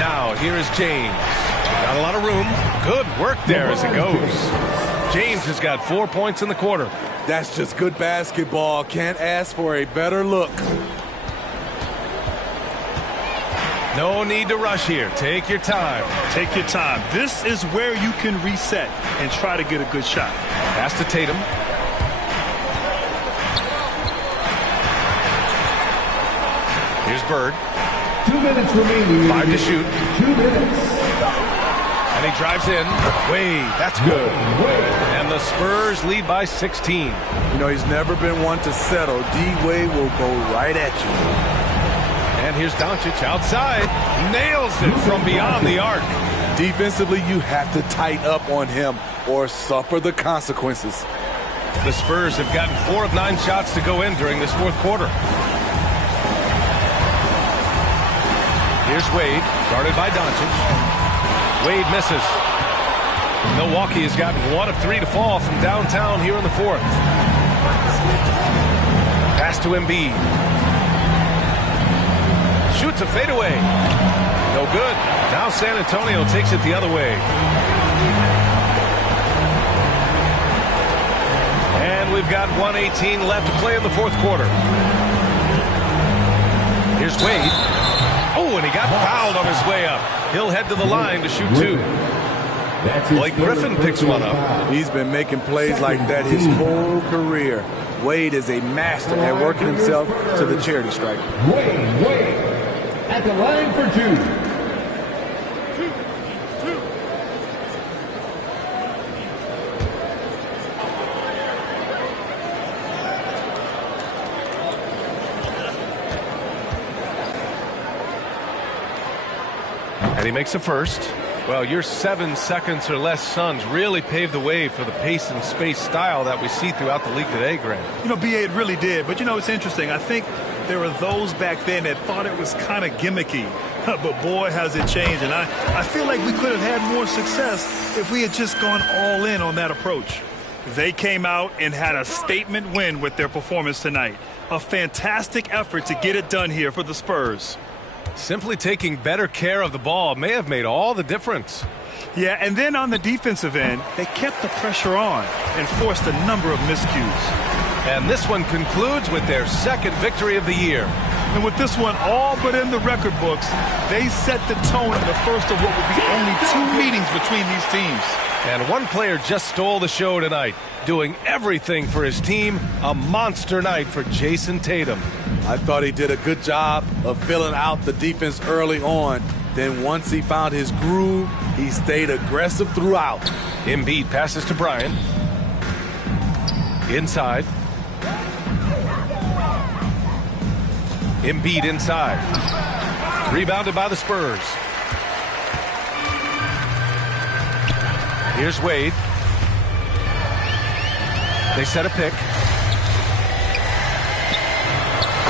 Now, here is James. Got a lot of room. Good work there as it goes. James has got 4 points in the quarter. That's just good basketball. Can't ask for a better look. No need to rush here. Take your time. Take your time. This is where you can reset and try to get a good shot. Pass to Tatum. Here's Bird. 2 minutes remaining. 5 to shoot. 2 minutes. And he drives in. Wade, that's good. And the Spurs lead by 16. You know, he's never been one to settle. D-Wade will go right at you. And here's Doncic outside. Nails it from beyond the arc. Defensively, you have to tighten up on him or suffer the consequences. The Spurs have gotten 4 of 9 shots to go in during this fourth quarter. Here's Wade, guarded by Doncic. Wade misses. Milwaukee has gotten 1 of 3 to fall from downtown here in the fourth. Pass to Embiid. Shoots a fadeaway. No good. Now San Antonio takes it the other way. And we've got 1:18 left to play in the fourth quarter. Here's Wade. Oh, and he got fouled on his way up. He'll head to the line to shoot 2. Blake Griffin picks one up. He's been making plays like that his whole career. Wade is a master at working himself to the charity stripe. Wade at the line for 2. And he makes a first. Well, your 7 seconds or less Suns really paved the way for the pace and space style that we see throughout the league today, Grant. You know, B.A., it really did. But, you know, it's interesting. I think there were those back then that thought it was kind of gimmicky. But, boy, has it changed. And I feel like we could have had more success if we had just gone all in on that approach. They came out and had a statement win with their performance tonight. A fantastic effort to get it done here for the Spurs. Simply taking better care of the ball may have made all the difference. Yeah, and then on the defensive end, they kept the pressure on and forced a number of miscues. And this one concludes with their second victory of the year. And with this one all but in the record books, they set the tone in the first of what would be only 2 meetings between these teams. And one player just stole the show tonight, doing everything for his team. A monster night for Jason Tatum. I thought he did a good job of filling out the defense early on. Then once he found his groove, he stayed aggressive throughout. Embiid passes to Bryant. Inside. Embiid inside. Rebounded by the Spurs. Here's Wade. They set a pick.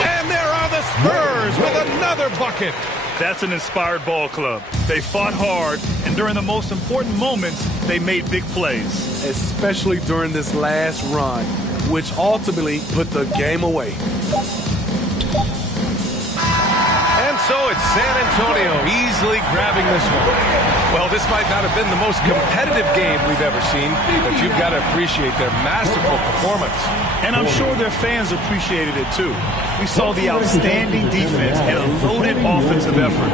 And there are the Spurs with another bucket. That's an inspired ball club. They fought hard, and during the most important moments, they made big plays. Especially during this last run, which ultimately put the game away. And so it's San Antonio easily grabbing this one. Well, this might not have been the most competitive game we've ever seen, but you've got to appreciate their masterful performance. And I'm sure their fans appreciated it too. We saw the outstanding defense and a loaded offensive effort.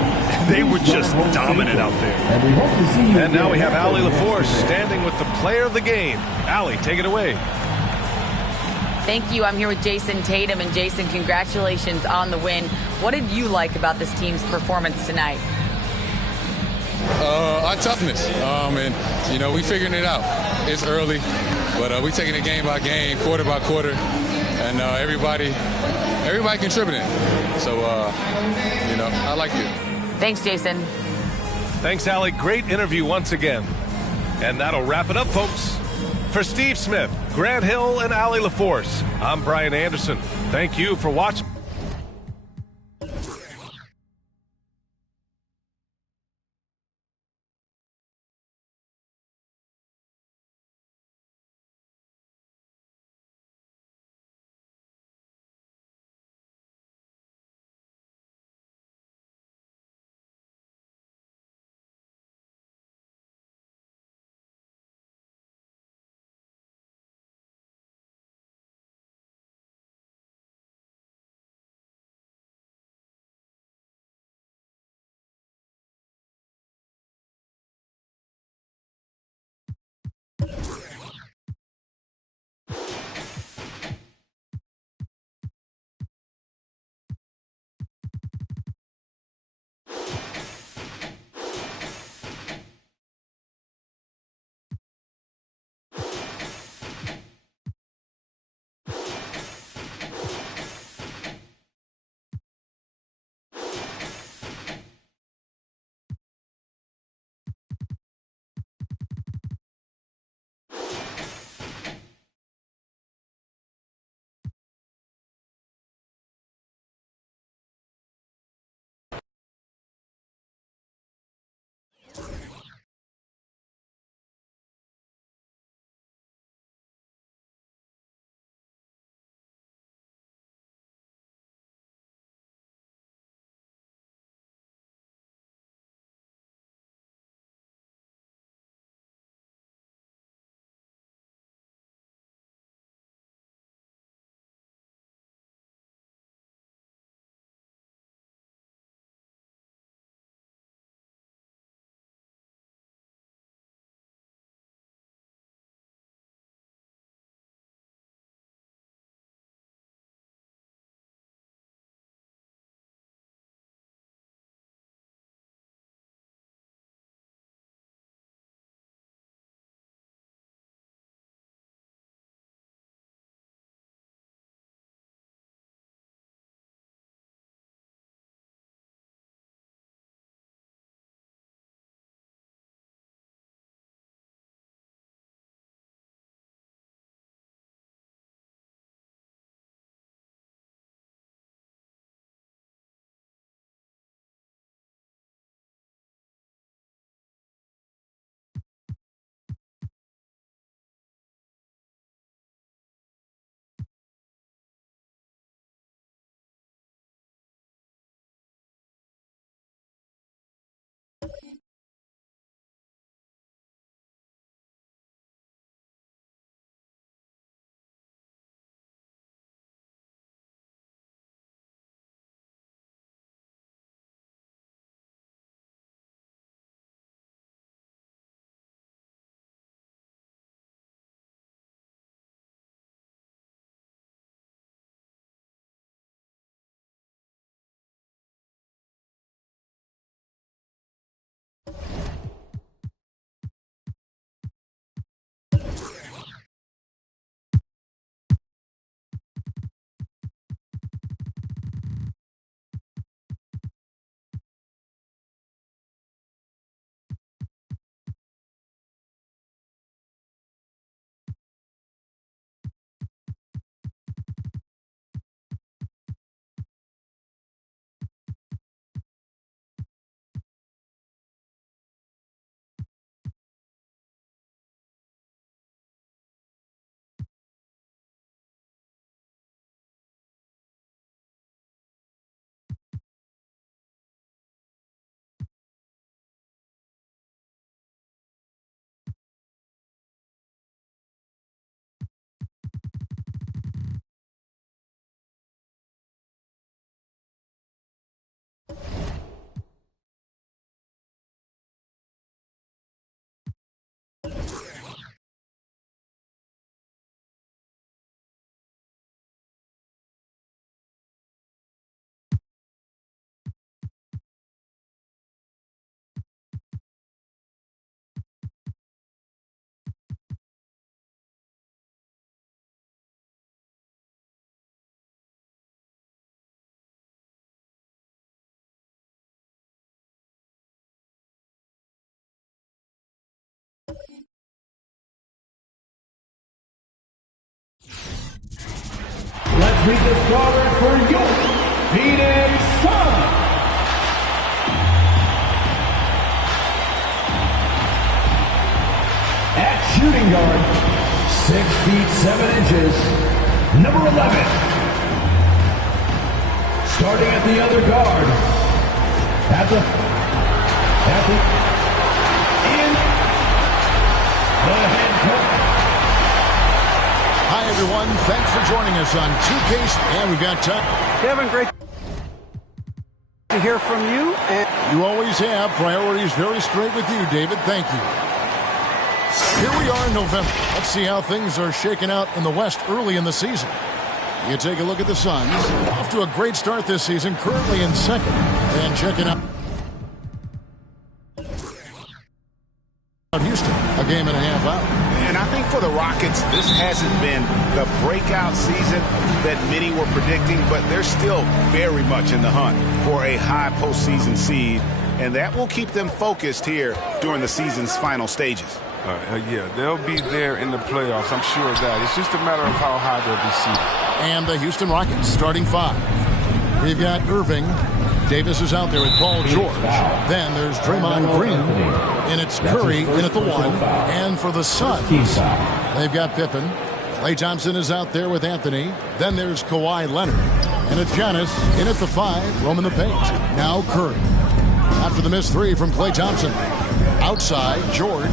They were just dominant out there. And now we have Allie LaForce standing with the player of the game. Allie, take it away. Thank you. I'm here with Jason Tatum. And Jason, congratulations on the win. What did you like about this team's performance tonight? Our toughness. And, we figuring it out. It's early, but we taking it game by game, quarter by quarter. And everybody contributing. So, I like it. Thanks, Jason. Thanks, Allie. Great interview once again. And that'll wrap it up, folks. For Steve Smith, Grant Hill, and Allie LaForce, I'm Brian Anderson. Thank you for watching. Let's meet the starters for your Phoenix Suns. At shooting guard, 6 feet 7 inches, number 11. Starting at the other guard, in the head coach. Hi, everyone. Thanks for joining us on 2K. And we've got time. Kevin, great to hear from you. And you always have. Priorities very straight with you, David. Thank you. Here we are in November. Let's see how things are shaking out in the West early in the season. You take a look at the Suns. Off to a great start this season, currently in second. And checking out Houston, a game and a half out. And I think for the Rockets, this hasn't been the breakout season that many were predicting, but they're still very much in the hunt for a high postseason seed, and that will keep them focused here during the season's final stages. Yeah, they'll be there in the playoffs. I'm sure of that. It's just a matter of how high they'll be seated. And the Houston Rockets starting 5. We've got Irving. Davis is out there with Paul George. Then there's Draymond Green. And it's Curry in at the 1. And for the Suns, they've got Pippen. Klay Thompson is out there with Anthony. Then there's Kawhi Leonard. And it's Giannis in at the 5, roaming the paint. Now Curry. After the missed 3 from Klay Thompson. Outside, George.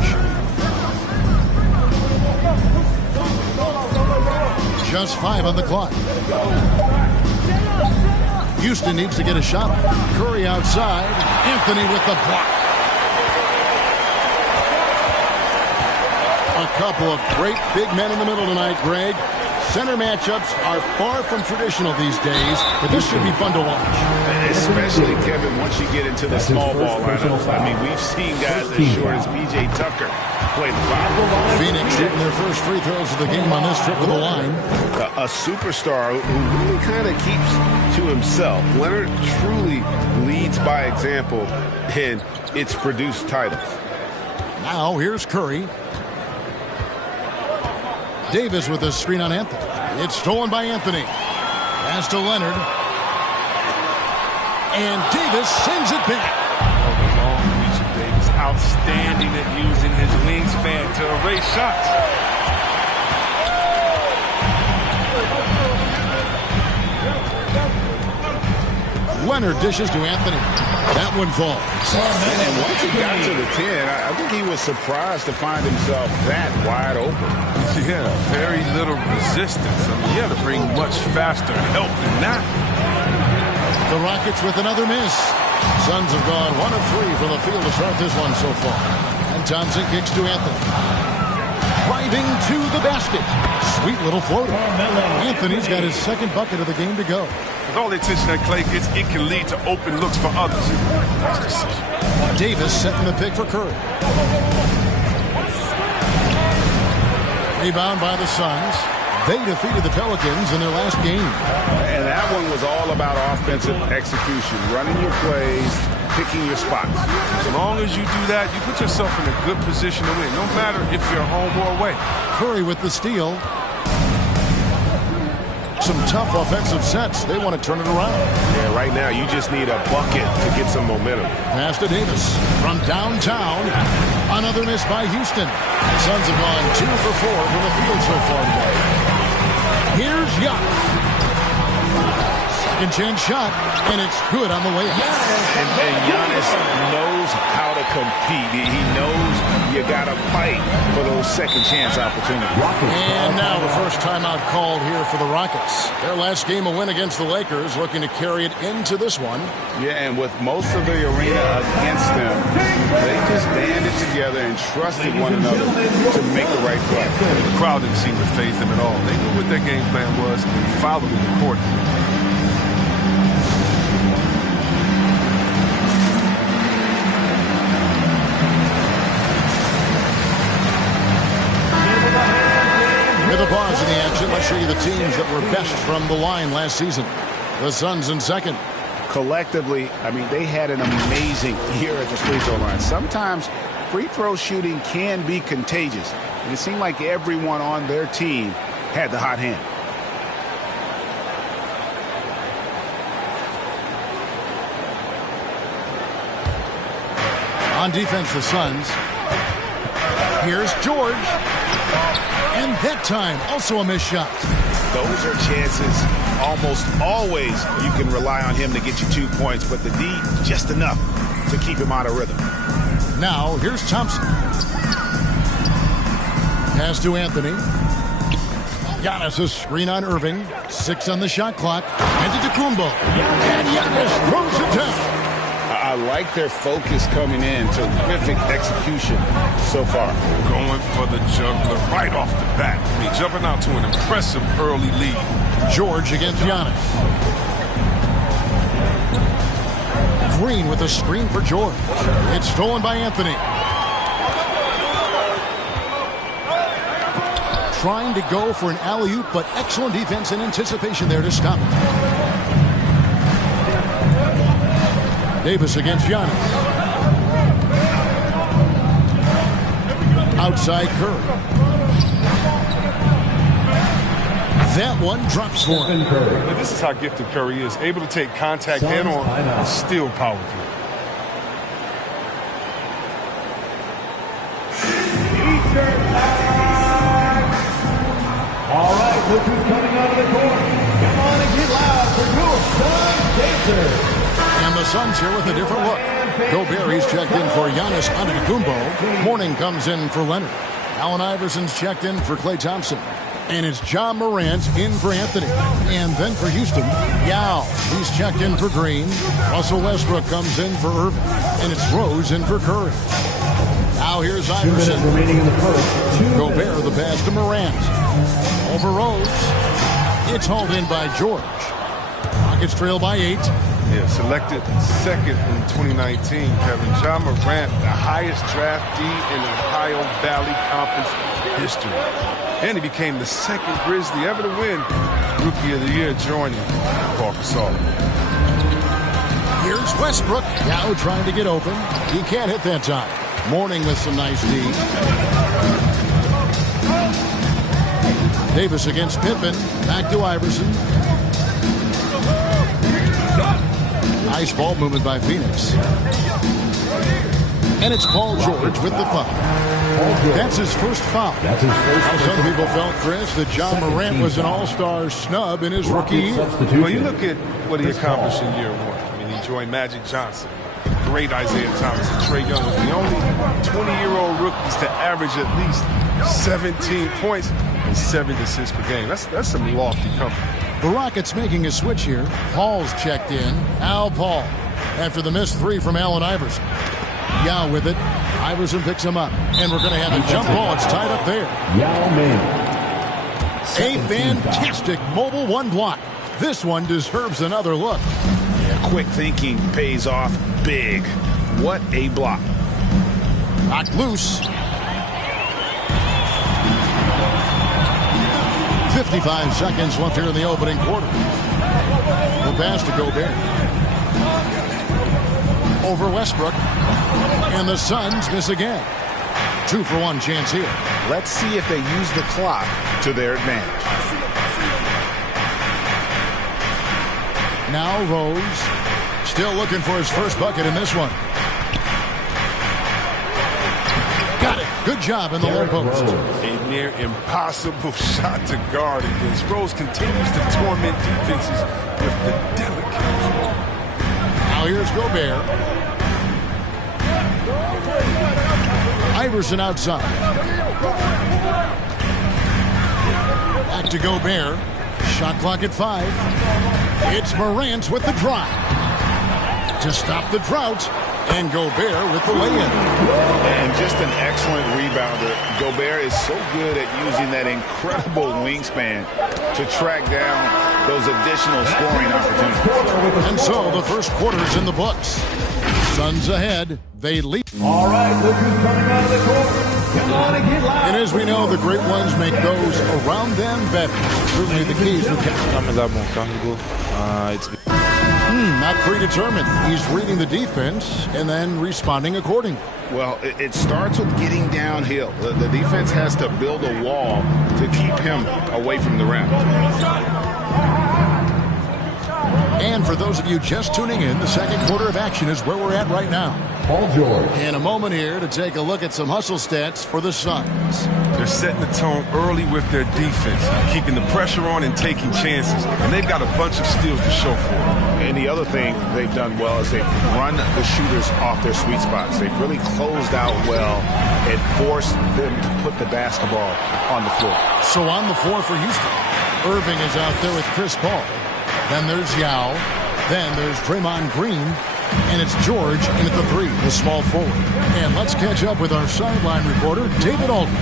Just 5 on the clock. Houston needs to get a shot. Curry outside. Anthony with the block. A couple of great big men in the middle tonight, Greg. Center matchups are far from traditional these days, but this should be fun to watch. Especially, Kevin, once you get into the small ball lineups. I mean, we've seen guys as short as P.J. Tucker play the 5. Phoenix shooting their first free throws of the game on this trip to the line. A superstar who really kind of keeps to himself. Leonard truly leads by example, and it's produced titles. Now, here's Curry. Davis with a screen on Anthony. It's stolen by Anthony. Pass to Leonard. And Davis sends it back. Oh, the long reach of Davis. Outstanding at using his wingspan to erase shots. Leonard dishes to Anthony. That one falls. And once he got to the 10, I think he was surprised to find himself that wide open. Yeah, very little resistance. I mean, you had to bring much faster help than that. The Rockets with another miss. Suns have gone 1 of 3 from the field to start this one so far. And Thompson kicks to Anthony. Driving to the basket. Sweet little floater. Anthony's got his second bucket of the game to go. With all the attention that Klay gets, it can lead to open looks for others. Nice decision. Davis setting the pick for Curry. Rebound by the Suns. They defeated the Pelicans in their last game. And that one was all about offensive execution. Running your plays, picking your spots. As long as you do that, you put yourself in a good position to win, no matter if you're home or away. Curry with the steal. Some tough offensive sets. They want to turn it around. Yeah, right now you just need a bucket to get some momentum. Pass to Davis from downtown. Another miss by Houston. The Suns have gone 2 for 4 from the field so far today. Here's Giannis. Second chance shot, and it's good on the way up. And Giannis knows how to compete. He knows you got to fight for those second chance opportunities. And now the first timeout called here for the Rockets. Their last game, a win against the Lakers, looking to carry it into this one. Yeah, and with most of the arena against them, they just banded together and trusted one another to make the right play. The crowd didn't seem to faze them at all. They knew what their game plan was and followed it accordingly. With a pause in the action, let's show you the teams that were best from the line last season. The Suns in second. Collectively, I mean, they had an amazing year at the free throw line. Sometimes Free throw shooting can be contagious, and it seemed like everyone on their team had the hot hand. On defense, the Suns. Here's George. And that time, also a missed shot. Those are chances almost always you can rely on him to get you 2 points, but the D, just enough to keep him out of rhythm. Now, here's Thompson. Pass to Anthony. Giannis' screen on Irving. 6 on the shot clock. And to Kumbo. And Giannis throws it down. I like their focus coming in. Terrific execution so far. Going for the juggler right off the bat. I mean, jumping out to an impressive early lead. George against Giannis. Green with a screen for George. It's stolen by Anthony. Trying to go for an alley-oop, but excellent defense and anticipation there to stop it. Davis against Giannis. Outside Curry. That one drops for him. This is how gifted Curry is. Able to take contact head on and still power through. All right, look who's coming out of the court. Come on and get loud for your Sun Dancer. And the Suns here with a different look. Gobert, he's checked in for Giannis Antetokounmpo. Mourning comes in for Leonard. Allen Iverson's checked in for Klay Thompson. And it's Ja Morant in for Anthony. And then for Houston, Yao. He's checked in for Green. Russell Westbrook comes in for Irving. And it's Rose in for Curry. Now here's Iverson. Remaining in the first. Gobert, the pass to Morant. Over Rose. It's hauled in by George. Rockets trail by 8. Yeah, selected second in 2019, Kevin. Ja Morant, the highest draftee in Ohio Valley Conference history. And he became the second Grizzly ever to win Rookie of the Year, joining Paul Gasol. Here's Westbrook. Now trying to get open. He can't hit that time. Mourning with some nice D. Davis against Pippen. Back to Iverson. Nice ball movement by Phoenix. And it's Paul George with the foul. That's his first foul. Now, some people felt, Chris, that Ja Morant was an all-star snub in his rookie year. Well, you look at what he accomplished in year one. I mean, he joined Magic Johnson, great Isaiah Thomas, and Trae Young was the only 20-year-old rookies to average at least 17 points and 7 assists per game. That's some lofty company. The Rockets making a switch here. Paul's checked in. Al Paul after the missed 3 from Allen Iverson. Yao with it. Iverson picks him up. And we're going to have a jump ball. It's tied up there. Yao Ming. A fantastic mobile one block. This one deserves another look. Yeah, quick thinking pays off big. What a block. Knocked loose. 55 seconds left here in the opening quarter. The pass to Gobert. Over Westbrook. And the Suns miss again. 2-for-1 chance here. Let's see if they use the clock to their advantage. Now Rose. Still looking for his first bucket in this one. Got it. Good job in the low post. A near impossible shot to guard against. Rose continues to torment defenses with the delicate. Now here's Gobert. Iverson outside. Back to Gobert. Shot clock at 5. It's Morant with the drive. To stop the drought. And Gobert with the lay-in. And just an excellent rebounder. Gobert is so good at using that incredible wingspan to track down those additional scoring opportunities. And so the first quarter is in the books. Suns ahead. They lead. All right, look who's coming out of the court. Come on and get loud. And as we know, the great ones make those around them better. Certainly the keys with I'm a lot more comfortable. Not predetermined. He's reading the defense and then responding accordingly. Well, it starts with getting downhill. The defense has to build a wall to keep him away from the rim. And for those of you just tuning in, the second quarter of action is where we're at right now. Paul George. In a moment here to take a look at some hustle stats for the Suns. They're setting the tone early with their defense, keeping the pressure on and taking chances. And they've got a bunch of steals to show for it. And the other thing they've done well is they've run the shooters off their sweet spots. They've really closed out well and forced them to put the basketball on the floor. So on the floor for Houston, Irving is out there with Chris Paul. Then there's Yao. Then there's Draymond Green. And it's George in at the 3, the small forward. And let's catch up with our sideline reporter, David Aldridge.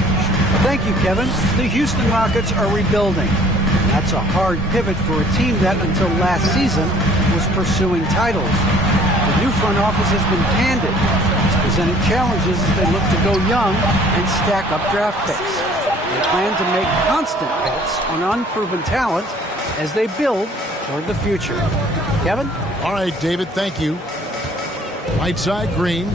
Thank you, Kevin. The Houston Rockets are rebuilding. That's a hard pivot for a team that, until last season, was pursuing titles. The new front office has been candid. It's presented challenges as they look to go young and stack up draft picks. They plan to make constant bets on unproven talent as they build toward the future. Kevin? All right, David, thank you. Right side, Green.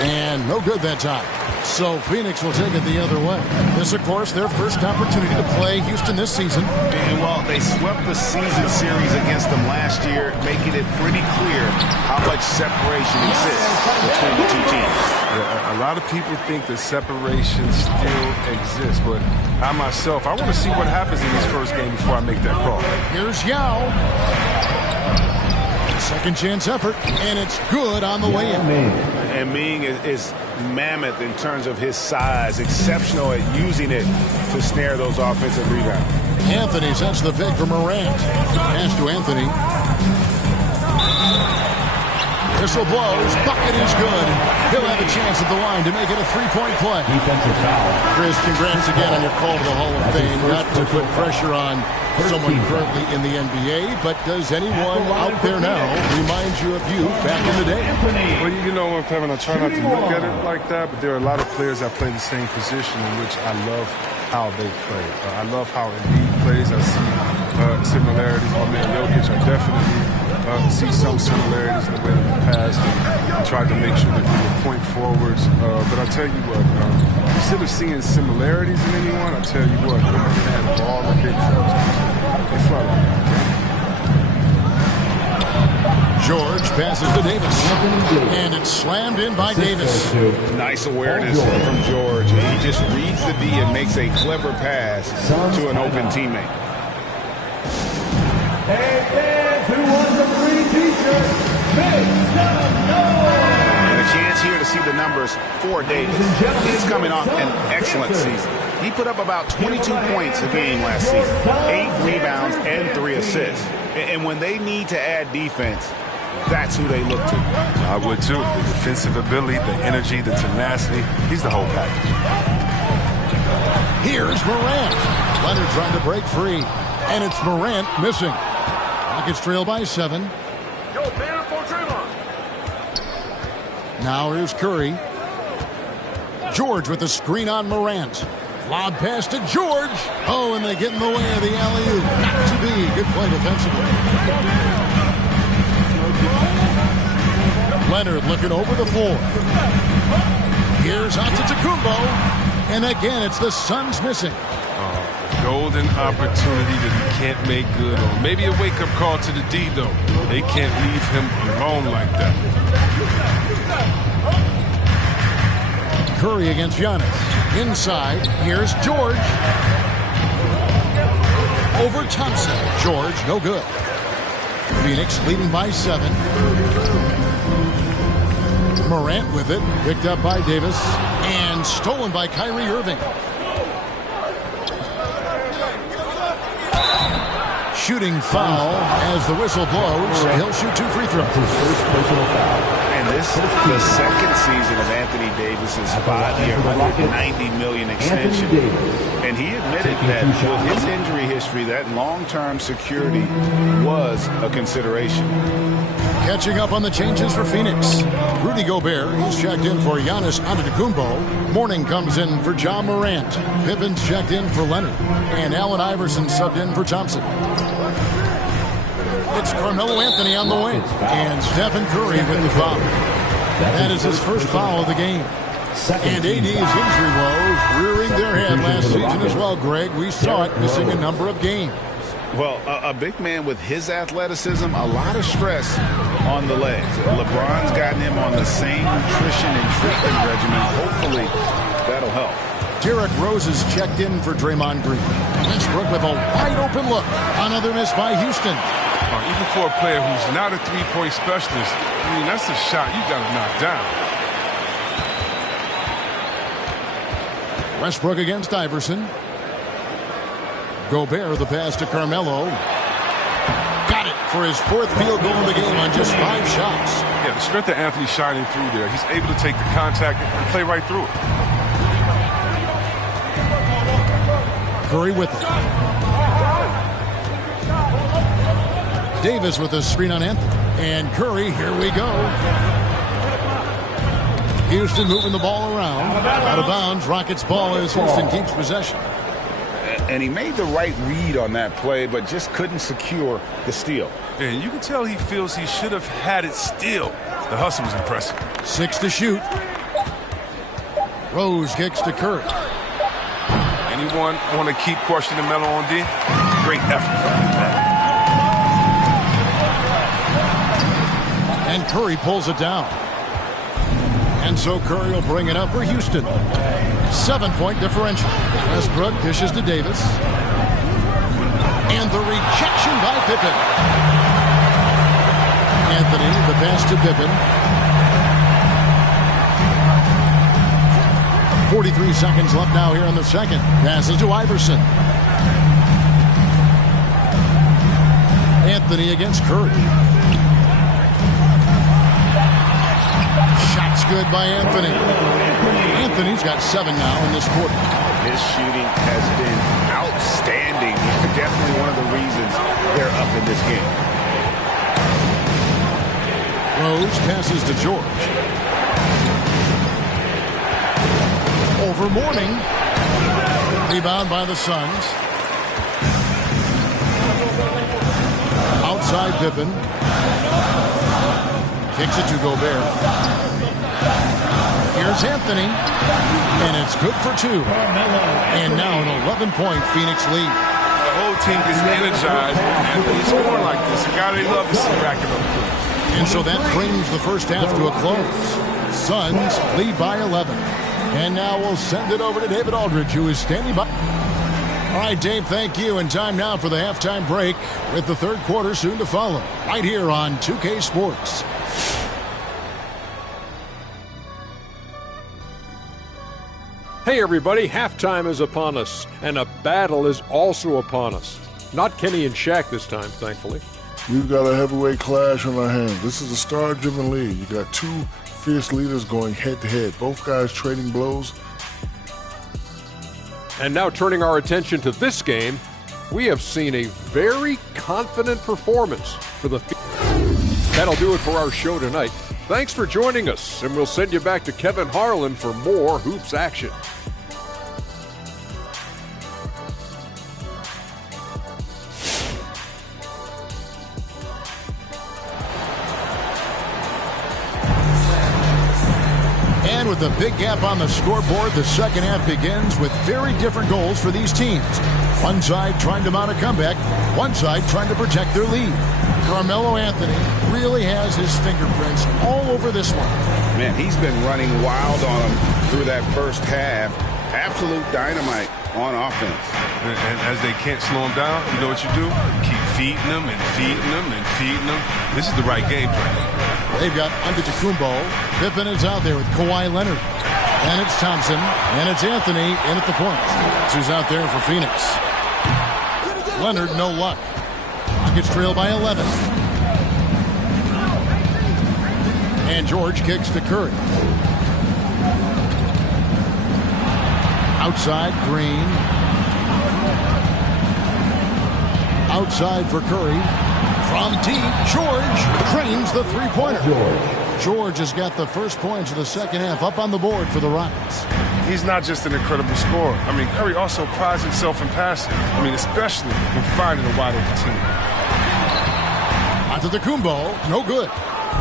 And no good that time. So Phoenix will take it the other way. This, of course, their first opportunity to play Houston this season. And while they swept the season series against them last year, making it pretty clear how much separation exists between the two teams. Yeah, a lot of people think that separation still exists, but I myself, I want to see what happens in this first game before I make that call. Here's Yao. Second chance effort, and it's good on the way in. And Ming is mammoth in terms of his size, exceptional at using it to snare those offensive rebounds. Anthony sets the pick for Morant. Pass to Anthony. Whistle blows. Bucket is good. He'll have a chance at the line to make it a three-point play. Defensive foul. Chris, congrats again on your call to the Hall of Fame. Not to put pressure on someone currently in the NBA, but does anyone out there now remind you of you back in the day? Well, you know what, Kevin, I try not to look at it like that, but there are a lot of players that play the same position in which I love how they play. I love how Embiid plays. I see similarities. My man Jokic, I definitely see some similarities in the way that we pass and tried to make sure that we were point forwards. But I'll tell you what, instead of seeing similarities in anyone, I'll tell you what, I'm a fan of all the big folks. They fly like George passes to Davis. And it's slammed in by Davis. Nice awareness from George. He just reads the D and makes a clever pass to an open teammate. Hey, fans who won the free t-shirt, make some noise! And a chance here to see the numbers for Davis. He's coming off an excellent season. He put up about 22 points a game last season, 8 rebounds and 3 assists. And when they need to add defense, that's who they look to. I would too. The defensive ability, the energy, the tenacity. He's the whole package. Here's Morant. Leonard trying to break free. And it's Morant missing. Rockets trail by 7. Now here's Curry. George with the screen on Morant. Lob pass to George. Oh, and they get in the way of the alley-oop. Not to be. Good play defensively. Leonard looking over the floor. Here's Antetokounmpo. And again, it's the Suns missing. Golden opportunity that he can't make good on. Maybe a wake-up call to the D, though. They can't leave him alone like that. Curry against Giannis. Inside, here's George. Over Thompson. George, no good. Phoenix leading by 7. Morant with it. Picked up by Davis. And stolen by Kyrie Irving. shooting foul as the whistle blows. He'll shoot 2 free throws. And this is the second season of Anthony Davis's 5-year, $190 million extension. And he admitted that with his injury history, that long-term security was a consideration. Catching up on the changes for Phoenix. Rudy Gobert, he's checked in for Giannis Antetokounmpo. Mourning comes in for Ja Morant. Pippen's checked in for Leonard. And Allen Iverson subbed in for Thompson. It's Carmelo Anthony on the wing. And Stephen Curry with the foul. That is his first foul of the game. And AD's injury woes rearing their head last season as well, Greg. We saw it missing a number of games. Well, a big man with his athleticism, a lot of stress on the legs. LeBron's gotten him on the same nutrition and treatment regimen. Hopefully, that'll help. Derrick Rose is checked in for Draymond Green. Westbrook with a wide-open look. Another miss by Houston. Even for a player who's not a three-point specialist, I mean, that's a shot you got to knock down. Westbrook against Iverson. Gobert, the pass to Carmelo. Got it for his 4th field goal of the game on just 5 shots. Yeah, the strength of Anthony shining through there. He's able to take the contact and play right through it. Curry with it. Davis with a screen on Anthony. And Curry, here we go. Houston moving the ball around. Out of bounds. Rockets ball as Houston keeps possession. And he made the right read on that play, but just couldn't secure the steal. And you can tell he feels he should have had it still. The hustle was impressive. 6 to shoot. Rose kicks to Curry. Anyone want to keep questioning Melo on D? Great effort from him. And Curry pulls it down. And so Curry will bring it up for Houston. 7-point differential. Westbrook dishes to Davis. And the rejection by Pippen. Anthony, the pass to Pippen. 43 seconds left now here in the second. Passes to Iverson. Anthony against Curry. Shots good by Anthony. Anthony's got 7 now in this quarter. His shooting has been outstanding. Definitely one of the reasons they're up in this game. Rose passes to George. Over Mourning. Rebound by the Suns. Outside Pippen. Kicks it to Gobert. Here's Anthony. And it's good for 2. And now an 11-point Phoenix lead. The whole team gets energized when Anthony scoring like this. A guy they love to see racking up points. And so that brings the first half to a close. Suns lead by 11. And now we'll send it over to David Aldridge, who is standing by. All right, Dave, thank you. And time now for the halftime break with the third quarter soon to follow. Right here on 2K Sports. Hey everybody, halftime is upon us, and a battle is also upon us. Not Kenny and Shaq this time, thankfully. We've got a heavyweight clash on our hands. This is a star-driven league. You got 2 fierce leaders going head-to-head. Both guys trading blows. And now turning our attention to this game, we have seen a very confident performance for the... That'll do it for our show tonight. Thanks for joining us, and we'll send you back to Kevin Harlan for more hoops action. And with a big gap on the scoreboard, the second half begins with very different goals for these teams. One side trying to mount a comeback, one side trying to protect their lead. Carmelo Anthony really has his fingerprints all over this one. Man, he's been running wild on him through that first half. Absolute dynamite on offense. And as they can't slow him down, you know what you do? You keep feeding them and feeding them and feeding them. This is the right game plan. They've got Antetokounmpo. Pippen is out there with Kawhi Leonard. And it's Thompson. And it's Anthony in at the point. Who's out there for Phoenix. Leonard, no luck. Rockets trail by 11. And George kicks to Curry. Outside, Green. Outside for Curry. From deep, George drains the three-pointer. George has got the first points of the second half up on the board for the Rockets. He's not just an incredible scorer. I mean, Curry also prides himself in passing. I mean, especially in finding a wide open team. Antetokounmpo, no good.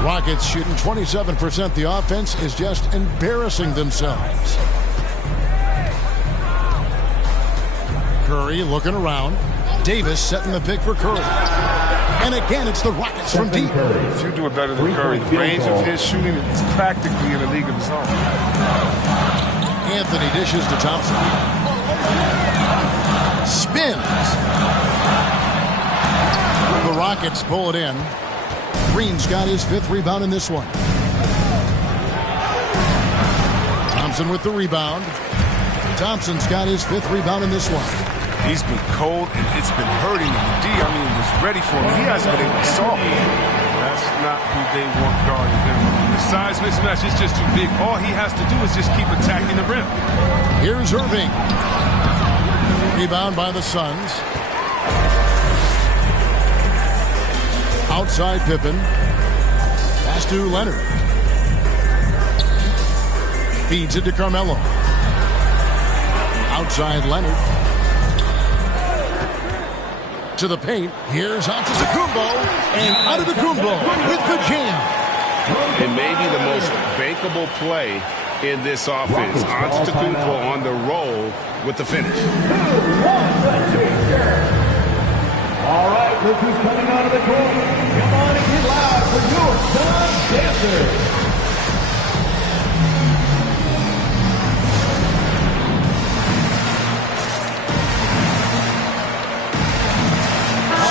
Rockets shooting 27%. The offense is just embarrassing themselves. Curry looking around. Davis setting the pick for Curry. And again, it's the Rockets from deep. If you do it better than Curry, the range of his shooting is practically in a league of his own. Anthony dishes to Thompson. Spins. The Rockets pull it in. Green's got his 5th rebound in this one. Thompson with the rebound. Thompson's got his 5th rebound in this one. He's been cold, and it's been hurting him. D, I mean, was ready for him. He hasn't been able to solve it. That's not who they want guarding him. The size mismatch is just too big. All he has to do is just keep attacking the rim. Here's Irving. Rebound by the Suns. Outside Pippen. Pass to Leonard. Feeds it to Carmelo. Outside Leonard. To the paint. Here's Antetokounmpo. And Antetokounmpo with the jam. It may be the most bankable play in this offense. Antetokounmpo on the roll with the finish. All right, look who's coming out of the court. Come on and get loud for your Sun Dancers.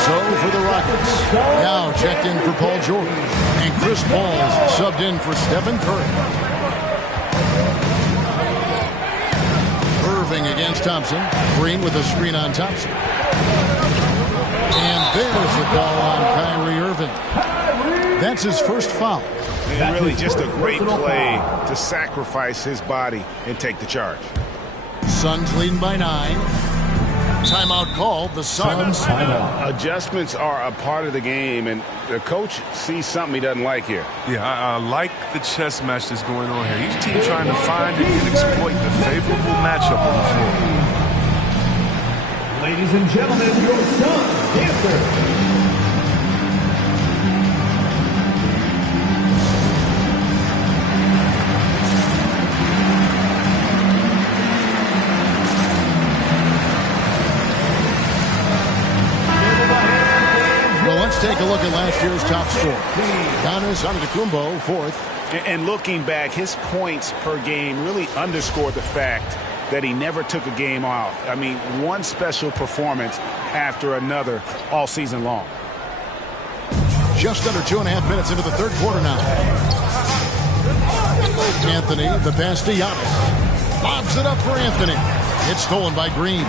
So for the Rockets, now checked in for Paul George. And Chris Paul's subbed in for Stephen Curry. Irving against Thompson. Green with a screen on Thompson. And there's the call on Kyrie Irving. That's his first foul. And really just a great play to sacrifice his body and take the charge. Suns leading by 9. Timeout called. The Suns. Adjustments are a part of the game, and the coach sees something he doesn't like here. Yeah, I like the chess match that's going on here. Each team trying to find and exploit the favorable matchup on the floor. Ladies and gentlemen, your Sun Dancers. Let's take a look at last year's top scorer. Giannis Antetokounmpo, 4th. And looking back, his points per game really underscored the fact that he never took a game off. I mean, one special performance after another all season long. Just under 2.5 minutes into the third quarter now. Anthony, the pass to Giannis. Lobs it up for Anthony. It's stolen by Green.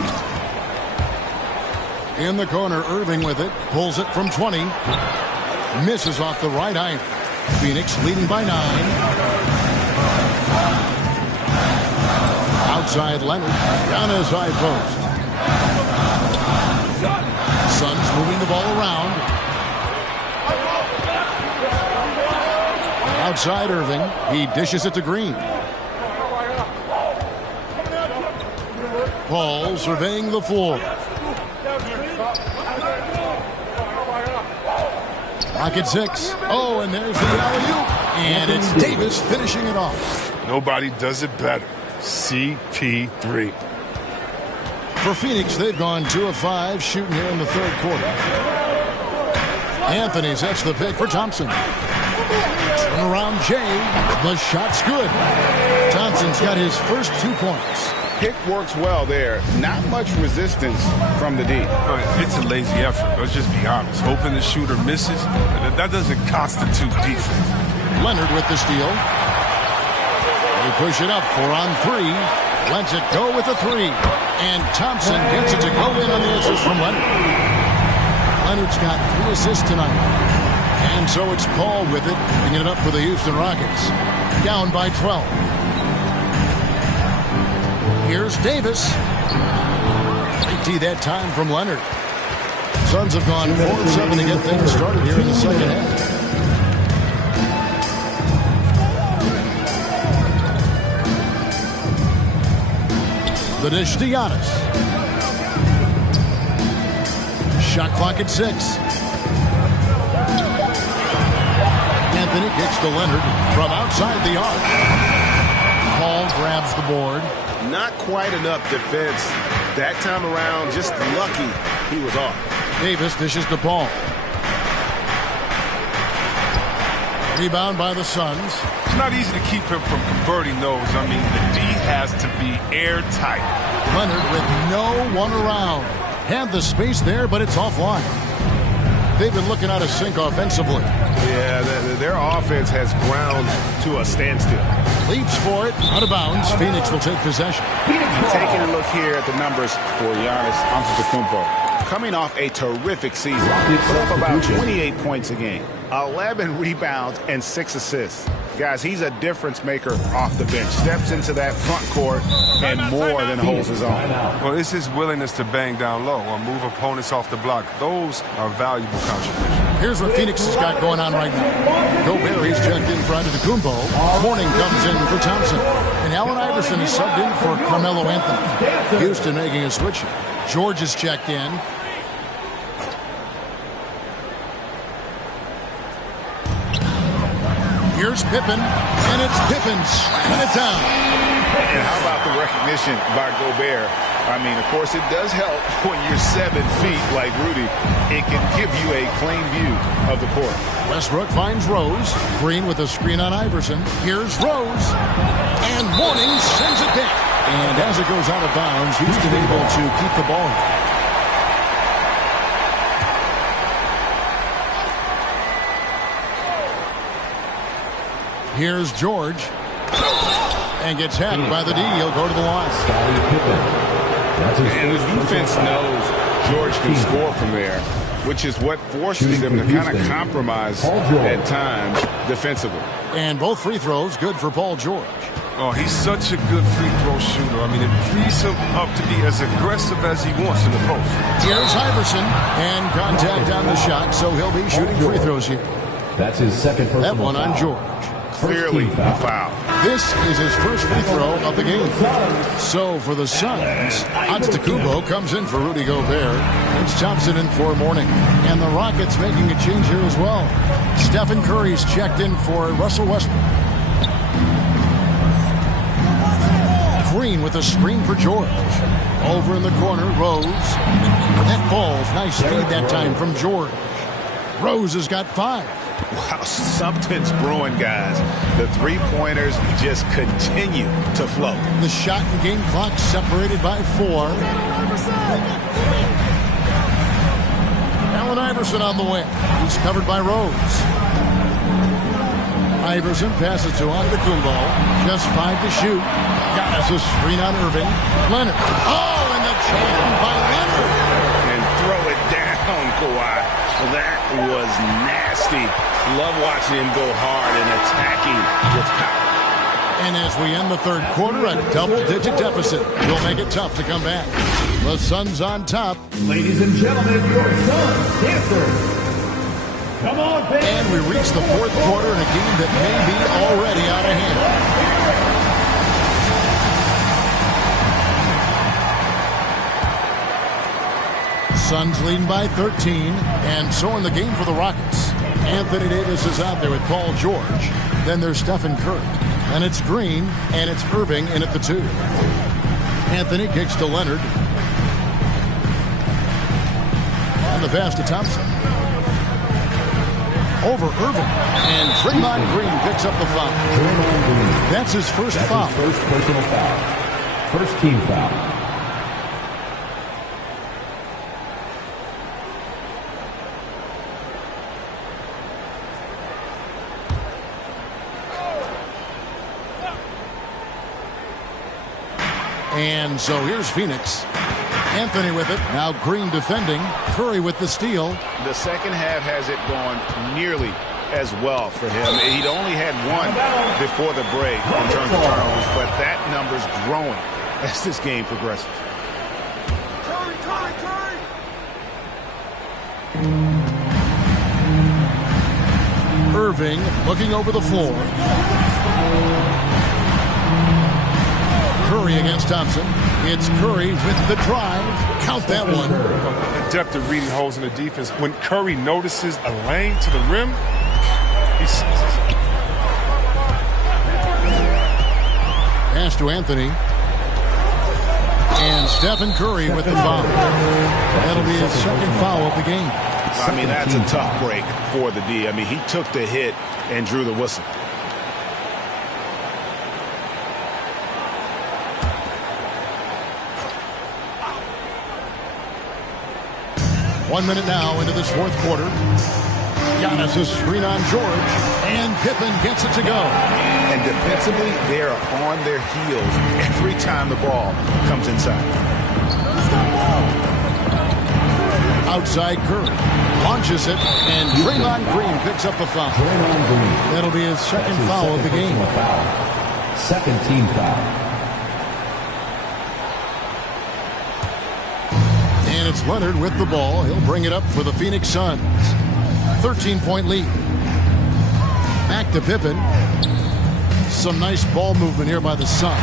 In the corner, Irving with it. Pulls it from 20. Misses off the right iron. Phoenix leading by 9. Outside Leonard. Down his high post. Suns moving the ball around. Outside Irving. He dishes it to Green. Paul surveying the floor. Rocket 6. Oh, and there's the alley-oop. And it's Davis finishing it off. Nobody does it better. CP3. For Phoenix, they've gone 2 of 5 shooting here in the third quarter. Anthony sets the pick for Thompson. Turn around Jay. The shot's good. Thompson's got his first 2 points. Pick works well there. Not much resistance from the D. It's a lazy effort. Let's just be honest. Hoping the shooter misses, that doesn't constitute defense. Leonard with the steal. They push it up 4 on 3. Lets it go with the 3. And Thompson gets it to go in on the assist from Leonard. Leonard's got 3 assists tonight. And so it's Paul with it, picking it up for the Houston Rockets. Down by 12. Here's Davis. 3 that time from Leonard. Suns have gone 4 of 7 to get things started here in the second half. The dish to Giannis. Shot clock at 6. Anthony kicks to Leonard from outside the arc. Paul grabs the board. Not quite enough defense that time around. Just lucky he was off. Davis dishes to Paul. Rebound by the Suns. It's not easy to keep him from converting those. I mean, the D has to be airtight. Leonard with no one around. Had the space there, but it's offline. They've been looking out of sync offensively. Yeah, their offense has ground to a standstill. Leaps for it, out of bounds. Phoenix will take possession. Taking a look here at the numbers for Giannis Antetokounmpo. Coming off a terrific season, put up about 28 points a game, 11 rebounds, and 6 assists. Guys, he's a difference maker off the bench. Steps into that front court and more than holds his own. Well, it's his willingness to bang down low or move opponents off the block. Those are valuable contributions. Here's what Phoenix has got going on right now. Gobert is checked in for Antetokounmpo. Mourning comes in for Thompson. And Allen Iverson is subbed in for Carmelo Anthony. Houston making a switch. George is checked in. Here's Pippen, and it's Pippen slamming it down. And how about the recognition by Gobert? I mean, of course, it does help when you're 7 feet like Rudy. It can give you a clean view of the court. Westbrook finds Rose. Green with a screen on Iverson. Here's Rose. And Mourning sends it back. And as it goes out of bounds, Houston able to keep the ball. Here's George. And gets hacked by the D. He'll go to the line. And the defense knows George can score from there, which is what forces them to kind of compromise at times defensively. And both free throws good for Paul George. Oh, he's such a good free throw shooter. I mean, it frees him up to be as aggressive as he wants in the post. Here's Iverson. And contact on the shot, so he'll be shooting free throws here. That's his second personal That one on George. Clearly a foul. This is his first free throw of the game. So for the Suns, Antetokounmpo comes in for Rudy Gobert. It's Thompson in for Mourning. And the Rockets making a change here as well. Stephen Curry's checked in for Russell Westbrook. Green with a screen for George. Over in the corner, Rose. That ball's nice speed that time from George. Rose has got 5. Wow, something's brewing, guys. The three-pointers just continue to flow. The shot and game clock separated by 4. Allen Iverson on the wing. He's covered by Rose. Iverson passes to Antetokounmpo. Just 5 to shoot. Giannis a screen on Irving. Leonard. Oh, and the jam by Leonard. And throw it down, Kawhi. That was nasty. Love watching him go hard and attacking with power. And as we end the third quarter, a double-digit deficit will make it tough to come back. The Suns on top. Ladies and gentlemen, your Suns dancers. Come on, baby. And we reach the fourth quarter in a game that may be already out of hand. Suns leading by 13, and so in the game for the Rockets. Anthony Davis is out there with Paul George. Then there's Stephen Curry. And it's Green, and it's Irving in at the 2. Anthony kicks to Leonard. And the pass to Thompson. Over Irving. And Draymond Green picks up the foul. That's his first foul. His first personal foul. First team foul. And so here's Phoenix. Anthony with it. Now Green defending. Curry with the steal. The second half has it gone nearly as well for him. He'd only had one before the break in terms of turnovers, but that number's growing as this game progresses. Irving looking over the floor. Curry against Thompson. It's Curry with the drive. Count that one. The depth of reading holes in the defense. When Curry notices a lane to the rim, he seizes. Pass to Anthony. And Stephen Curry with the foul. That'll be his second foul of the game. I mean, that's a tough break for the D. I mean, he took the hit and drew the whistle. One minute now into this fourth quarter. Giannis a screen on George, and Pippen gets it to go. And defensively, they are on their heels every time the ball comes inside. Outside Curry launches it, and Draymond Green picks up the foul. That'll be his second foul of the game. Second team foul. And it's Leonard with the ball. He'll bring it up for the Phoenix Suns. 13-point lead. Back to Pippen. Some nice ball movement here by the Suns.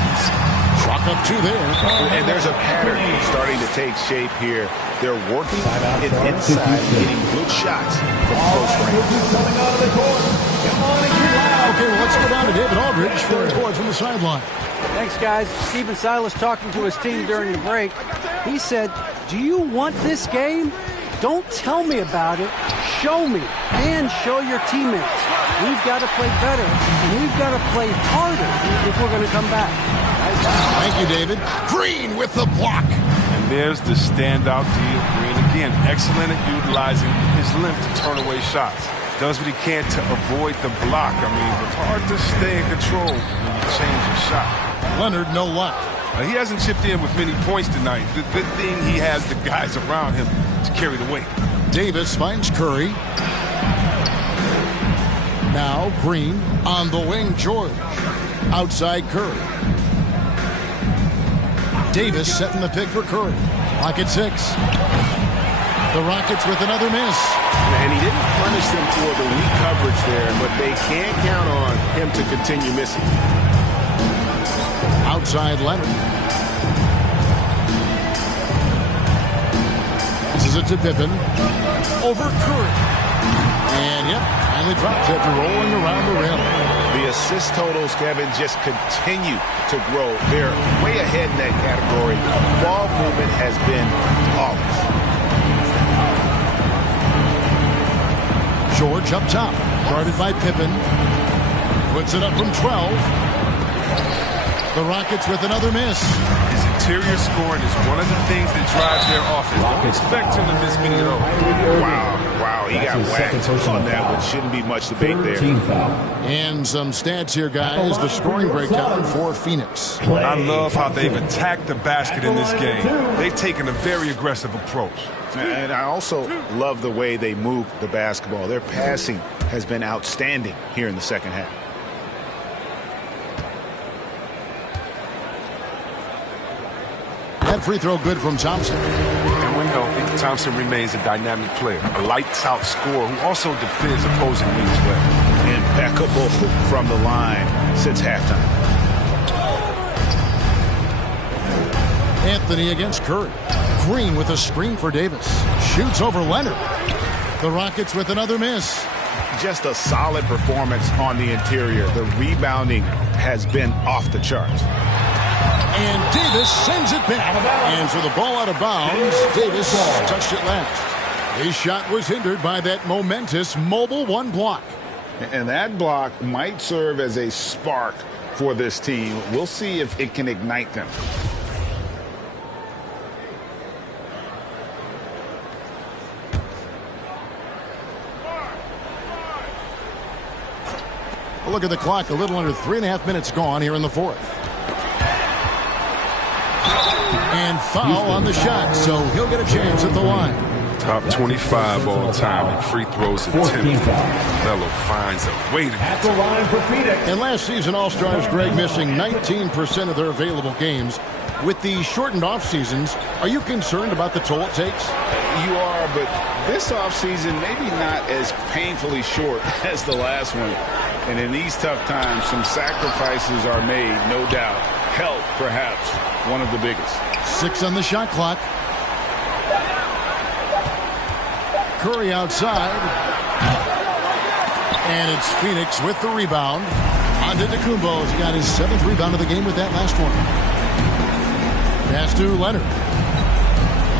Chalk up two there. And there's a pattern starting to take shape here. They're working it inside, getting good shots from close range. Okay, well, let's go down to David Aldridge for reports from the sideline. Thanks, guys. Stephen Silas talking to his team during the break. He said, "Do you want this game? Don't tell me about it. Show me and show your teammates. We've got to play better, and we've got to play harder if we're going to come back." Thank you, David. Green with the block. And there's the standout D of Green. Again, excellent at utilizing his length to turn away shots. Does what he can to avoid the block. I mean, it's hard to stay in control when you change your shot. Leonard, no luck. He hasn't chipped in with many points tonight. The good thing he has the guys around him to carry the weight. Davis finds Curry. Now Green on the wing, George. Outside Curry. Davis setting the pick for Curry. Clock at 6. The Rockets with another miss. And he didn't punish them for the weak coverage there, but they can't count on him to continue missing. Outside Leonard. This is it to Pippen. Over Curry. And yep, finally dropped it, rolling around the rim. The assist totals, Kevin, just continue to grow. They're way ahead in that category. Ball movement has been flawless. George up top, guarded by Pippen. Puts it up from 12. The Rockets with another miss. His interior scoring is one of the things that drives their offense. Don't expect him to miss many of those. Wow, he got whacked on that one. Shouldn't be much debate there. And some stats here, guys. The scoring breakdown for Phoenix. I love how they've attacked the basket in this game. They've taken a very aggressive approach. And I also love the way they move the basketball. Their passing has been outstanding here in the second half. That free throw good from Thompson. And when healthy, Thompson remains a dynamic player, a lights-out scorer who also defends opposing wings well. Impeccable from the line since halftime. Anthony against Curry. Green with a screen for Davis. Shoots over Leonard. The Rockets with another miss. Just a solid performance on the interior. The rebounding has been off the charts. And Davis sends it back. And for the ball out of bounds, Davis touched it last. His shot was hindered by that momentous mobile one block. And that block might serve as a spark for this team. We'll see if it can ignite them. Look at the clock, a little under 3.5 minutes gone here in the fourth. And foul on the shot, so he'll get a chance at the line. Top 25 all time in free throws attempted. Melo finds a way to get to the line for Phoenix. And last season, All-Stars, Greg, missing 19% of their available games. With the shortened off seasons, are you concerned about the toll it takes? You are, but this offseason maybe not as painfully short as the last one. And in these tough times, some sacrifices are made, no doubt. Health, perhaps, one of the biggest. 6 on the shot clock. Curry outside. And it's Phoenix with the rebound. Antetokounmpo has got his 7th rebound of the game with that last one. Pass to Leonard.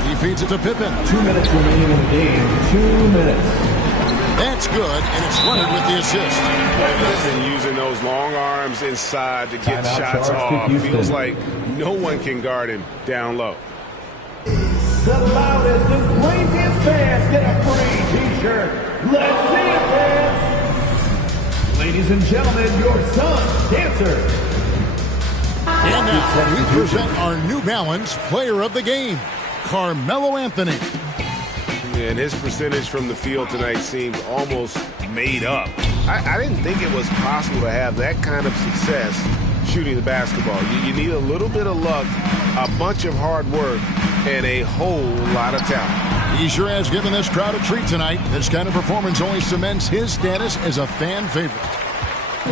He feeds it to Pippen. 2 minutes remaining in the game. 2 minutes. That's good, and it's Leonard with the assist. And using those long arms inside to get shots off. Feels like no one can guard him down low. The loudest and craziest fans get a free T-shirt. Let's see it, fans. Ladies and gentlemen, your Suns dancer. And now we present our New Balance Player of the Game, Carmelo Anthony. And his percentage from the field tonight seemed almost made up. I didn't think it was possible to have that kind of success shooting the basketball. You need a little bit of luck, a bunch of hard work, and a whole lot of talent. He sure has given this crowd a treat tonight. This kind of performance only cements his status as a fan favorite.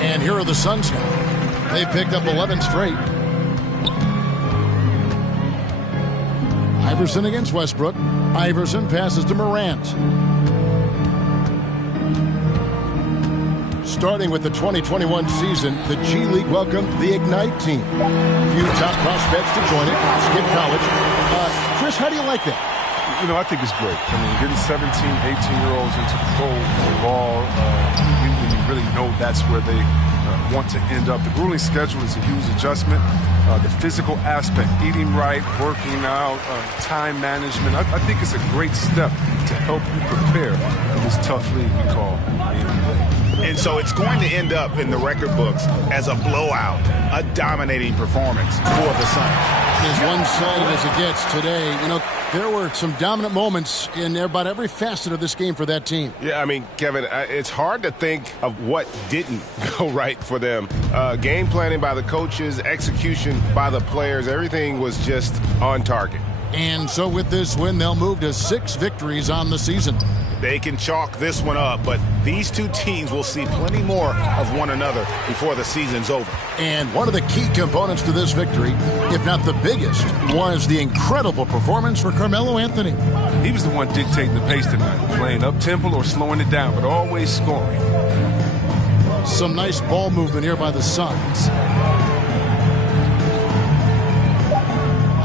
And here are the Suns now. They picked up 11 straight. Iverson against Westbrook. Iverson passes to Morant. Starting with the 2021 season, the G League welcomed the Ignite team. A few top prospects to join it. Skip college. Chris, how do you like that? You know, I think it's great. I mean, getting 17, 18-year-olds into pro ball, when you really know that's where they want to end up. The grueling schedule is a huge adjustment. The physical aspect, eating right, working out, time management. I think it's a great step to help you prepare for this tough league we call the NBA. And so it's going to end up in the record books as a blowout, a dominating performance for the Suns. As one-sided as it gets today, you know, there were some dominant moments in about every facet of this game for that team. Yeah, I mean, Kevin, it's hard to think of what didn't go right for them. Game planning by the coaches, execution by the players, everything was just on target. And so with this win, they'll move to 6 victories on the season. They can chalk this one up, but these two teams will see plenty more of one another before the season's over. And one of the key components to this victory, if not the biggest, was the incredible performance for Carmelo Anthony. He was the one dictating the pace tonight, playing up-tempo or slowing it down, but always scoring. Some nice ball movement here by the Suns.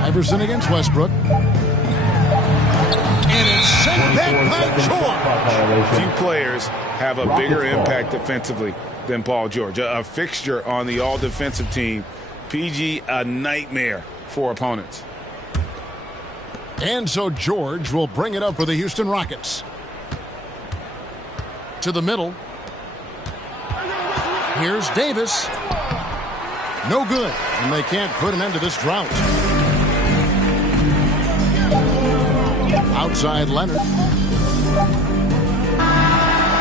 Iverson against Westbrook. And it's sent back by George. Few players have a bigger impact defensively than Paul George. A fixture on the all-defensive team. PG, a nightmare for opponents. And so George will bring it up for the Houston Rockets. To the middle. Here's Davis. No good. And they can't put an end to this drought. Outside Leonard.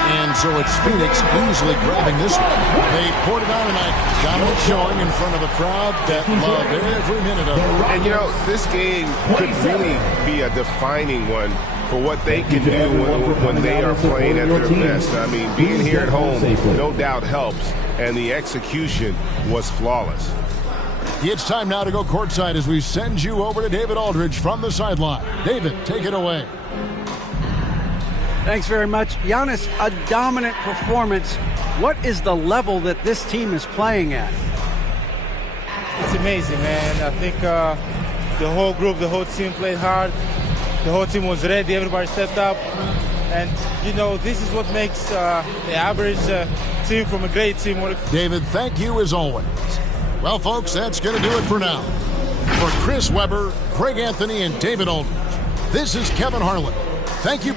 And so it's Phoenix easily grabbing this one. They poured it on tonight. Dominant showing in front of a crowd that loved every minute of it. And, you know, this game could really be a defining one for what they can do when they are playing at their best. I mean, being here at home no doubt helps, and the execution was flawless. It's time now to go courtside as we send you over to David Aldridge from the sideline. David, take it away. Thanks very much. Giannis, a dominant performance. What is the level that this team is playing at? It's amazing, man. I think the whole group, the whole team played hard. The whole team was ready. Everybody stepped up. And, you know, this is what makes the average team from a great team. David, thank you as always. Well, folks, that's going to do it for now. For Chris Webber, Greg Anthony, and David Aldridge, this is Kevin Harlan. Thank you.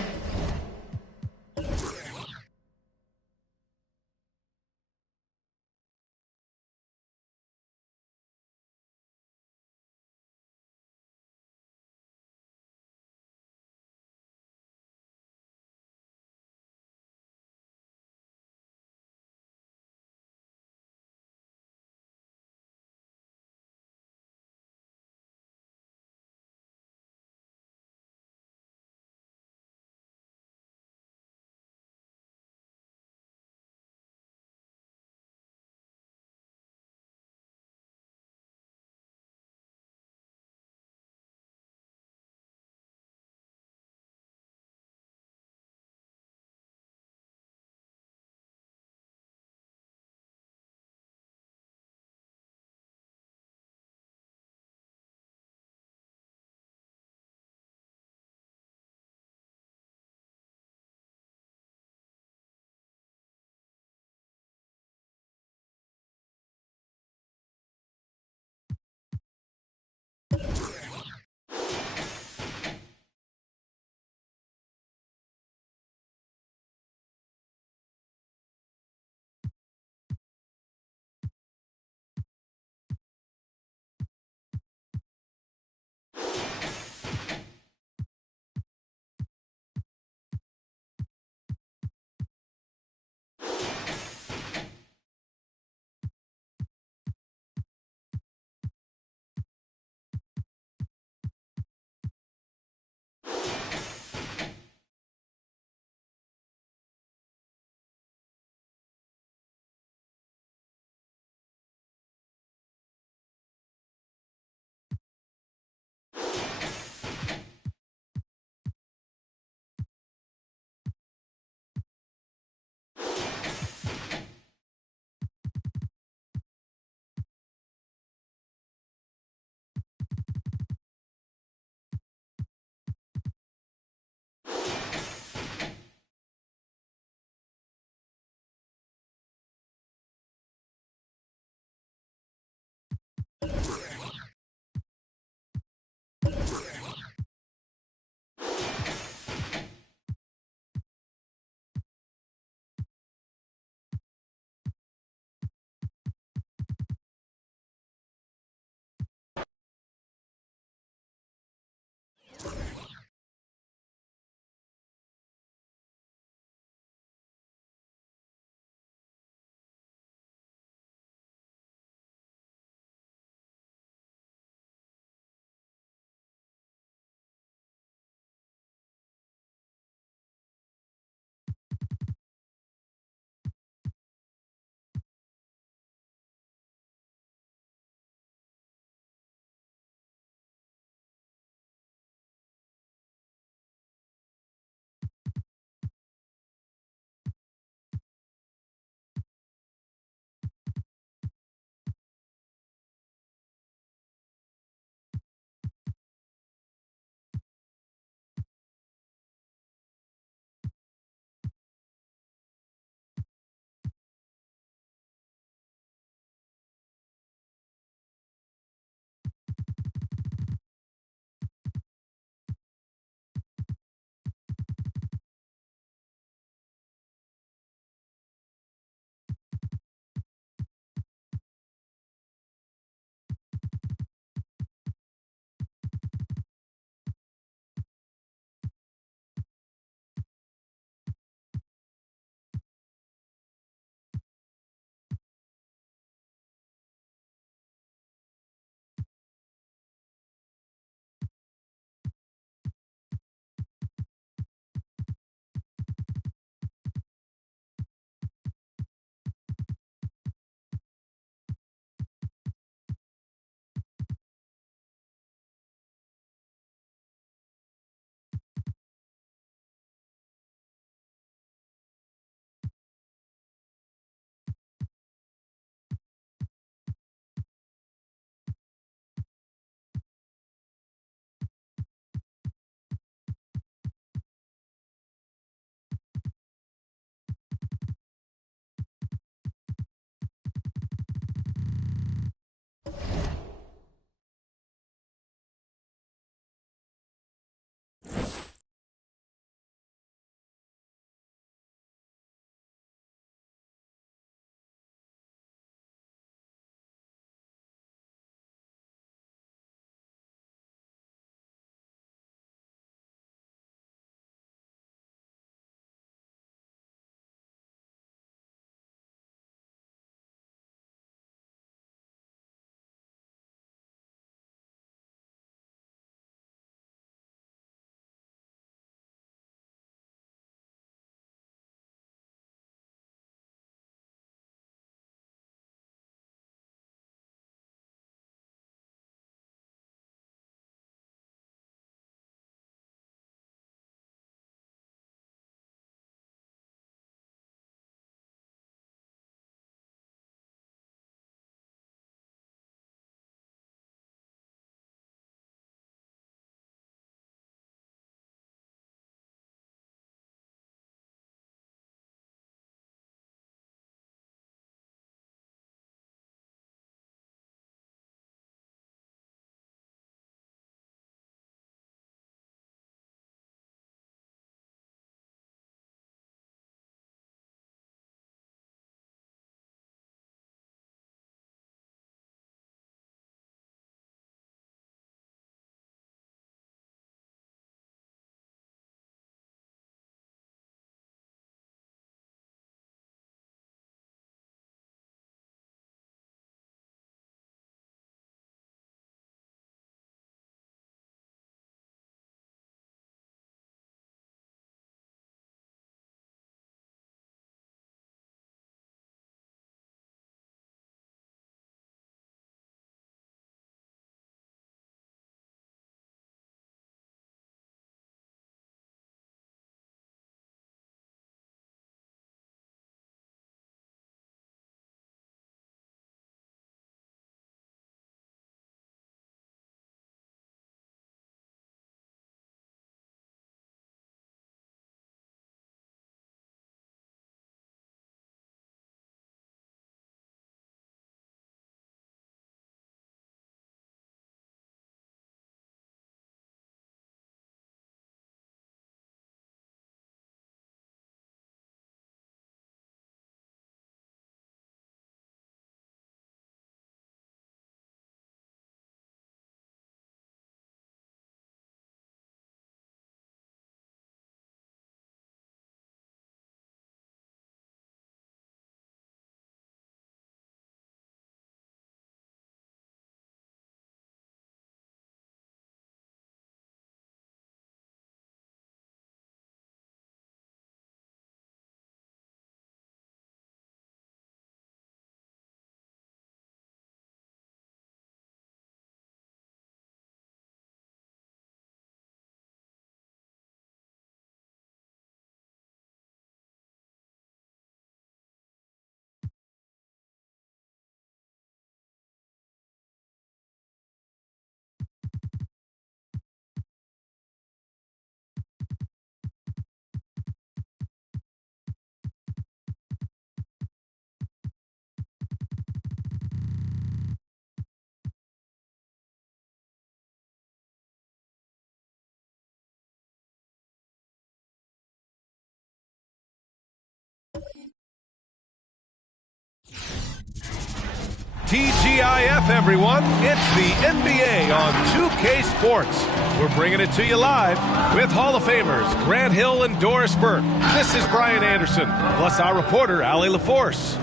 TGIF, everyone. It's the NBA on 2K Sports. We're bringing it to you live with Hall of Famers Grant Hill and Doris Burke. This is Brian Anderson, plus our reporter, Allie LaForce.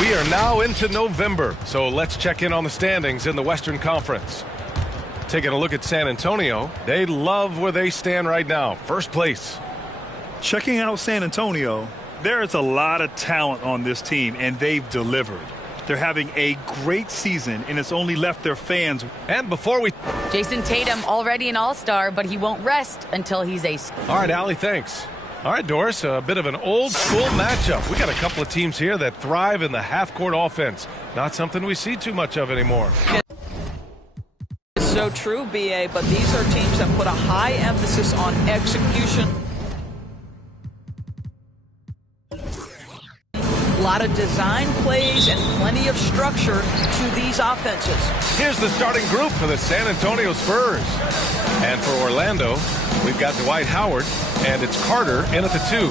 We are now into November, so let's check in on the standings in the Western Conference. Taking a look at San Antonio, they love where they stand right now. First place. Checking out San Antonio, there is a lot of talent on this team, and they've delivered. They're having a great season, and it's only left their fans. And before we... Jason Tatum already an all-star, but he won't rest until he's a... All right, Allie, thanks. All right, Doris, a bit of an old-school matchup. We got a couple of teams here that thrive in the half-court offense. Not something we see too much of anymore. It's so true, BA, but these are teams that put a high emphasis on execution. A lot of design plays and plenty of structure to these offenses. Here's the starting group for the San Antonio Spurs. And for Orlando, we've got Dwight Howard, and it's Carter in at the 2.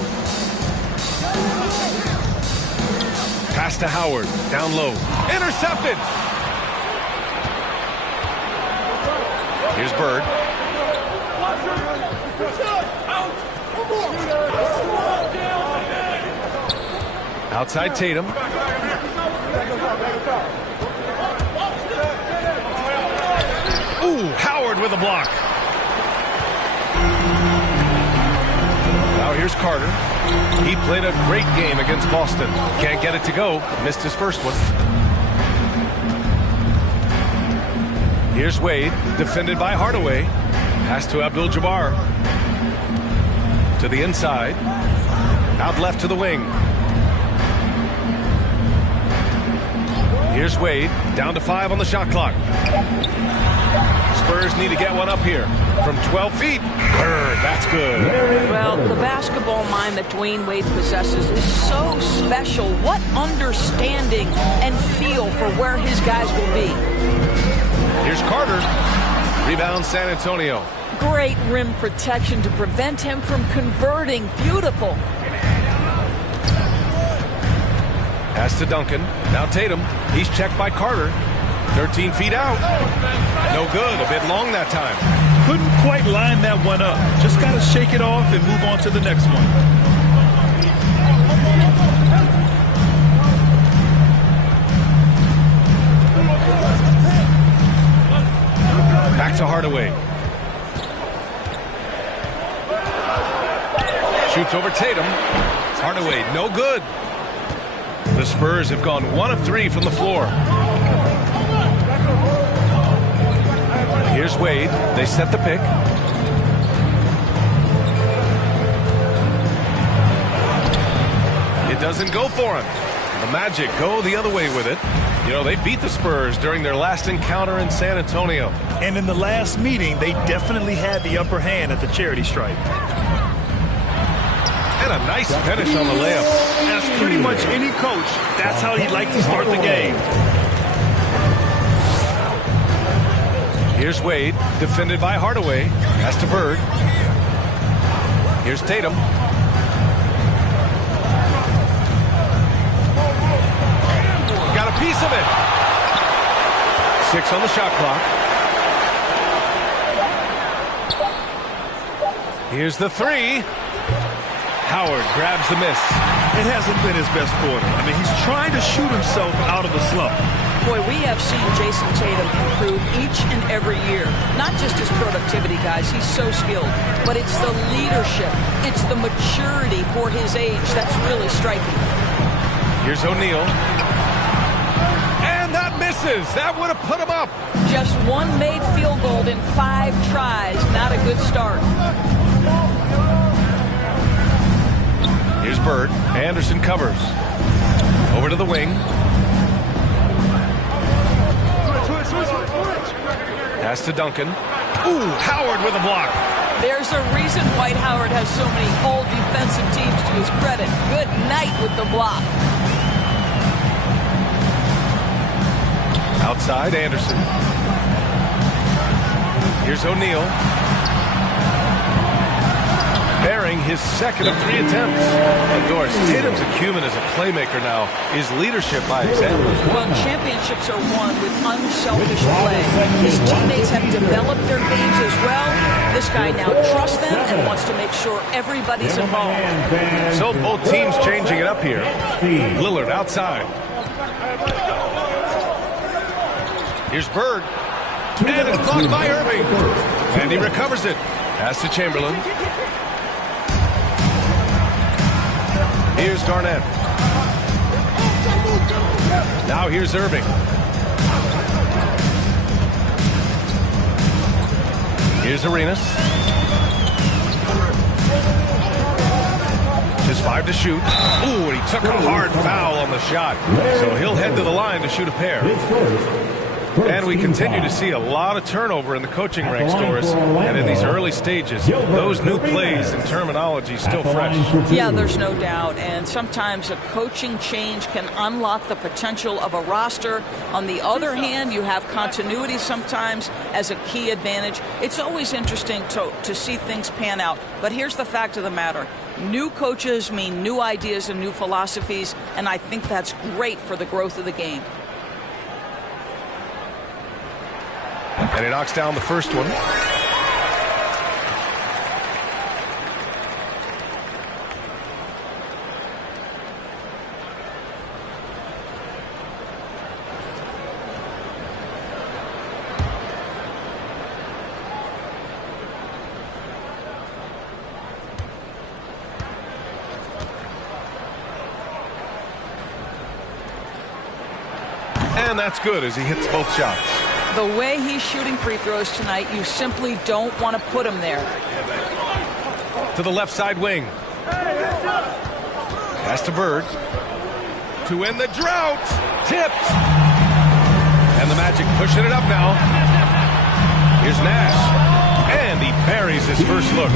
Pass to Howard, down low. Intercepted! Here's Bird. Outside Tatum. Ooh, Howard with a block. Now here's Carter. He played a great game against Boston. Can't get it to go. Missed his first one. Here's Wade, defended by Hardaway. Pass to Abdul-Jabbar. To the inside. Out left to the wing. Here's Wade, down to 5 on the shot clock. Spurs need to get one up here. From 12 feet, Bird, that's good. Well, the basketball mind that Dwayne Wade possesses is so special. What understanding and feel for where his guys will be. Here's Carter. Rebound San Antonio. Great rim protection to prevent him from converting. Beautiful. Pass to Duncan. Now Tatum. He's checked by Carter. 13 feet out. No good. A bit long that time. Couldn't quite line that one up. Just got to shake it off and move on to the next one. Back to Hardaway. Shoots over Tatum. Hardaway, no good. The Spurs have gone 1 of 3 from the floor. Here's Wade. They set the pick. It doesn't go for him. The Magic go the other way with it. You know, they beat the Spurs during their last encounter in San Antonio. And in the last meeting, they definitely had the upper hand at the charity stripe. And a nice finish on the layup. As pretty much any coach, that's how he'd like to start the game. Here's Wade, defended by Hardaway. Pass to Bird. Here's Tatum. Got a piece of it. 6 on the shot clock. Here's the 3. Howard grabs the miss. It hasn't been his best quarter. I mean, he's trying to shoot himself out of the slump. Boy, we have seen Jason Tatum improve each and every year. Not just his productivity, guys. He's so skilled. But it's the leadership. It's the maturity for his age that's really striking. Here's O'Neal. And that misses. That would have put him up. Just one made field goal in 5 tries. Not a good start. Here's Bird. Anderson covers. Over to the wing. Pass to Duncan. Ooh, Howard with a block. There's a reason Dwight Howard has so many all defensive teams to his credit. Good night with the block. Outside, Anderson. Here's O'Neal. preparing his second of 3 attempts. And Doris, Tatum's acumen as a playmaker now is leadership by example. Well, championships are won with unselfish play. His teammates have developed their games as well. This guy now trusts them and wants to make sure everybody's involved. So both teams changing it up here. Lillard outside. Here's Bird. And it's blocked by Irving. And he recovers it. Pass to Chamberlain. Here's Garnett. Now here's Irving. Here's Arenas. Just 5 to shoot. Ooh, and he took a hard foul on the shot. So he'll head to the line to shoot a pair. And we continue to see a lot of turnover in the coaching ranks, Doris. And in these early stages, those new plays and terminology still fresh. Yeah, there's no doubt. And sometimes a coaching change can unlock the potential of a roster. On the other hand, you have continuity sometimes as a key advantage. It's always interesting to see things pan out. But here's the fact of the matter. New coaches mean new ideas and new philosophies, and I think that's great for the growth of the game. And he knocks down the first one. And that's good as he hits both shots. The way he's shooting free throws tonight, you simply don't want to put him there. To the left side wing. Pass to Bird. To end the drought. Tipped. And the Magic pushing it up now. Here's Nash. And he buries his first look.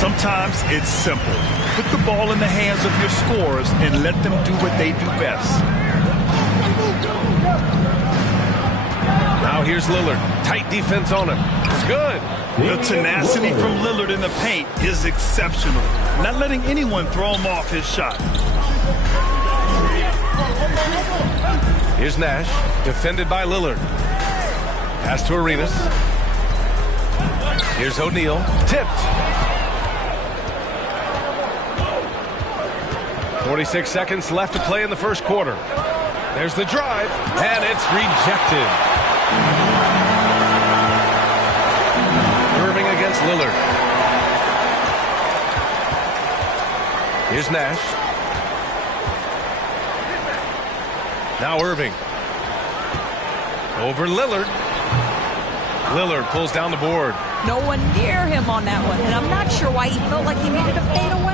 Sometimes it's simple. Put the ball in the hands of your scorers and let them do what they do best. Now here's Lillard. Tight defense on him. It's good. The tenacity from Lillard in the paint is exceptional. Not letting anyone throw him off his shot. Here's Nash. Defended by Lillard. Pass to Arenas. Here's O'Neal. Tipped. 46 seconds left to play in the first quarter. There's the drive. And it's rejected. Irving against Lillard. Here's Nash. Now Irving. Over Lillard. Lillard pulls down the board. No one near him on that one, and I'm not sure why he felt like he needed to fade away.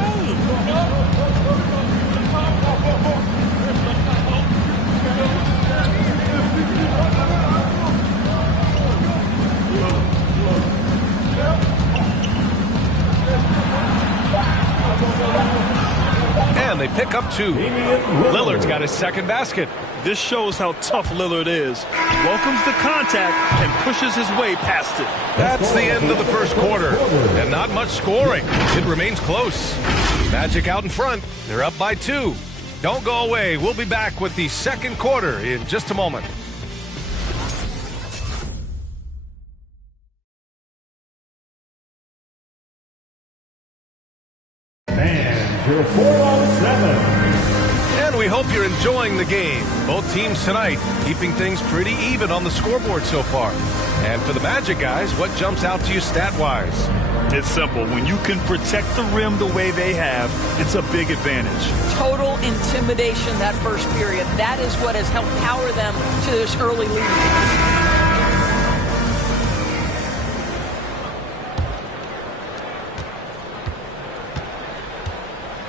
And they pick up 2. Lillard's got his second basket. This shows how tough Lillard is. Welcomes the contact and pushes his way past it. That's the end of the first quarter. And not much scoring. It remains close. Magic out in front. They're up by 2. Don't go away. We'll be back with the second quarter in just a moment. Your 4-on-7. And we hope you're enjoying the game. Both teams tonight keeping things pretty even on the scoreboard so far. And for the Magic guys, what jumps out to you stat-wise? It's simple. When you can protect the rim the way they have, it's a big advantage. Total intimidation that first period. That is what has helped power them to this early lead.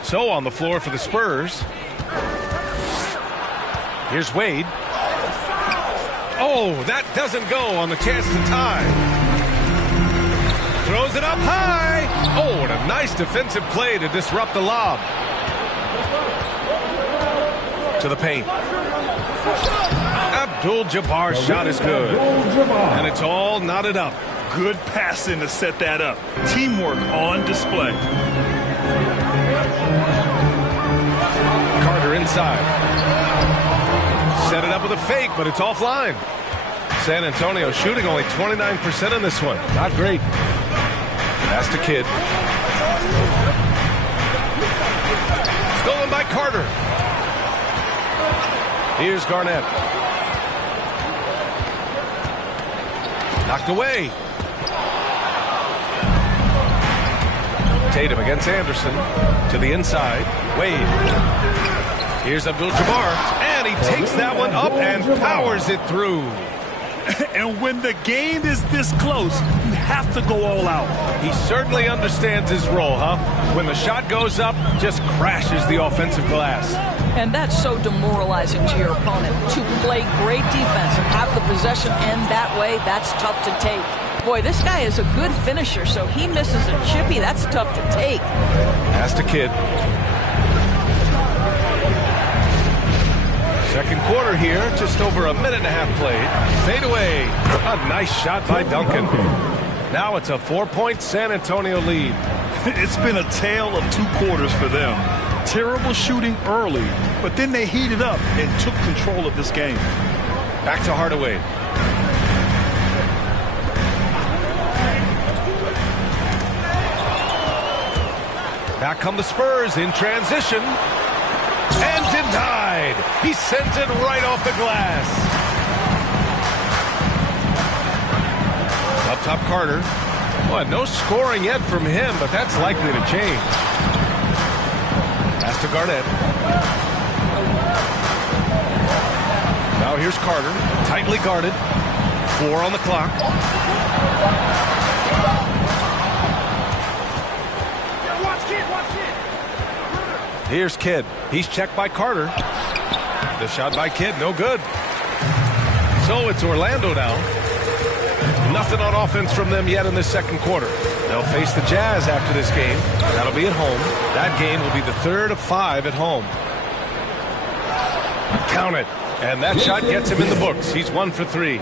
So on the floor for the Spurs. Here's Wade. Oh, that doesn't go on the chance to tie. Throws it up high. Oh, and a nice defensive play to disrupt the lob. To the paint. Abdul-Jabbar's shot is good. And it's all knotted up. Good passing to set that up. Teamwork on display. Carter inside. Set it up with a fake, but it's offline. San Antonio shooting only 29% in this one. Not great. Pass to Kidd. Stolen by Carter. Here's Garnett. Knocked away. Tatum against Anderson. To the inside. Wade. Here's Abdul-Jabbar. And he takes that one up and powers it through. And when the game is this close, you have to go all out. He certainly understands his role, huh? When the shot goes up, just crashes the offensive glass. And that's so demoralizing to your opponent. To play great defense and have the possession end that way, that's tough to take. Boy, this guy is a good finisher, so he misses a chippy. That's tough to take. Pass to Kidd. Second quarter here, just over a minute and a half played. Fade away. A nice shot by Duncan. Now it's a 4-point San Antonio lead. It's been a tale of 2 quarters for them. Terrible shooting early, but then they heated up and took control of this game. Back to Hardaway. Back come the Spurs in transition. And denied. He sends it right off the glass. Up top, Carter. Well, no scoring yet from him, but that's likely to change. Pass to Garnett. Now here's Carter. Tightly guarded. 4 on the clock. Here's Kidd. He's checked by Carter. The shot by Kidd, no good. So it's Orlando now. Nothing on offense from them yet in this second quarter. They'll face the Jazz after this game. That'll be at home. That game will be the 3rd of 5 at home. Count it. And that shot gets him in the books. He's 1 for 3.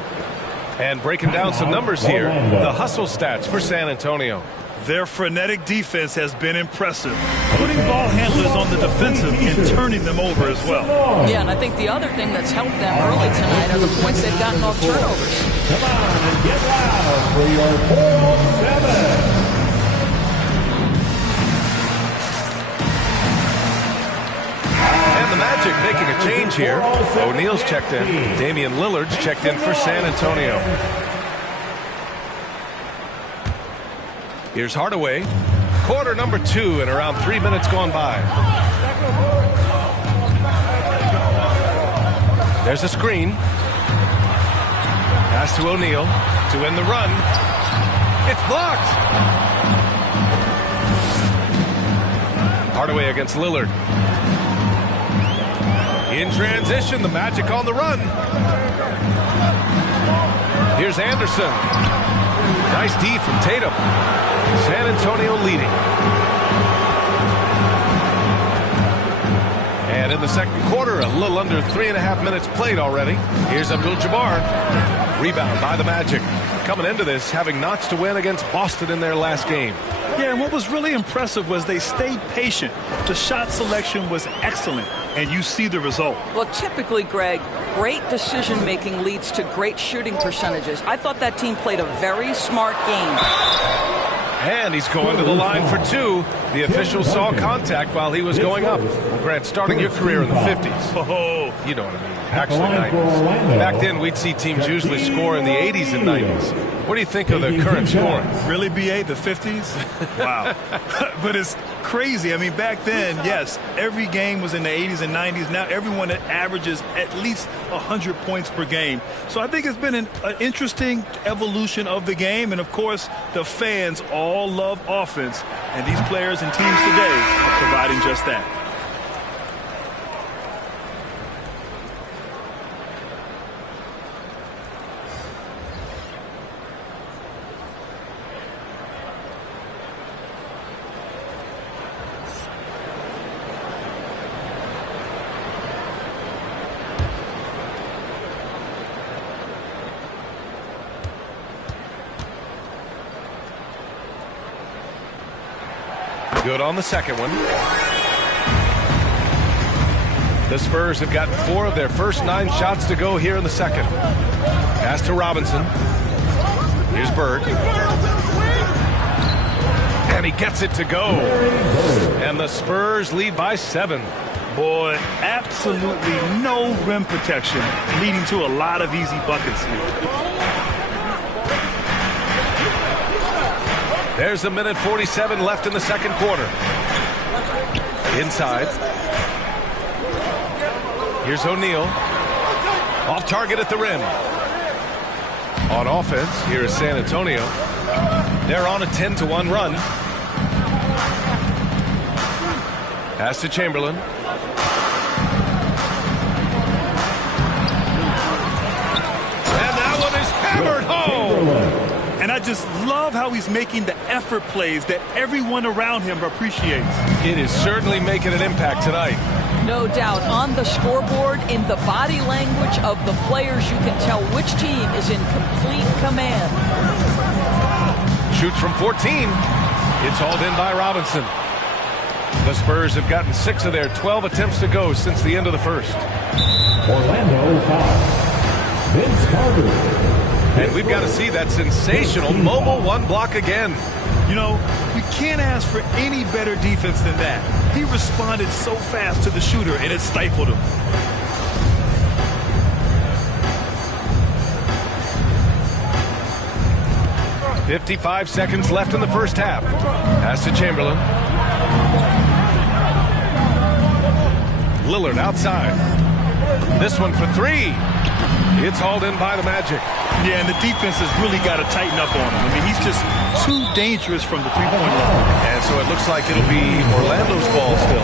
And breaking down some numbers here, the hustle stats for San Antonio. Their frenetic defense has been impressive, putting ball handlers on the defensive and turning them over as well. Yeah, and I think the other thing that's helped them early tonight are the points they've gotten off turnovers. Come on and get loud for your 4-on-7. And the Magic making a change here. O'Neal's checked in. Damian Lillard's checked in for San Antonio. Here's Hardaway. Quarter number 2 and around 3 minutes gone by. There's a screen. Pass to O'Neal to end the run. It's blocked. Hardaway against Lillard. In transition, the Magic on the run. Here's Anderson. Nice D from Tatum. San Antonio leading. And in the second quarter, a little under 3.5 minutes played already. Here's Abdul-Jabbar. Rebound by the Magic. Coming into this, having notched a win against Boston in their last game. Yeah, and what was really impressive was they stayed patient. The shot selection was excellent, and you see the result. Well, typically, Greg, great decision-making leads to great shooting percentages. I thought that team played a very smart game. And he's going to the line for 2. The official saw contact while he was going up. Well, Grant, starting your career in the 50s. Oh, you know what I mean. Actually, 90s. Back then, we'd see teams usually score in the 80s and 90s. What do you think of the current scoring? Really, BA, the 50s? Wow. But it's crazy. I mean, back then, yes, every game was in the 80s and 90s. Now everyone averages at least 100 points per game. So I think it's been an interesting evolution of the game. And, of course, the fans all love offense. And these players and teams today are providing just that. Good on the second one. The Spurs have gotten 4 of their first 9 shots to go here in the second. Pass to Robinson. Here's Bird. And he gets it to go. And the Spurs lead by 7. Boy, absolutely no rim protection, leading to a lot of easy buckets here. There's a minute 47 left in the second quarter. Inside. Here's O'Neal. Off target at the rim. On offense, here is San Antonio. They're on a 10-1 run. Pass to Chamberlain. And that one is hammered home. And I just love how he's making the effort plays that everyone around him appreciates. It is certainly making an impact tonight. No doubt. On the scoreboard, in the body language of the players, you can tell which team is in complete command. Shoots from 14. It's hauled in by Robinson. The Spurs have gotten 6 of their 12 attempts to go since the end of the first. Orlando foul. Vince Carter. And we've got to see that sensational mobile 1 block again. You know, you can't ask for any better defense than that. He responded so fast to the shooter, and it stifled him. .55 seconds left in the first half. Pass to Chamberlain. Lillard outside. This one for 3. It's hauled in by the Magic. Yeah, and the defense has really got to tighten up on him. I mean, he's just too dangerous from the three-point line. And so it looks like it'll be Orlando's ball still.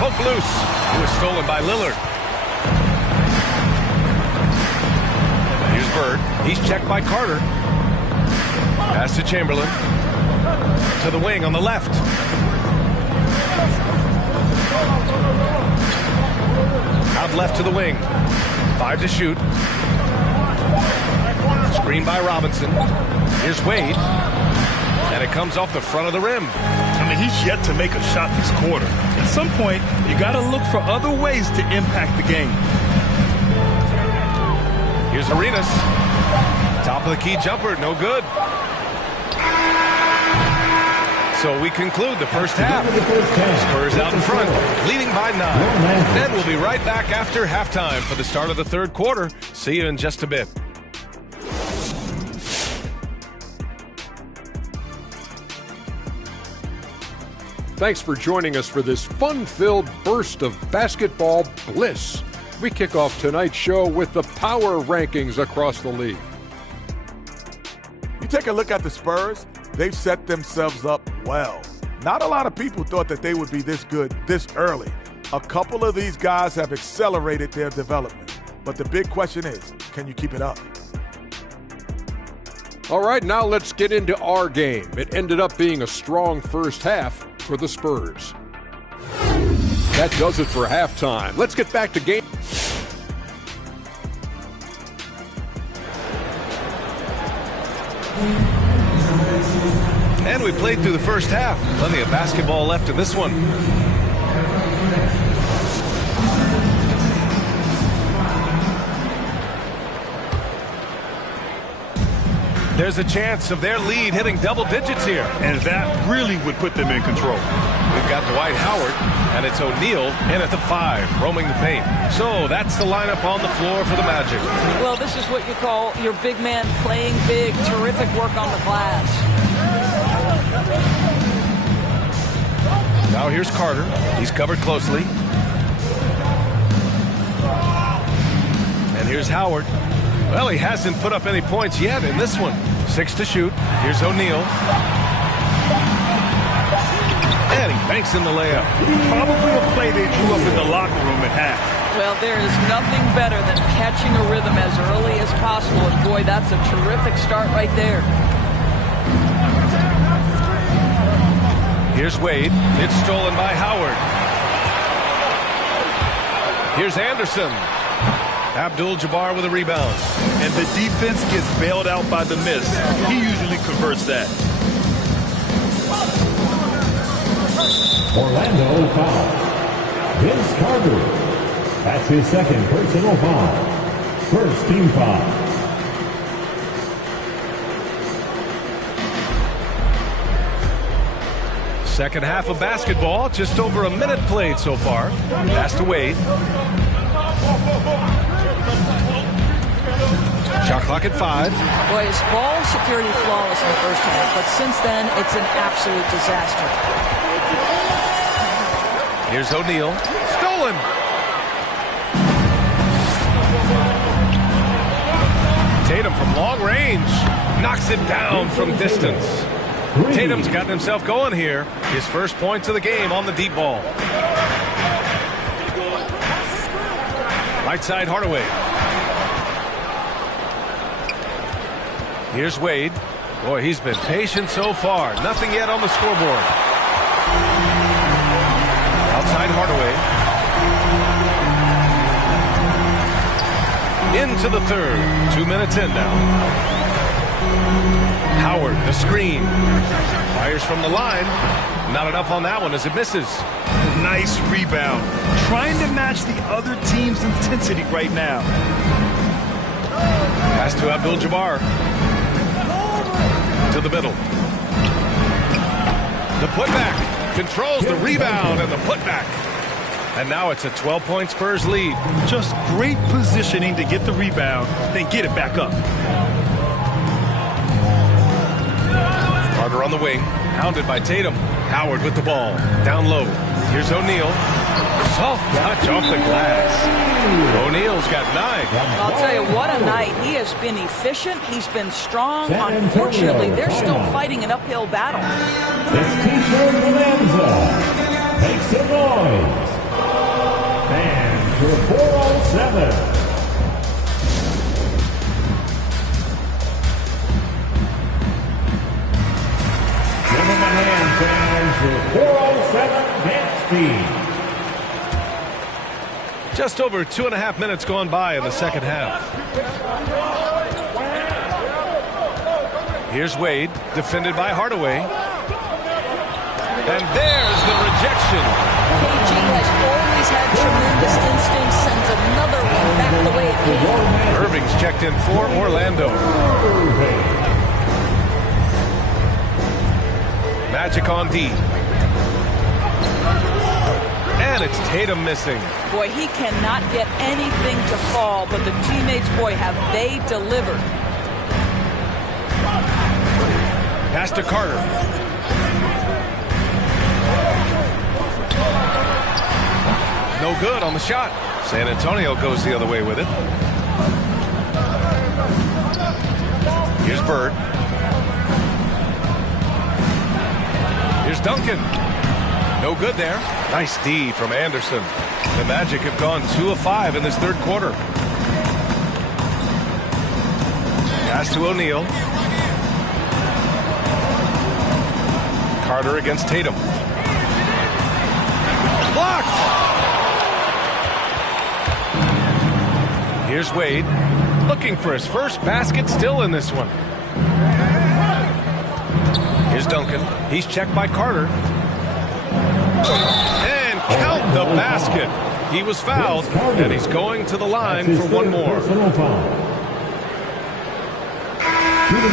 Poke loose. It was stolen by Lillard. Here's Bird. He's checked by Carter. Pass to Chamberlain. To the wing on the left. Out left to the wing. 5 to shoot. Screen by Robinson. Here's Wade. And it comes off the front of the rim. I mean, he's yet to make a shot this quarter. At some point, you got to look for other ways to impact the game. Here's Arenas. Top of the key jumper, no good. So we conclude the first half. Spurs out in front, leading by 9. And we'll be right back after halftime for the start of the third quarter. See you in just a bit. Thanks for joining us for this fun-filled burst of basketball bliss. We kick off tonight's show with the power rankings across the league. You take a look at the Spurs, they've set themselves up well. Not a lot of people thought that they would be this good this early. A couple of these guys have accelerated their development. But the big question is, can you keep it up? All right, now let's get into our game. It ended up being a strong first half for the Spurs. That does it for halftime. Let's get back to game. And we played through the first half. Plenty of basketball left in this one. There's a chance of their lead hitting double digits here. And that really would put them in control. We've got Dwight Howard, and it's O'Neal in at the 5, roaming the paint. So that's the lineup on the floor for the Magic. Well, this is what you call your big man playing big. Terrific work on the glass. Now here's Carter. He's covered closely. And here's Howard. Well, he hasn't put up any points yet in this one. 6 to shoot. Here's O'Neal. And he banks in the layup. Probably a play they drew up in the locker room at half. Well, there is nothing better than catching a rhythm as early as possible. And boy, that's a terrific start right there. Here's Wade. It's stolen by Howard. Here's Anderson. Abdul-Jabbar with a rebound. And the defense gets bailed out by the miss. He usually converts that. Orlando foul. Vince Carter. That's his second personal foul. First team foul. Second half of basketball, just over a minute played so far. Pass to Wade. Shot clock at 5. Boy, his ball security flawless in the first half, but since then, it's an absolute disaster. Here's O'Neal. Stolen. Tatum from long range. Knocks it down from distance. Tatum's gotten himself going here. His first points of the game on the deep ball. Right side, Hardaway. Here's Wade. Boy, he's been patient so far. Nothing yet on the scoreboard. Outside, Hardaway. Into the third. 2 minutes in now. Howard, the screen. Fires from the line. Not enough on that one as it misses. Nice rebound. Trying to match the other team's intensity right now. Pass to Abdul-Jabbar. To the middle. The putback. Controls the rebound and the putback. And now it's a 12-point Spurs lead. Just great positioning to get the rebound, then get it back up. Carter on the wing, hounded by Tatum. Howard with the ball, down low. Here's O'Neal. Soft touch off the glass. O'Neal's got 9. I'll tell you, what a night. He has been efficient. He's been strong. Unfortunately, they're still fighting an uphill battle. This T-shirt bonanza makes some noise. And for 407. Give them a hand, fans, for 407 dance team. Just over 2.5 minutes gone by in the second half. Here's Wade, defended by Hardaway. And there's the rejection. KG has always had tremendous instincts, sends another one back the way it came. Irving's checked in for Orlando. Magic on D. And it's Tatum missing. Boy, he cannot get anything to fall, but the teammates, boy, have they delivered. Pass to Carter. No good on the shot. San Antonio goes the other way with it. Here's Bird. Here's Duncan. No good there. Nice D from Anderson. The Magic have gone 2 of 5 in this third quarter. Pass to O'Neal. Carter against Tatum. Blocked! Here's Wade. Looking for his first basket still in this one. Here's Duncan. He's checked by Carter. And count the basket. He was fouled, and he's going to the line for one more. Shooting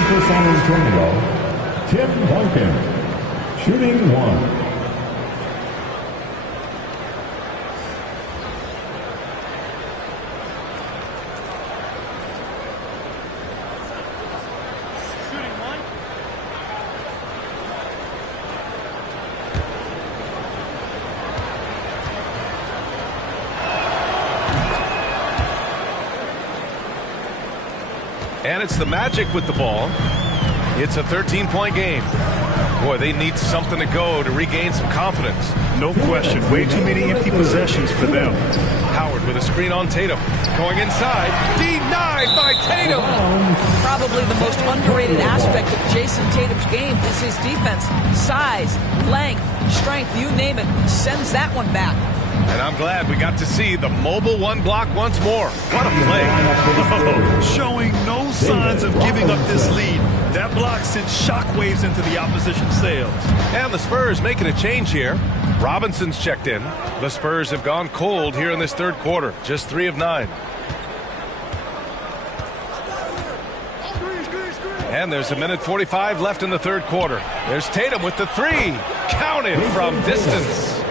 for San Antonio, Tim Duncan. Shooting 1. And it's the Magic with the ball. It's a 13-point game. Boy, they need something to go to regain some confidence. No question. Way too many empty possessions for them. Howard with a screen on Tatum. Going inside. Denied by Tatum. Probably the most underrated aspect of Jason Tatum's game is his defense. Size, length, strength, you name it. Sends that one back. And I'm glad we got to see the mobile one block once more. What a play. Showing no signs of giving up this lead. That block sent shockwaves into the opposition sails. And the Spurs making a change here. Robinson's checked in. The Spurs have gone cold here in this third quarter. Just 3 of 9. And there's 1:45 left in the third quarter. There's Tatum with the 3. Counted from distance.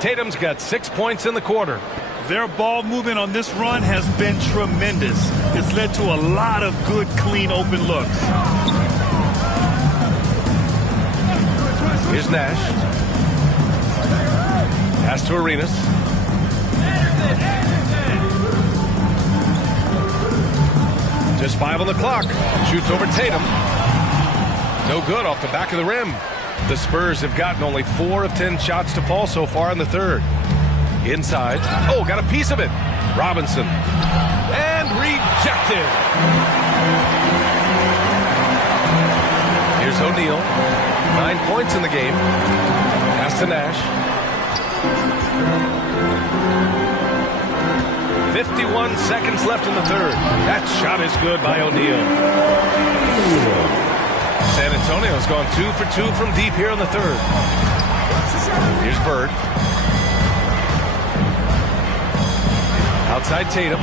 Tatum's got 6 points in the quarter. Their ball movement on this run has been tremendous. It's led to a lot of good, clean, open looks. Here's Nash. Pass to Arenas. Just 5 on the clock. Shoots over Tatum. No good off the back of the rim. The Spurs have gotten only 4 of 10 shots to fall so far in the third. Inside. Oh, got a piece of it. Robinson. And rejected. Here's O'Neal. 9 points in the game. Pass to Nash. 51 seconds left in the third. That shot is good by O'Neal. San Antonio's gone 2 for 2 from deep here in the third. Here's Bird. Outside Tatum.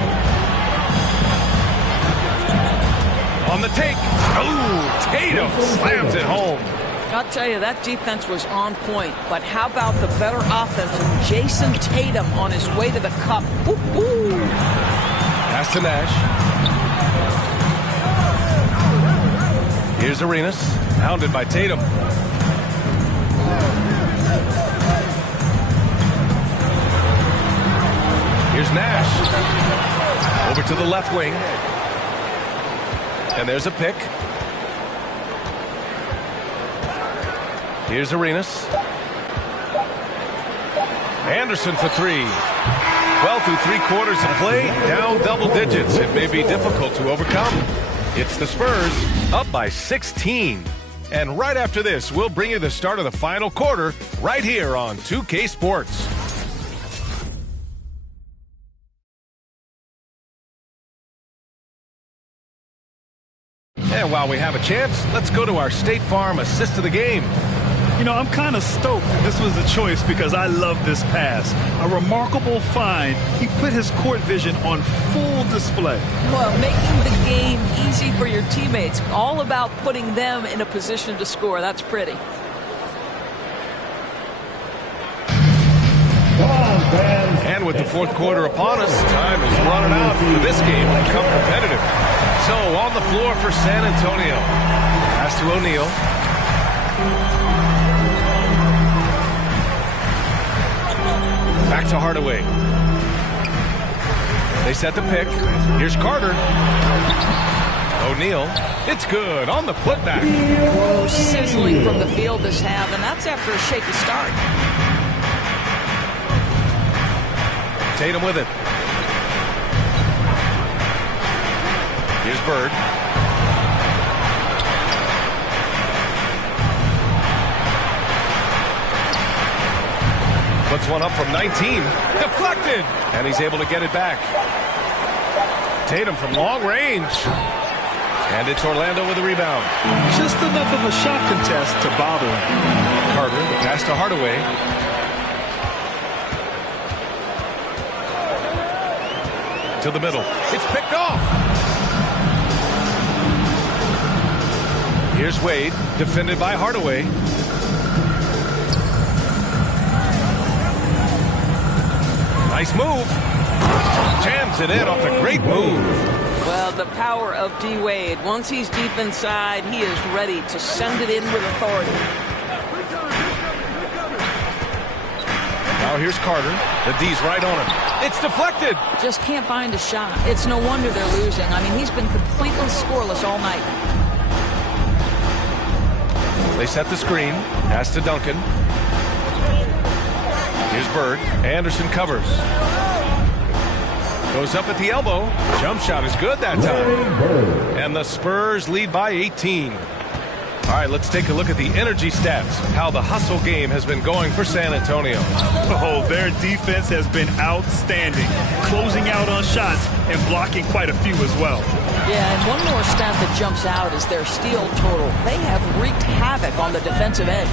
On the take. Oh, Tatum slams it home. I'll tell you, that defense was on point. But how about the better offense of Jason Tatum on his way to the cup? Woo-hoo. Pass to Nash. Here's Arenas. Hounded by Tatum. Here's Nash. Over to the left wing. And there's a pick. Here's Arenas. Anderson for 3. Well, through 3 quarters of play, down double digits. It may be difficult to overcome. It's the Spurs up by 16. And right after this, we'll bring you the start of the final quarter right here on 2K Sports. And while we have a chance, let's go to our State Farm assist of the game. You know, I'm kind of stoked that this was a choice because I love this pass. A remarkable find. He put his court vision on full display. Well, making the game easy for your teammates. All about putting them in a position to score. That's pretty. And with the fourth quarter upon us, time is running out for this game to become competitive. So on the floor for San Antonio. Pass to O'Neal. Back to Hardaway. They set the pick. Here's Carter. O'Neal. It's good on the putback. Whoa, sizzling from the field this half, and that's after a shaky start. Tatum with it. Here's Bird. Puts one up from 19. Deflected. And he's able to get it back. Tatum from long range. And it's Orlando with a rebound. Just enough of a shot contest to bother him. Carter, the pass to Hardaway. To the middle. It's picked off. Here's Wade, defended by Hardaway. Nice move. Jams it in off a great move. Well, the power of D. Wade. Once he's deep inside, he is ready to send it in with authority. Now here's Carter. The D's right on him. It's deflected. Just can't find a shot. It's no wonder they're losing. I mean, he's been completely scoreless all night. They set the screen. Pass to Duncan. Here's Bird. Anderson covers. Goes up at the elbow. Jump shot is good that time. And the Spurs lead by 18. All right, let's take a look at the energy stats, how the hustle game has been going for San Antonio. Oh, their defense has been outstanding, closing out on shots and blocking quite a few as well. Yeah, and one more stat that jumps out is their steal total. They have wreaked havoc on the defensive end.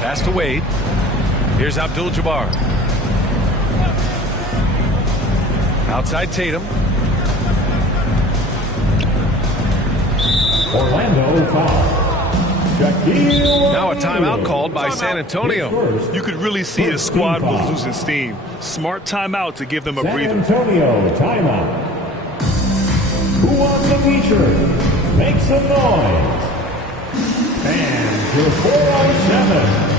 Pass to Wade. Here's Abdul-Jabbar. Outside Tatum. Orlando foul. Now a timeout called by San Antonio. You could really see his squad was losing steam. Smart timeout to give them a breather. San Antonio timeout. Who wants the T-shirt? Make some noise. And your 407.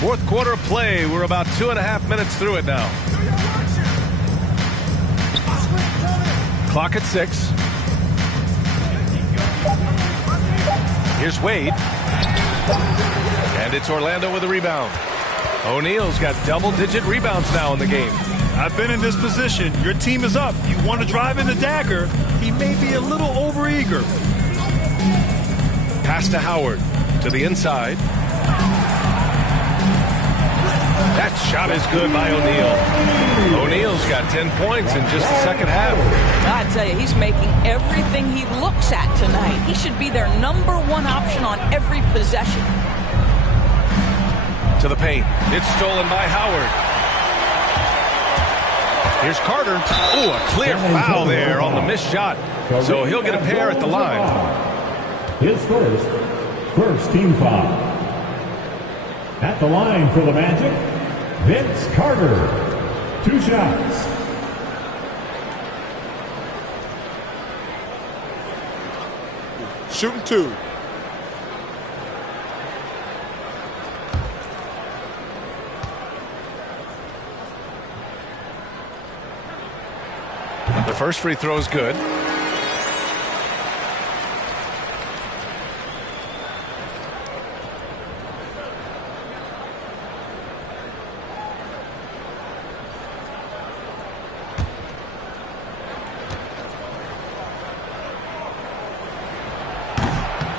Fourth quarter of play. We're about 2.5 minutes through it now. Clock at 6. Here's Wade. And it's Orlando with a rebound. O'Neal's got double-digit rebounds now in the game. I've been in this position. Your team is up. You want to drive in the dagger. He may be a little overeager. Pass to Howard. To the inside. That shot is good by O'Neal. O'Neal's got 10 points in just the second half. I tell you, he's making everything he looks at tonight. He should be their #1 option on every possession. To the paint. It's stolen by Howard. Here's Carter. Oh, a clear foul there on the missed shot. So he'll get a pair at the line. His first team foul. At the line for the Magic, Vince Carter. 2 shots. Shooting 2. The first free throw is good.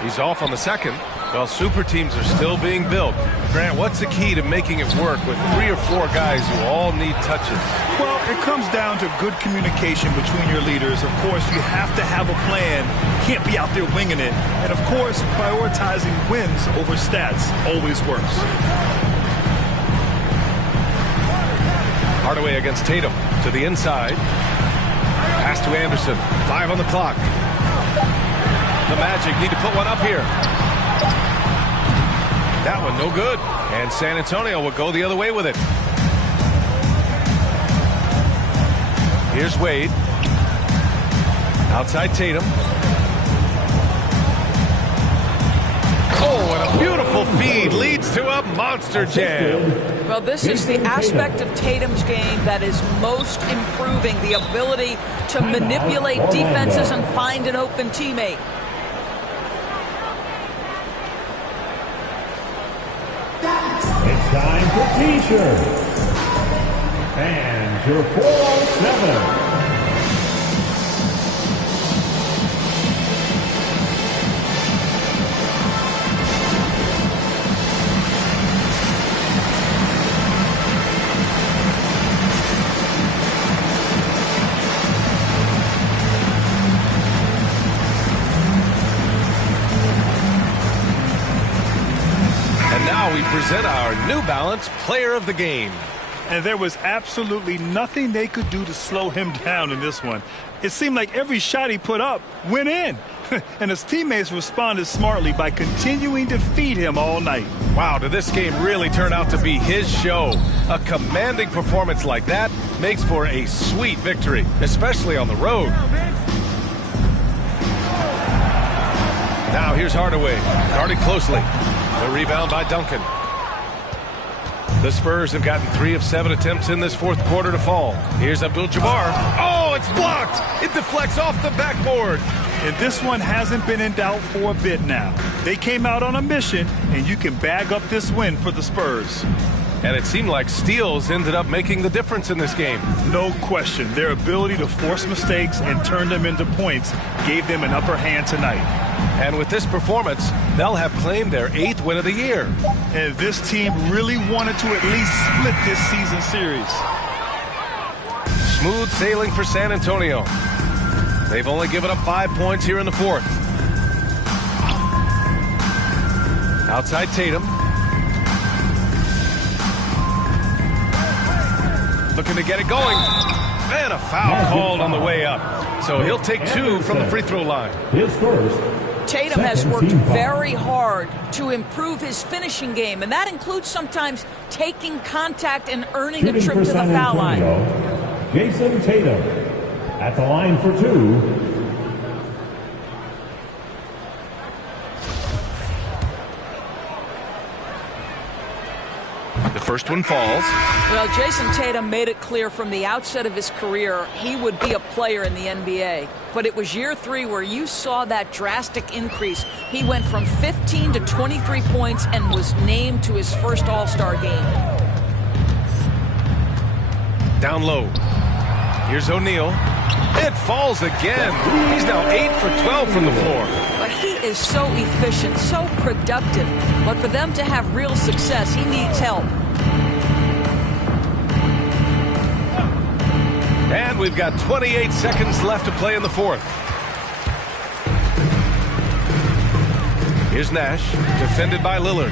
He's off on the second. Well, super teams are still being built. Grant, what's the key to making it work with 3 or 4 guys who all need touches? Well, it comes down to good communication between your leaders. Of course, you have to have a plan. You can't be out there winging it. And, of course, prioritizing wins over stats always works. Hardaway against Tatum. To the inside. Pass to Anderson. 5 on the clock. The Magic need to put one up here. That one no good. And San Antonio will go the other way with it. Here's Wade. Outside Tatum. Oh, and a beautiful feed leads to a monster jam. Well, this is the aspect of Tatum's game that is most improving, the ability to manipulate defenses and find an open teammate. It's time for T-shirts. And your 407. Now we present our New Balance Player of the Game. And there was absolutely nothing they could do to slow him down in this one. It seemed like every shot he put up went in. And his teammates responded smartly by continuing to feed him all night. Wow, did this game really turn out to be his show? A commanding performance like that makes for a sweet victory, especially on the road. Now here's Hardaway, guarded closely. The rebound by Duncan. The Spurs have gotten 3 of 7 attempts in this fourth quarter to fall. Here's Abdul-Jabbar. Oh, it's blocked! It deflects off the backboard. And this one hasn't been in doubt for a bit now. They came out on a mission, and you can bag up this win for the Spurs. And it seemed like steals ended up making the difference in this game. No question. Their ability to force mistakes and turn them into points gave them an upper hand tonight. And with this performance, they'll have claimed their 8th win of the year. And this team really wanted to at least split this season series. Smooth sailing for San Antonio. They've only given up 5 points here in the fourth. Outside Tatum. Looking to get it going. And a foul called on the way up. So he'll take 2 from the free throw line. His first. Tatum has worked very hard to improve his finishing game, and that includes sometimes taking contact and earning a trip to the foul line. Jason Tatum at the line for 2. The first one falls. Well, Jason Tatum made it clear from the outset of his career he would be a player in the NBA. But it was year 3 where you saw that drastic increase. He went from 15 to 23 points and was named to his first All-Star game. Down low. Here's O'Neal. It falls again. He's now 8 for 12 from the floor. But he is so efficient, so productive. But for them to have real success, he needs help. And we've got 28 seconds left to play in the fourth. Here's Nash, defended by Lillard.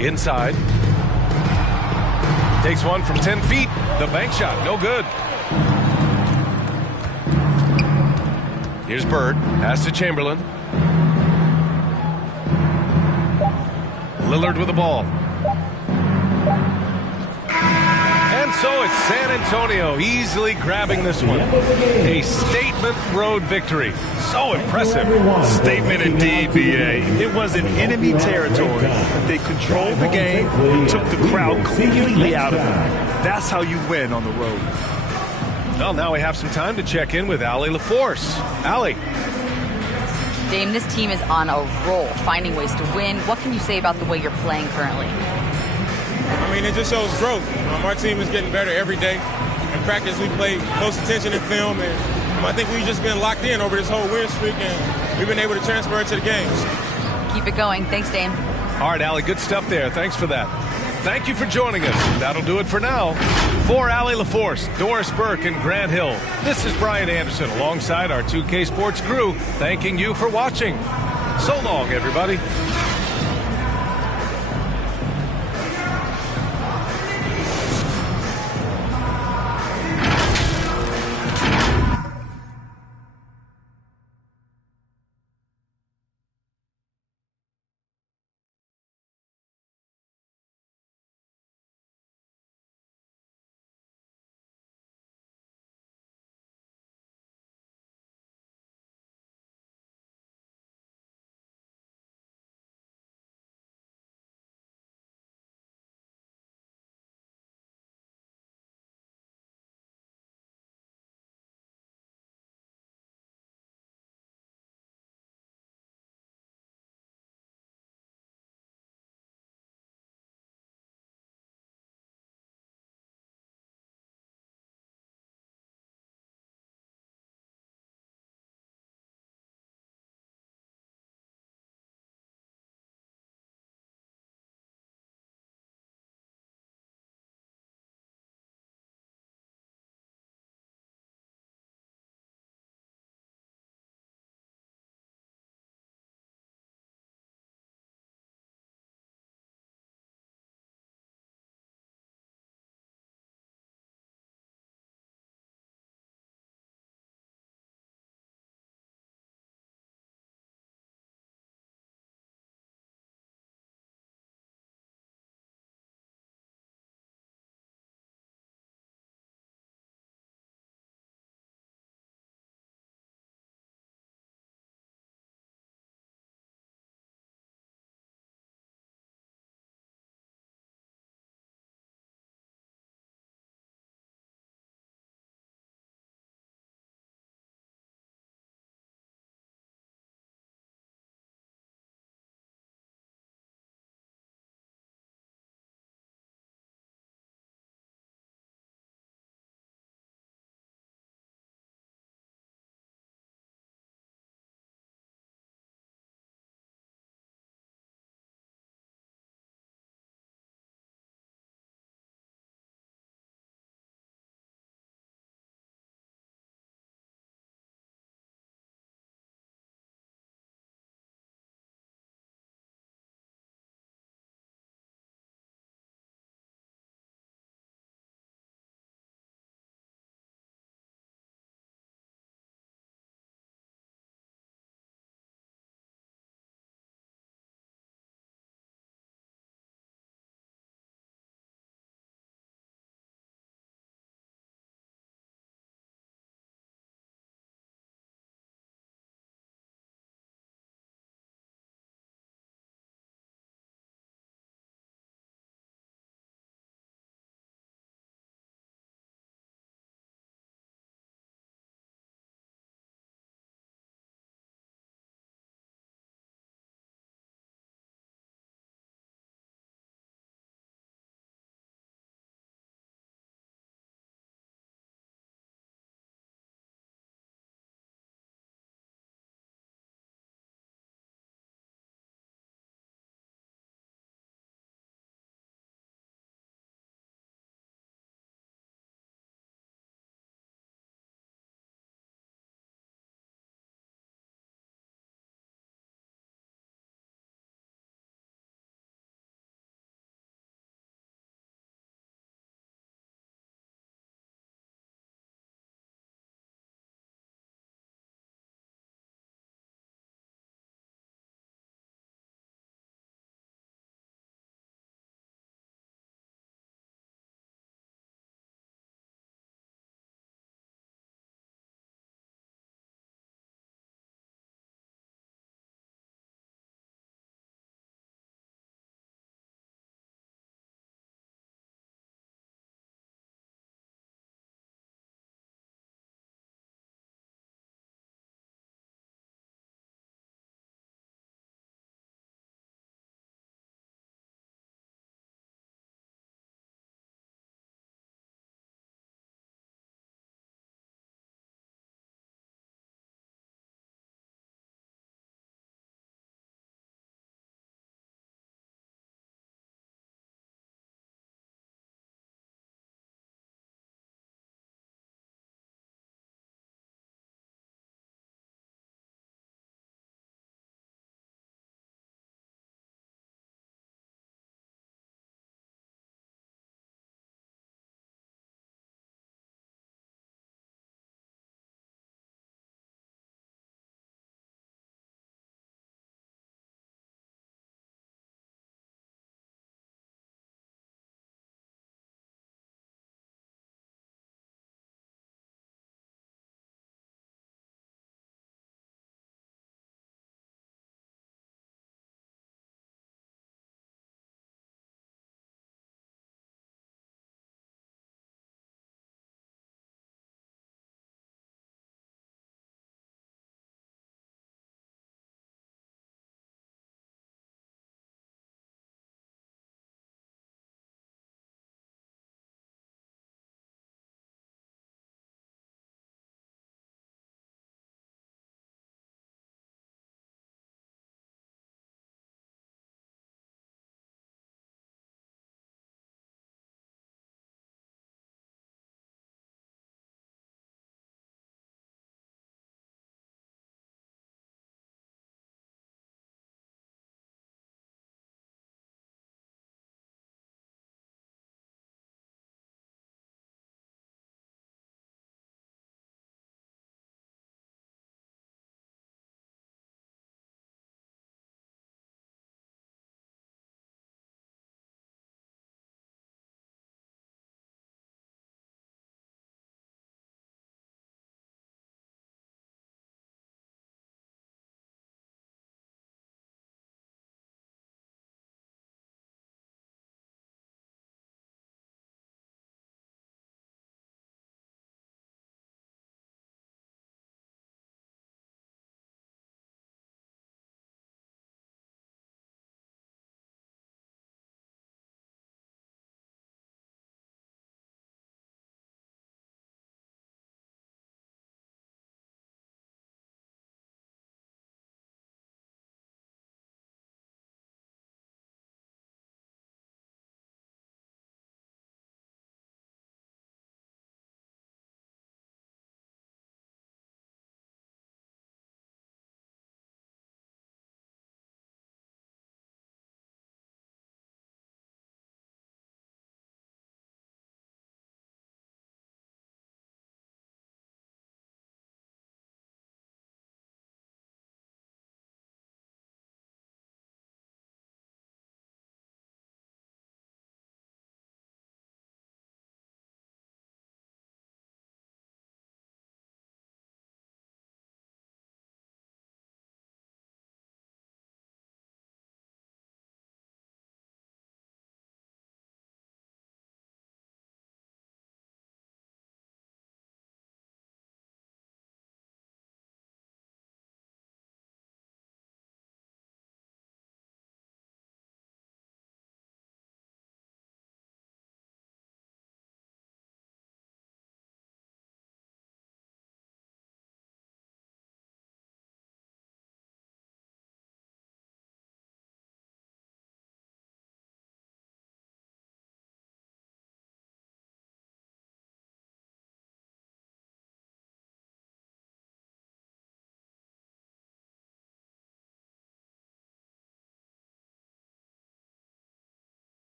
Inside. Takes one from 10 feet. The bank shot, no good. Here's Bird, pass to Chamberlain. Lillard with the ball. And so it's San Antonio easily grabbing this one. A statement road victory. So impressive. Statement indeed, B.A. It was in enemy territory. They controlled the game and took the crowd completely out of it. That's how you win on the road. Well, now we have some time to check in with Allie LaForce. Allie. Dame, this team is on a roll, finding ways to win. What can you say about the way you're playing currently? I mean, it just shows growth. Our team is getting better every day. In practice, we play close attention in film, and I think we've just been locked in over this whole win streak, and we've been able to transfer it to the games. Keep it going. Thanks, Dame. All right, Allie, good stuff there. Thanks for that. Thank you for joining us. That'll do it for now. For Allie LaForce, Doris Burke, and Grant Hill, this is Brian Anderson alongside our 2K Sports crew, thanking you for watching. So long, everybody.